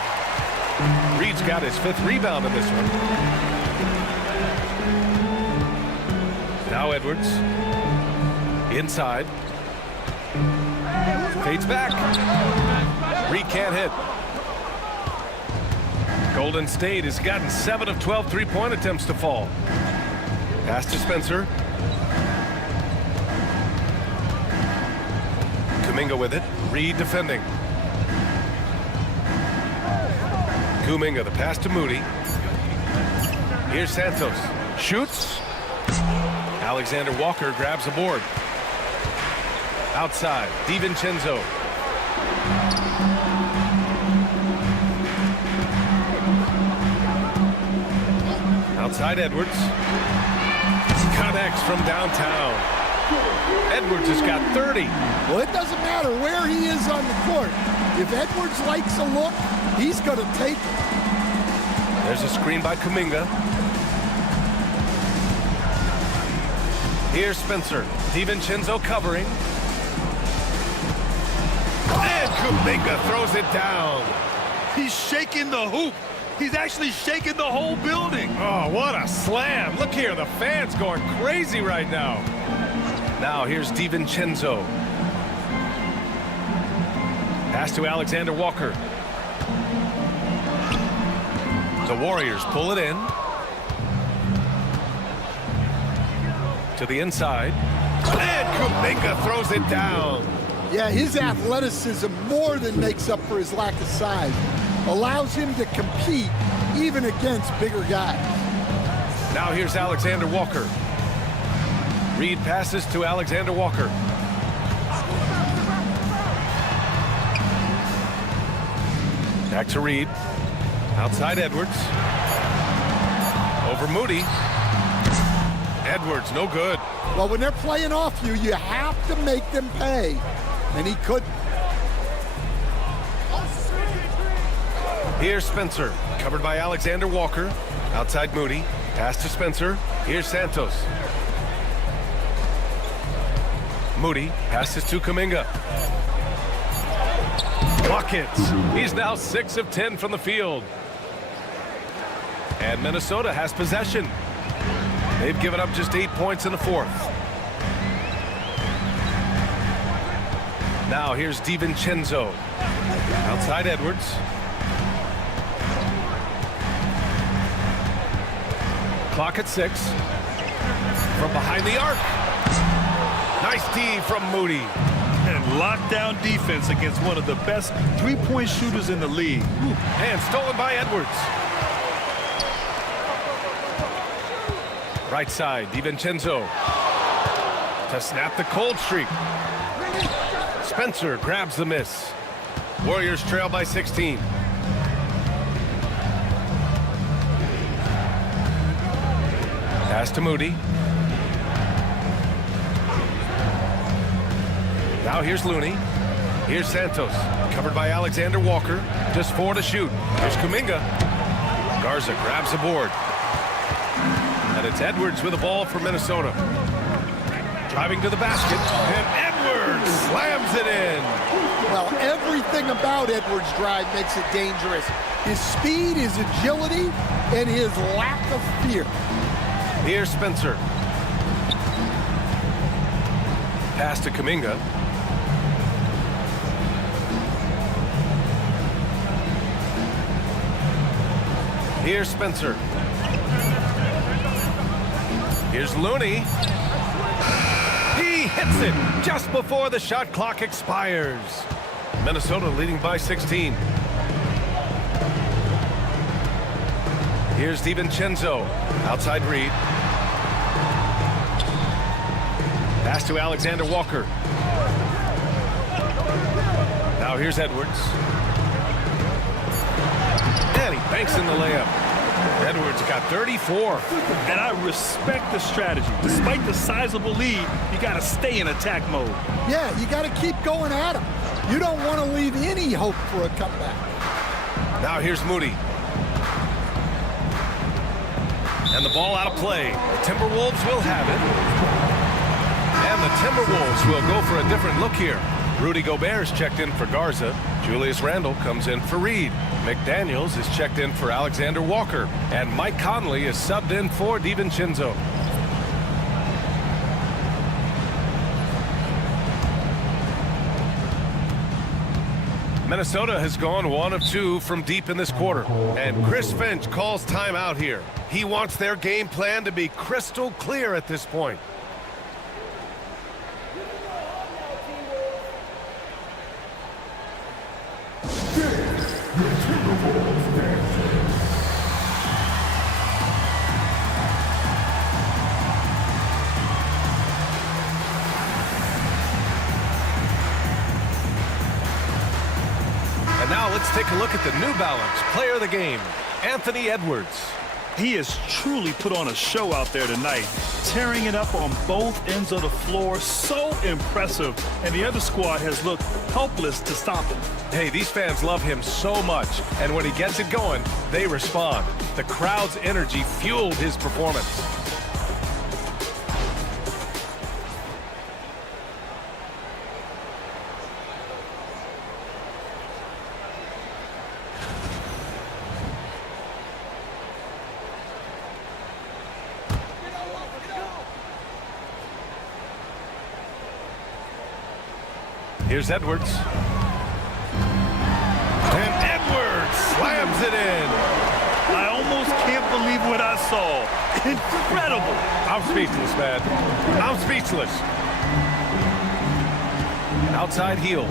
Reed's got his 5th rebound in this one. Now Edwards. Inside. Fades back. Reed can't hit. Golden State has gotten 7 of 12 three-point attempts to fall. Pass to Spencer. Kaminga with it. Reed defending. Kaminga, the pass to Moody. Here's Santos. Shoots. Alexander Walker grabs a board. Outside, DiVincenzo. Outside Edwards. Connects from downtown. Edwards has got 30. Well, it doesn't matter where he is on the court. If Edwards likes a look, he's going to take it. There's a screen by Kaminga. Here's Spencer. DiVincenzo covering. And Kaminga throws it down. He's shaking the hoop. He's actually shaking the whole building. Oh, what a slam. Look here, the fans going crazy right now. Now here's DiVincenzo. Pass to Alexander Walker. The Warriors pull it in. To the inside. And Kaminga throws it down. Yeah, his athleticism more than makes up for his lack of size. allows him to compete even against bigger guys. Now here's Alexander Walker. Reed passes to Alexander Walker. Back to Reed. Outside Edwards. Over Moody. Edwards, no good. Well, when they're playing off you, you have to make them pay. And he couldn't. Here's Spencer, covered by Alexander Walker. Outside Moody. Pass to Spencer. Here's Santos. Moody passes to Kaminga. Buckets. He's now 6 of 10 from the field. And Minnesota has possession. They've given up just 8 points in the fourth. Now here's DiVincenzo. Outside Edwards. Clock at 6. From behind the arc. Nice D from Moody. And lockdown defense against one of the best three-point shooters in the league. And stolen by Edwards. Right side, DiVincenzo. To snap the cold streak. Spencer grabs the miss. Warriors trail by 16. Pass to Moody. Now here's Looney. Here's Santos, covered by Alexander Walker. Just 4 to shoot. Here's Kaminga. Garza grabs the board. And it's Edwards with the ball for Minnesota. Driving to the basket. And Edwards slams it in. Well, everything about Edwards' drive makes it dangerous. His speed, his agility, and his lack of fear. Here's Spencer. Pass to Kaminga. Here's Spencer. Here's Looney. He hits it just before the shot clock expires. Minnesota leading by 16. Here's DiVincenzo. Outside Reed. Pass to Alexander Walker. Now here's Edwards. And he banks in the layup. Edwards got 34. And I respect the strategy. Despite the sizable lead, you got to stay in attack mode. Yeah, you got to keep going at him. You don't want to leave any hope for a comeback. Now here's Moody. And the ball out of play. The Timberwolves will have it. And the Timberwolves will go for a different look here. Rudy Gobert is checked in for Garza. Julius Randle comes in for Reed. McDaniels is checked in for Alexander Walker. And Mike Conley is subbed in for DiVincenzo. Minnesota has gone 1 of 2 from deep in this quarter. And Chris Finch calls timeout here. He wants their game plan to be crystal clear at this point. And now let's take a look at the New Balance player of the game, Anthony Edwards. He has truly put on a show out there tonight, tearing it up on both ends of the floor. So impressive, and the other squad has looked helpless to stop him. Hey, these fans love him so much, and when he gets it going, they respond. The crowd's energy fueled his performance. Here's Edwards. And Edwards slams it in. I almost can't believe what I saw. Incredible. I'm speechless, man. I'm speechless. Outside heel.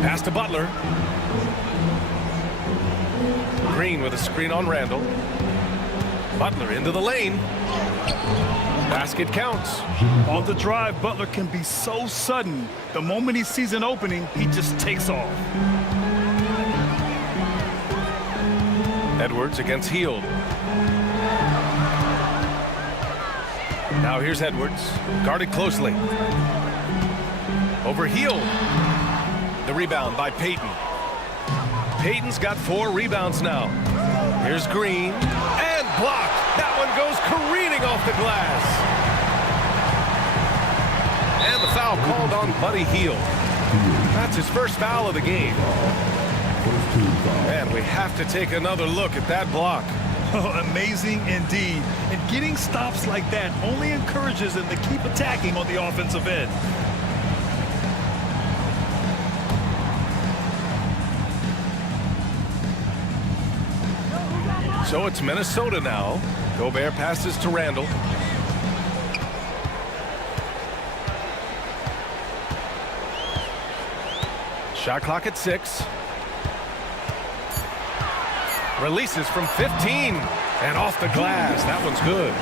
Pass to Butler. Green with a screen on Randall. Butler into the lane. Basket counts. On the drive, Butler can be so sudden. The moment he sees an opening, he just takes off. Edwards against Hield. Now here's Edwards, guarded closely. Over Hield. The rebound by Payton. Payton's got 4 rebounds now. Here's Green, and blocked. That one goes careening off the glass. And the foul called on Buddy Hield. That's his first foul of the game. And we have to take another look at that block. Oh, amazing indeed. And getting stops like that only encourages them to keep attacking on the offensive end. So it's Minnesota now. Gobert passes to Randall. Shot clock at 6. Releases from 15 and off the glass. That one's good.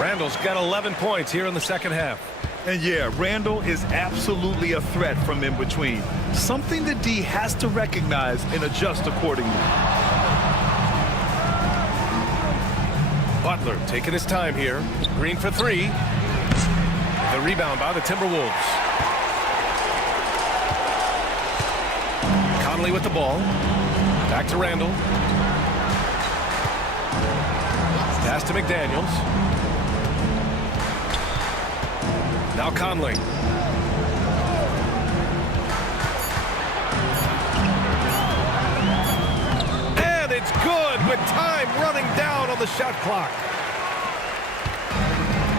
Randall's got 11 points here in the second half. And yeah, Randall is absolutely a threat from in between. Something the D has to recognize and adjust accordingly. Butler taking his time here. Green for 3. The rebound by the Timberwolves. Conley with the ball. Back to Randall. Pass to McDaniels. Now Conley. And it's good with time running down on the shot clock.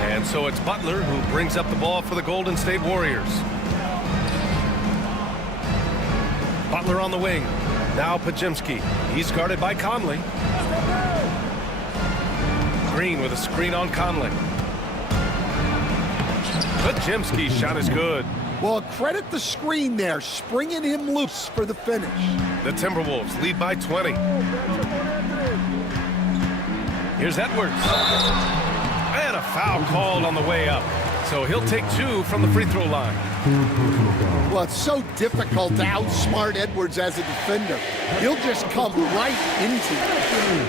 And so it's Butler who brings up the ball for the Golden State Warriors. Butler on the wing. Now Pajimski. He's guarded by Conley. Green with a screen on Conley. Pajimski's shot is good. Well, credit the screen there, springing him loose for the finish. The Timberwolves lead by 20. Here's Edwards. And a foul called on the way up. So he'll take 2 from the free throw line. Well, it's so difficult to outsmart Edwards as a defender. He'll just come right into it.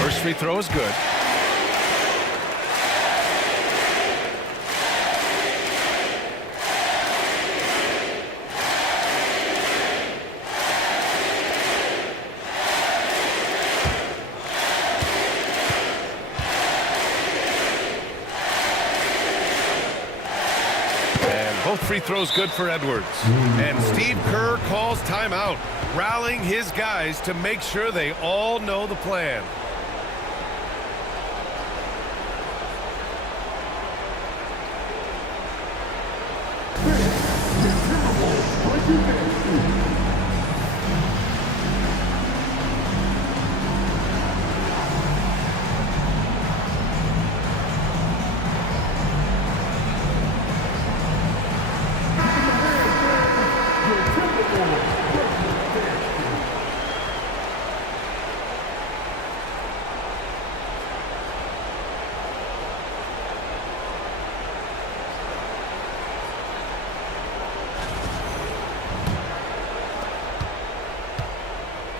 First free throw is good. Both free throws good for Edwards. And Steve Kerr calls timeout, rallying his guys to make sure they all know the plan.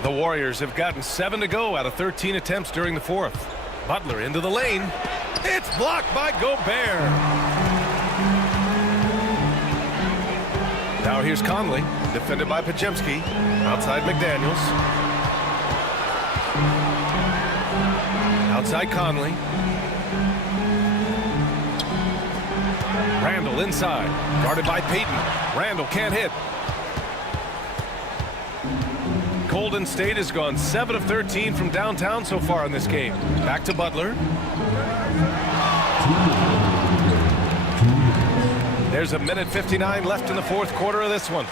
The Warriors have gotten 7 to go out of 13 attempts during the fourth. Butler into the lane. It's blocked by Gobert. Now here's Conley, defended by Pajimski. Outside McDaniels. Outside Conley. Randall inside, guarded by Payton. Randall can't hit. Golden State has gone 7 of 13 from downtown so far in this game. Back to Butler. There's 1:59 left in the fourth quarter of this one.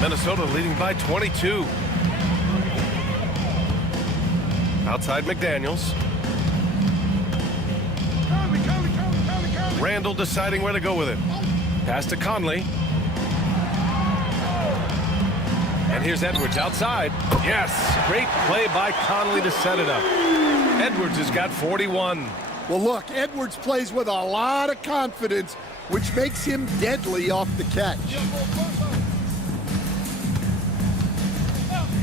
Minnesota leading by 22. Outside McDaniels. Randall deciding where to go with it. Pass to Conley. And here's Edwards outside. Yes, great play by Conley to set it up. Edwards has got 41. Well, look, Edwards plays with a lot of confidence, which makes him deadly off the catch.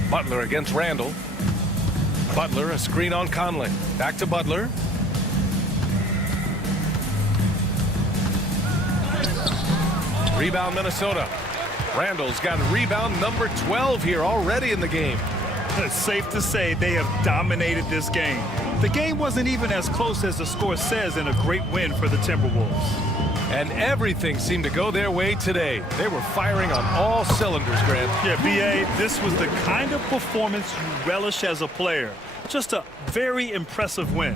Butler against Randall. Butler, a screen on Conley. Back to Butler. Rebound Minnesota. Randall's got rebound number 12 here already in the game. It's safe to say they have dominated this game. The game wasn't even as close as the score says in a great win for the Timberwolves. And everything seemed to go their way today. They were firing on all cylinders, Grant. Yeah, B.A., this was the kind of performance you relish as a player. Just a very impressive win.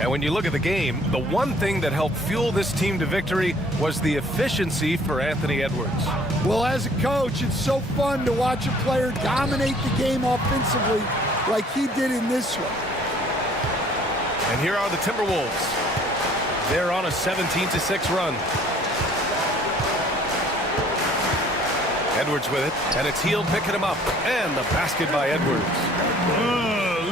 And when you look at the game, the one thing that helped fuel this team to victory was the efficiency for Anthony Edwards. Well, as a coach, it's so fun to watch a player dominate the game offensively like he did in this one. And here are the Timberwolves. They're on a 17-6 run. Edwards with it, and it's Hield picking him up. And the basket by Edwards.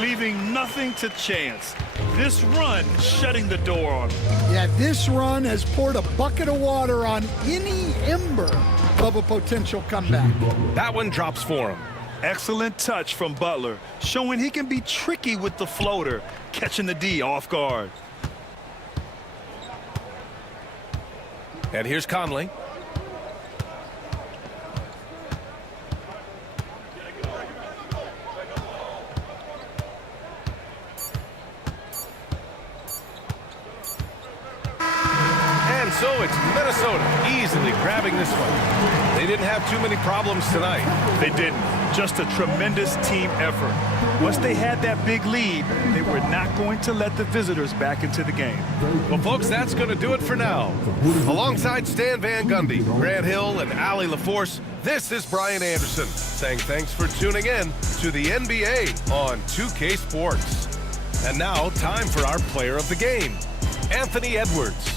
Leaving nothing to chance. This run shutting the door on him. Yeah, this run has poured a bucket of water on any ember of a potential comeback. That one drops for him. Excellent touch from Butler, showing he can be tricky with the floater, catching the D off guard. And here's Conley. And so it's Minnesota easily grabbing this one. They didn't have too many problems tonight. They didn't. Just a tremendous team effort. Once they had that big lead, they were not going to let the visitors back into the game. Well, folks, that's going to do it for now. Alongside Stan Van Gundy, Grant Hill, and Allie LaForce, this is Brian Anderson saying thanks for tuning in to the NBA on 2K Sports. And now, time for our player of the game, Anthony Edwards.